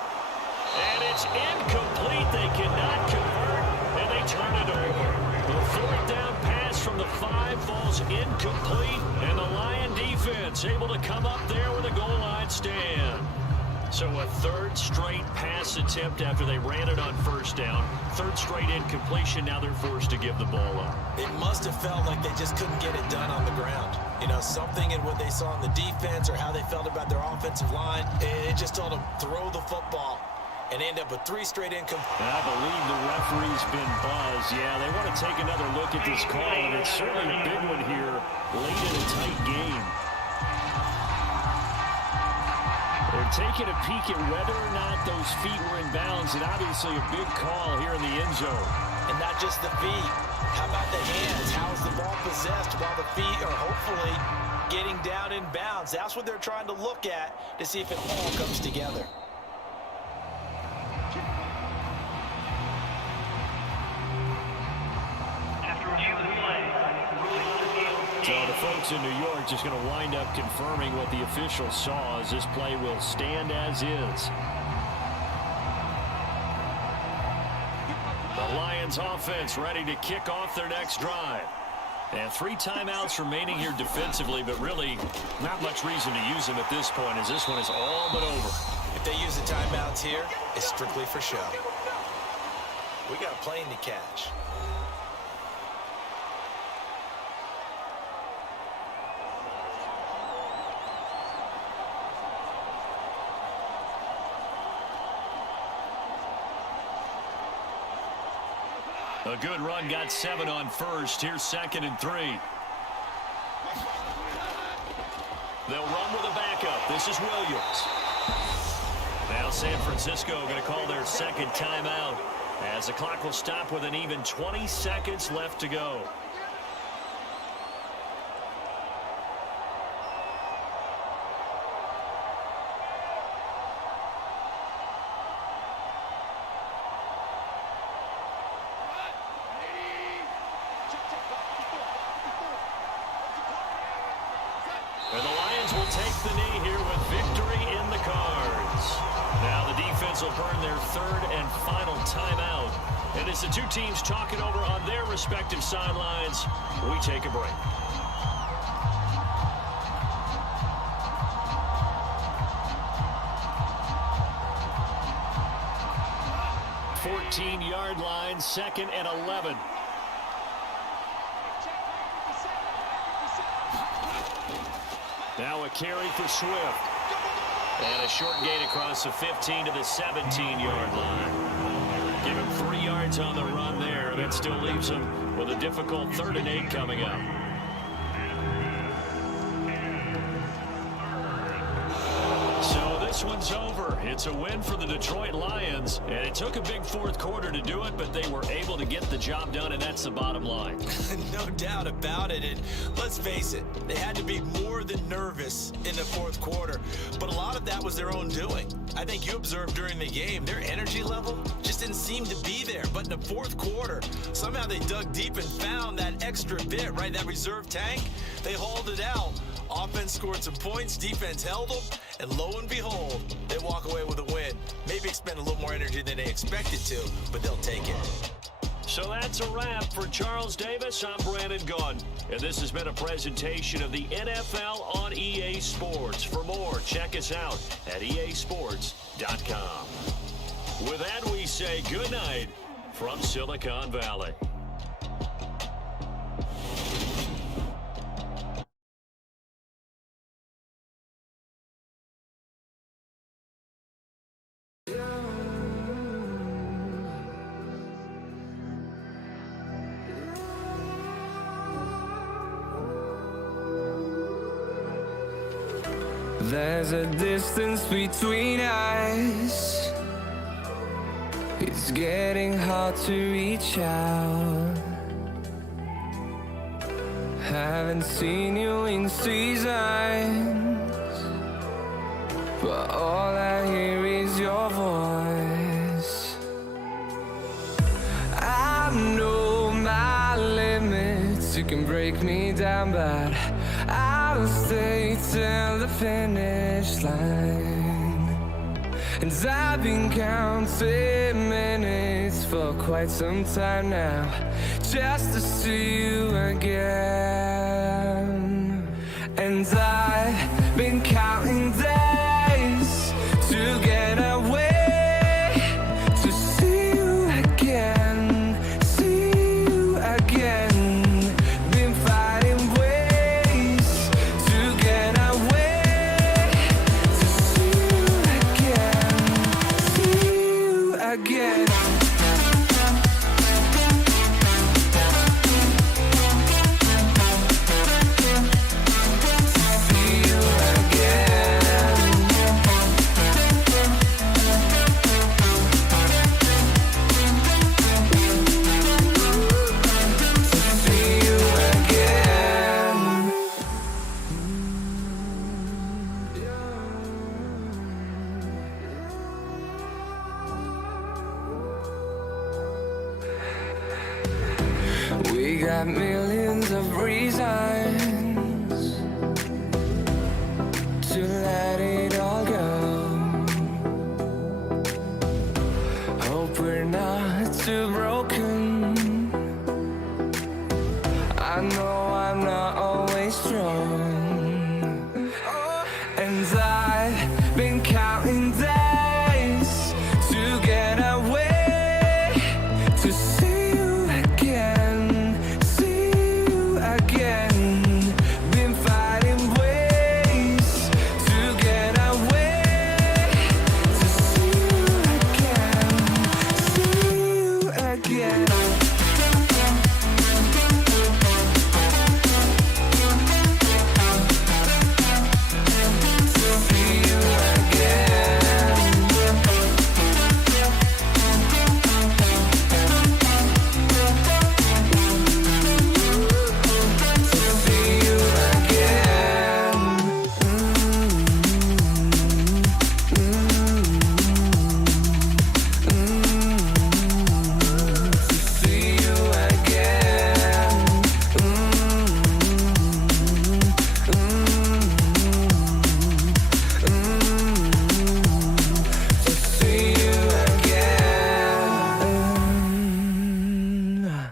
And it's incomplete. They cannot convert, and they turn it over. The 4th down pass from from the 5 falls incomplete, and the Lion defense able to come up there with a goal line stand. So a third straight pass attempt after they ran it on first down. Third straight incompletion. Now they're forced to give the ball up. It must have felt like they just couldn't get it done on the ground. You know, something in what they saw in the defense or how they felt about their offensive line, it just told them throw the football. And end up with 3 straight incompletion. I believe the referee's been buzzed. Yeah, they want to take another look at this call, and it's certainly a big one here late in a tight game. They're taking a peek at whether or not those feet were in bounds, and obviously a big call here in the end zone. And not just the feet. How about the hands? How is the ball possessed while the feet are hopefully getting down in bounds? That's what they're trying to look at to see if it all comes together. So the folks in New York just going to wind up confirming what the official saw, as this play will stand as is. The Lions offense ready to kick off their next drive. And 3 timeouts remaining here defensively, but really not much reason to use them at this point, as this one is all but over. If they use the timeouts here, it's strictly for show. We got a plane to catch. A good run, got 7 on first. Here's 2nd and 3. They'll run with a backup. This is Williams. Now San Francisco going to call their 2nd timeout, as the clock will stop with an even 20 seconds left to go. And the Lions will take the knee here with victory in the cards. Now the defense will burn their 3rd and final timeout. And as the 2 teams talk it over on their respective sidelines, we take a break. 14-yard line, 2nd and 11. Now a carry for Swift. And a short gain across the 15 to the 17-yard line. Give him 3 yards on the run there. That still leaves him with a difficult 3rd and 8 coming up. So this one's over. It's a win for the Detroit Lions, and it took a big 4th quarter to do it, but they were able to get the job done, and that's the bottom line. No doubt about it, and let's face it, they had to be more than nervous in the 4th quarter, but a lot of that was their own doing. I think you observed during the game, their energy level just didn't seem to be there, but in the 4th quarter, somehow they dug deep and found that extra bit, right, that reserve tank. They hauled it out. Offense scored some points, defense held them, and lo and behold, they walk away with a win. Maybe expend a little more energy than they expected to, but they'll take it. So that's a wrap for Charles Davis. I'm Brandon Gunn, and this has been a presentation of the NFL on EA Sports. For more, check us out at easports.com. With that, we say good night from Silicon Valley. There's a distance between us. It's getting hard to reach out. Haven't seen you in seasons, but all I hear is your voice. I know my limits. You can break me down, but I'll stay till the finish line. And I've been counting minutes for quite some time now, just to see you again. And I've been counting days to get away, to see you again, see you again. Been fighting ways to get away, to see you again, see you again. We got millions of reasons to let it all go. Hope we're not too broken. I know I'm not always strong, and I've been counting days to get away, to see you again, see you again. Been fighting ways to get away, to see you again, see you again.